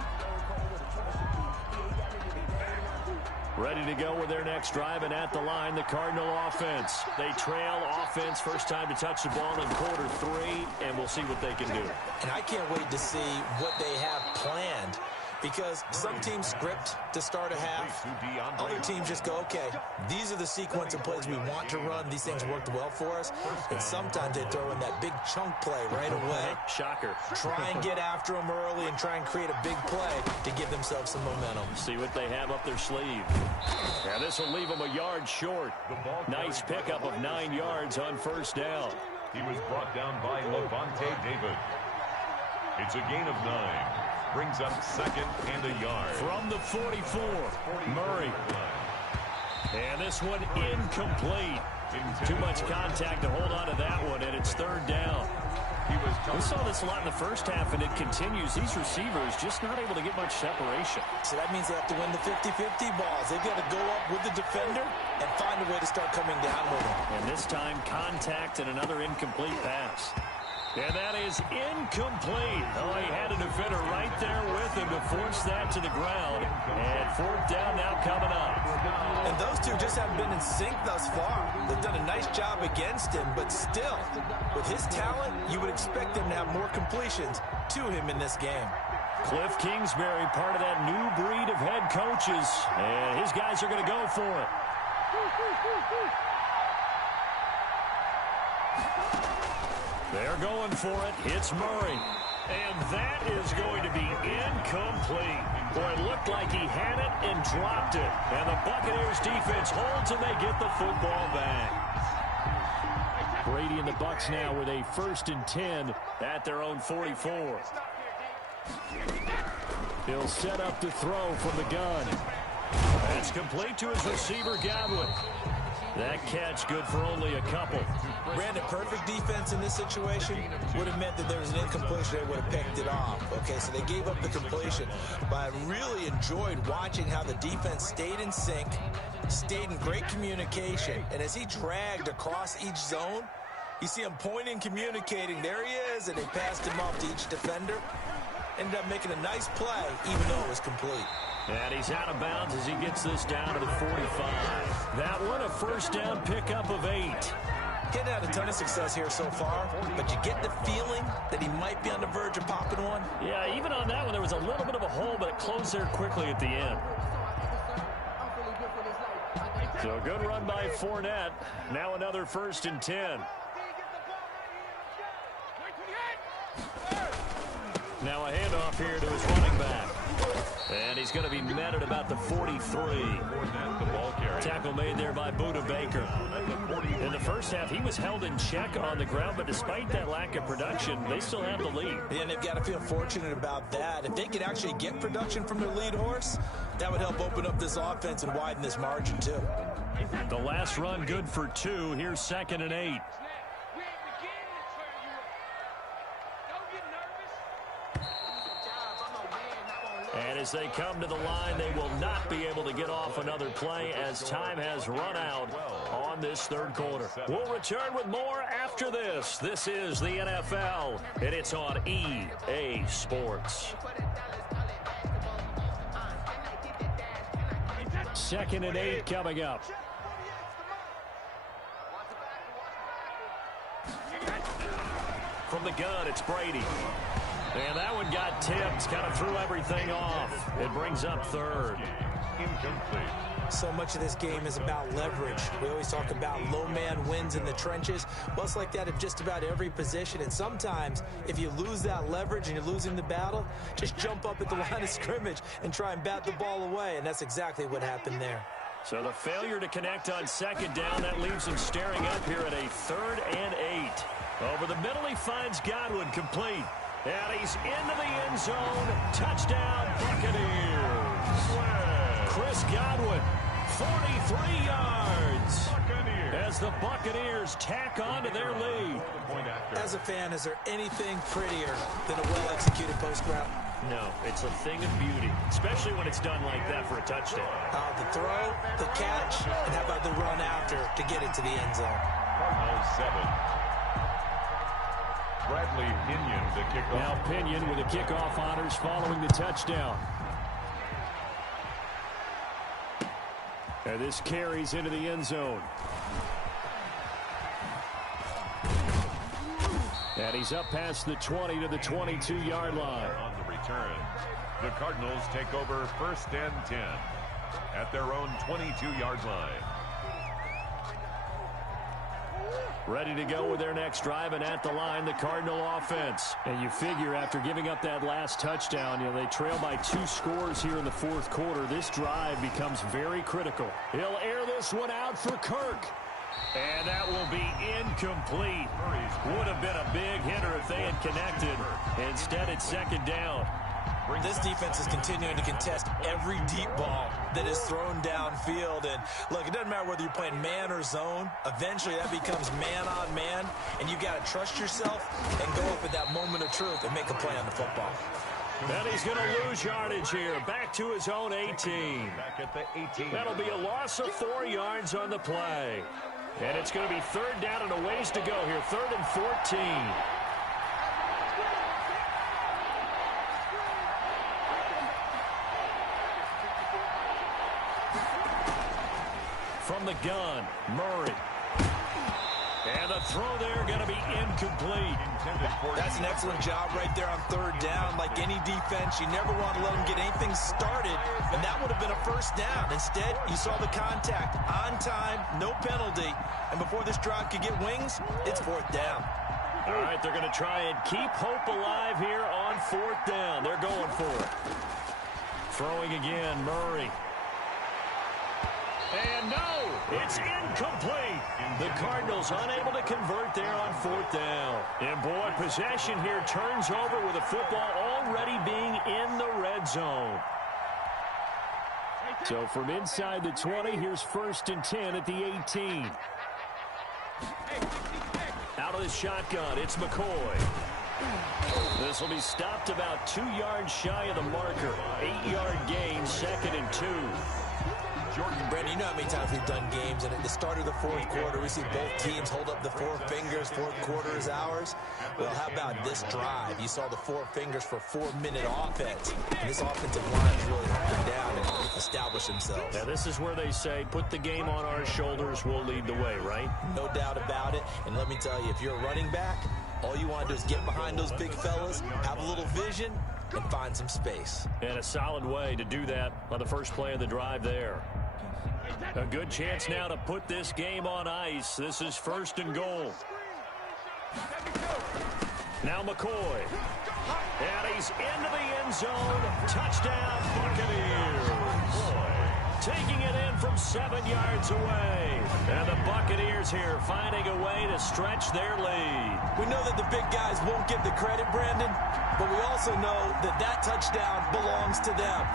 Ready to go with their next drive, and at the line, the Cardinal offense. They trail offense, first time to touch the ball in quarter 3, and we'll see what they can do. And I can't wait to see what they have planned. Because some teams script to start a half. Other teams just go, okay, these are the sequence of plays we want to run. These things worked well for us. And sometimes they throw in that big chunk play right away. Shocker. Try and get after them early and try and create a big play to give themselves some momentum. See what they have up their sleeve. Now this will leave them a yard short. Nice pickup of 9 yards on first down. He was brought down by Levante David. It's a gain of 9. Brings up 2nd and a yard. From the 44, Murray. And this one incomplete. Too much contact to hold on to that one, and it's 3rd down. We saw this a lot in the first half, and it continues. These receivers just not able to get much separation. So that means they have to win the 50-50 balls. They've got to go up with the defender and find a way to start coming down with him. And this time, contact and another incomplete pass. And that is incomplete. Oh, he had a defender right there with him to force that to the ground. And fourth down now coming up. And those two just haven't been in sync thus far. They've done a nice job against him, but still, with his talent, you would expect him to have more completions to him in this game. Cliff Kingsbury, part of that new breed of head coaches. And his guys are going to go for it. They're going for it. Hits Murray. And that is going to be incomplete. Boy, it looked like he had it and dropped it. And the Buccaneers defense holds and they get the football back. Brady and the Bucs now with a 1st and 10 at their own 44. He'll set up to throw from the gun. That's complete to his receiver, Godwin. That catch good for only a couple. Brandon, perfect defense in this situation would have meant that there was an incompletion. They would have picked it off. Okay, so they gave up the completion. But I really enjoyed watching how the defense stayed in sync, stayed in great communication. And as he dragged across each zone, you see him pointing, communicating. There he is, and they passed him off to each defender. Ended up making a nice play, even though it was complete. And he's out of bounds as he gets this down to the 45. That one, a first down pickup of 8. Getting out a ton of success here so far, but you get the feeling that he might be on the verge of popping one. Yeah, even on that one, there was a little bit of a hole, but it closed there quickly at the end. So a good run by Fournette. Now another 1st and 10. Now a handoff here to his running back. And he's going to be met at about the 43. Tackle made there by Budda Baker. In the first half, he was held in check on the ground, but despite that lack of production, they still have the lead. And they've got to feel fortunate about that. If they could actually get production from their lead horse, that would help open up this offense and widen this margin, too. The last run good for 2. Here's 2nd and 8. And as they come to the line, they will not be able to get off another play as time has run out on this 3rd quarter. We'll return with more after this. This is the NFL, and it's on EA Sports. 2nd and 8 coming up. From the gun, it's Brady. And that one got tipped, kind of threw everything off. It brings up 3rd. Incomplete. So much of this game is about leverage. We always talk about low man wins in the trenches. Well, it's like that at just about every position. And sometimes, if you lose that leverage and you're losing the battle, just jump up at the line of scrimmage and try and bat the ball away. And that's exactly what happened there. So the failure to connect on 2nd down, that leaves him staring up here at a 3rd and 8. Over the middle, he finds Godwin complete. And he's into the end zone. Touchdown, Buccaneers. Chris Godwin, 43 yards. As the Buccaneers tack on to their lead. As a fan, is there anything prettier than a well-executed post route? No, it's a thing of beauty, especially when it's done like that for a touchdown. The throw, the catch, and how about the run after to get it to the end zone? Cardinals 7. Bradley Pinion to kick off. Now Pinion with the kickoff honors following the touchdown. And this carries into the end zone. And he's up past the 20 to the 22-yard line. On the return, the Cardinals take over 1st and 10 at their own 22-yard line. Ready to go with their next drive, and at the line, the Cardinal offense. And you figure after giving up that last touchdown, they trail by 2 scores here in the 4th quarter. This drive becomes very critical. He'll air this one out for Kirk. And that will be incomplete. Would have been a big hitter if they had connected. Instead, it's 2nd down. This defense is continuing to contest every deep ball that is thrown downfield. And look, it doesn't matter whether you're playing man or zone. Eventually, that becomes man on man. And you've got to trust yourself and go up at that moment of truth and make a play on the football. And he's going to lose yardage here. Back to his own 18. Back at the 18. That'll be a loss of 4 yards on the play. And it's going to be 3rd down and a ways to go here. 3rd and 14. the gun. Murray. And the throw there going to be incomplete. That's an excellent job right there on third down. Like any defense, you never want to let them get anything started, and that would have been a first down. Instead, you saw the contact on time, no penalty, and before this drive could get wings, it's fourth down. All right, they're going to try and keep hope alive here on fourth down. They're going for it. Throwing again, Murray. And no, it's incomplete. The Cardinals unable to convert there on fourth down. And boy, possession here turns over with the football already being in the red zone. So from inside the 20, here's 1st and 10 at the 18. Out of the shotgun, it's McCoy. This will be stopped about 2 yards shy of the marker. 8-yard gain, 2nd and 2. Brandon, you know how many times we've done games, and at the start of the fourth quarter, we see both teams hold up the 4 fingers. Fourth quarter is ours. Well, how about this drive? You saw the 4 fingers for 4-minute offense. And this offensive line is really hunkered down and establish themselves. Now, this is where they say, put the game on our shoulders, we'll lead the way, right? No doubt about it. And let me tell you, if you're a running back, all you want to do is get behind those big fellas, have a little vision, and find some space. And a solid way to do that on the first play of the drive there. A good chance now to put this game on ice. This is 1st and goal. Now McCoy. And he's into the end zone. Touchdown, Buccaneers. Taking it in from 7 yards away. And the Buccaneers here finding a way to stretch their lead. We know that the big guys won't get the credit, Brandon, but we also know that that touchdown belongs to them.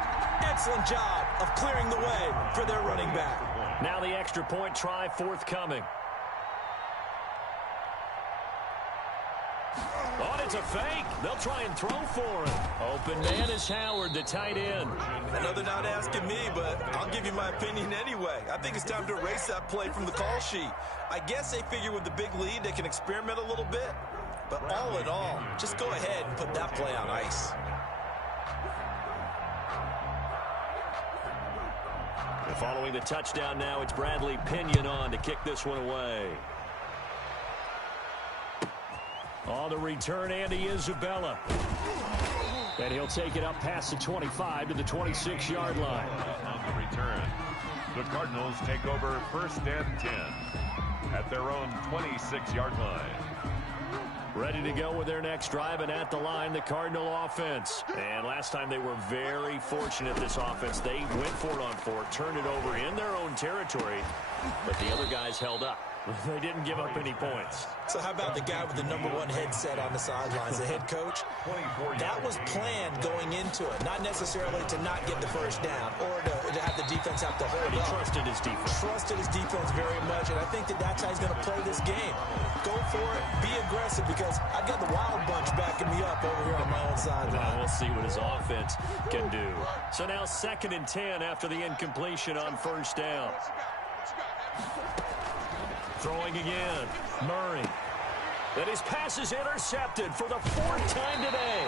Excellent job of clearing the way for their running back. Now the extra point try forthcoming. Oh, it's a fake. They'll try and throw for him. Open man is Howard, the tight end. I know they're not asking me, but I'll give you my opinion anyway. I think it's time to erase that play from the call sheet. I guess they figure with the big lead they can experiment a little bit. But all in all, just go ahead and put that play on ice. And following the touchdown now, it's Bradley Pinion on to kick this one away. On the return, Andy Isabella. And he'll take it up past the 25 to the 26-yard line. On the return, the Cardinals take over 1st and 10 at their own 26-yard line. Ready to go with their next drive, and at the line, the Cardinal offense. And last time they were very fortunate, this offense. They went for it on 4, turned it over in their own territory, but the other guys held up. They didn't give up any points. So how about the guy with the #1 headset on the sidelines, the head coach? That was planned going into it, not necessarily to not get the first down or to have the defense have to hold He up. trusted his defense. Trusted his defense very much, and I think that that's how he's going to play this game. Go for it, be aggressive, because I've got the wild bunch backing me up over here on my own sideline. Now we'll see what his offense can do. So now 2nd and 10 after the incompletion on 1st down. Throwing again, Murray. And his pass is intercepted for the 4th time today.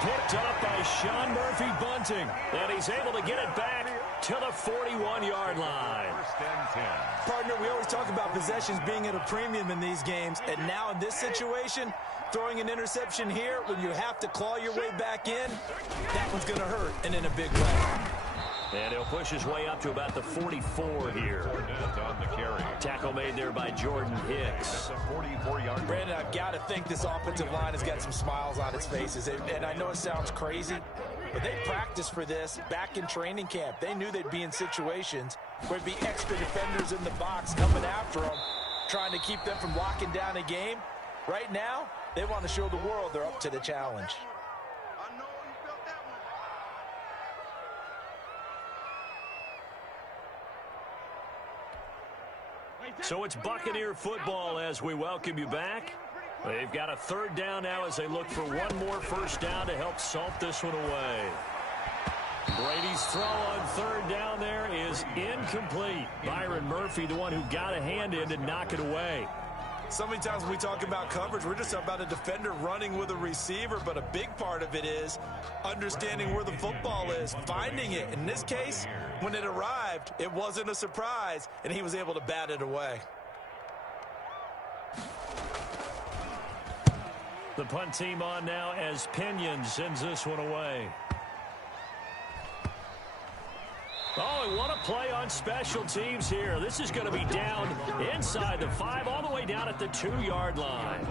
Picked up by Sean Murphy Bunting. And he's able to get it back to the 41-yard line. 1st and 10. Partner, we always talk about possessions being at a premium in these games, and now in this situation, throwing an interception here when you have to claw your way back in, that one's going to hurt, and in a big way. And he'll push his way up to about the 44 here. On the carry. Tackle made there by Jordan Hicks. 44-yard. Brandon, I've got to think this offensive line has got some smiles on its faces. And I know it sounds crazy, but they practiced for this back in training camp. They knew they'd be in situations where there'd be extra defenders in the box coming after them, trying to keep them from locking down a game. Right now, they want to show the world they're up to the challenge. I know you felt that one. So it's Buccaneer football as we welcome you back. They've got a 3rd down now as they look for one more 1st down to help salt this one away. Brady's throw on 3rd down there is incomplete. Byron Murphy, the one who got a hand in to knock it away. So many times when we talk about coverage, we're just about a defender running with a receiver, but a big part of it is understanding where the football is, finding it. In this case, when it arrived, it wasn't a surprise, and he was able to bat it away. The punt team on now as Pinion sends this one away. Oh, and what a play on special teams here. This is going to be down inside the 5, all the way down at the 2-yard line.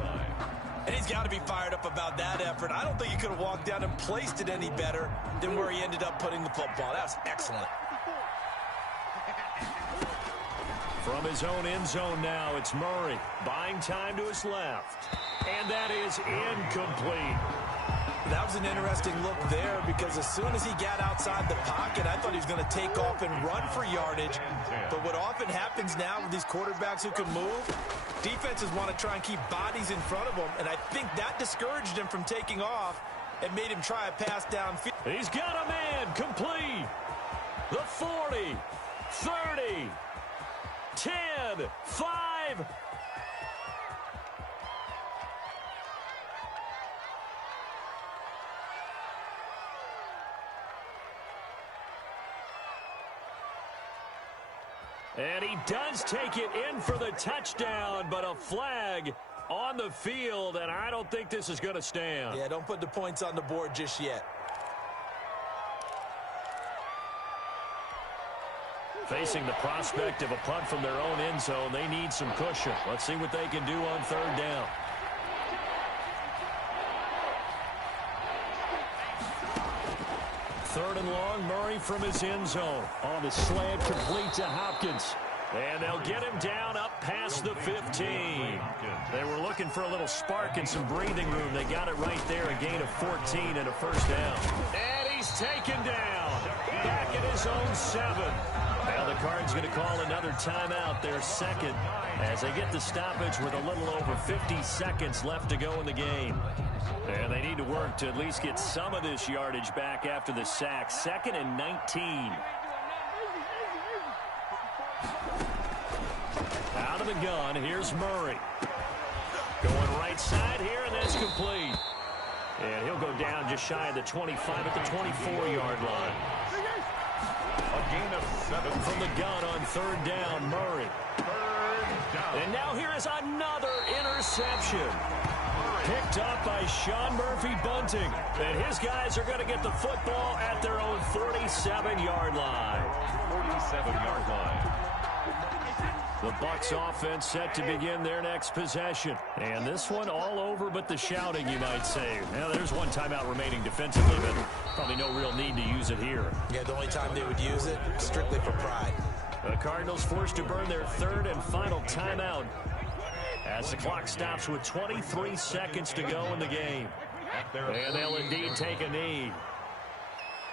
And he's got to be fired up about that effort. I don't think he could have walked down and placed it any better than where he ended up putting the football. That was excellent. From his own end zone now, it's Murray. Buying time to his left. And that is incomplete. That was an interesting look there because as soon as he got outside the pocket, I thought he was going to take off and run for yardage. But what often happens now with these quarterbacks who can move, defenses want to try and keep bodies in front of them, and I think that discouraged him from taking off and made him try a pass downfield. He's got a man complete. The 40, 30, 10, 5. And he does take it in for the touchdown, but a flag on the field, and I don't think this is going to stand. Yeah, don't put the points on the board just yet. Facing the prospect of a punt from their own end zone, they need some cushion. Let's see what they can do on 3rd down. Third and long, Murray from his end zone. On the slant, complete to Hopkins. And they'll get him down up past the 15. They were looking for a little spark and some breathing room. They got it right there, a gain of 14 and a 1st down. And he's taken down. Back at his own 7. Now the Cards going to call another timeout, their 2nd, as they get the stoppage with a little over 50 seconds left to go in the game. And they need to work to at least get some of this yardage back after the sack. 2nd and 19. Out of the gun, here's Murray. Going right side here, and that's complete. And he'll go down just shy of the 25 at the 24-yard line. A gain of 7 from the gun on 3rd down, Murray. 3rd down. And now here is another interception. Picked up by Sean Murphy Bunting. And his guys are going to get the football at their own 47-yard line. 47-yard line. The Bucs offense set to begin their next possession. And this one all over but the shouting, you might say. Now, there's one timeout remaining defensively, but probably no real need to use it here. Yeah, the only time they would use it, strictly for pride. The Cardinals forced to burn their 3rd and final timeout as the clock stops with 23 seconds to go in the game. And they'll indeed take a knee.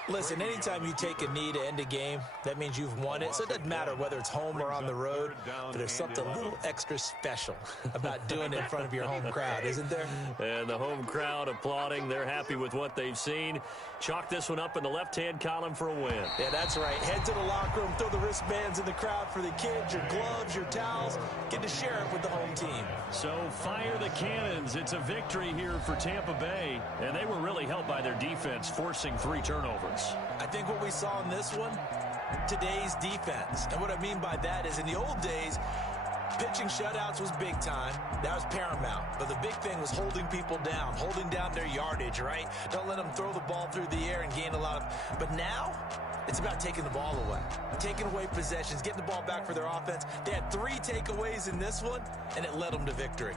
Listen, anytime you take a knee to end a game, that means you've won it. So it doesn't matter whether it's home or on the road, but there's something a little extra special about doing it in front of your home crowd, isn't there? And the home crowd applauding. They're happy with what they've seen. Chalk this one up in the left-hand column for a win. Yeah, that's right. Head to the locker room, throw the wristbands in the crowd for the kids, your gloves, your towels. Get to share it with the home team. So fire the cannons. It's a victory here for Tampa Bay, and they were really helped by their defense, forcing 3 turnovers. I think what we saw in this one, today's defense. And what I mean by that is in the old days, pitching shutouts was big time. That was paramount. But the big thing was holding people down, holding down their yardage, right? Don't let them throw the ball through the air and gain a lot of... But now, it's about taking the ball away, taking away possessions, getting the ball back for their offense. They had 3 takeaways in this one, and it led them to victory.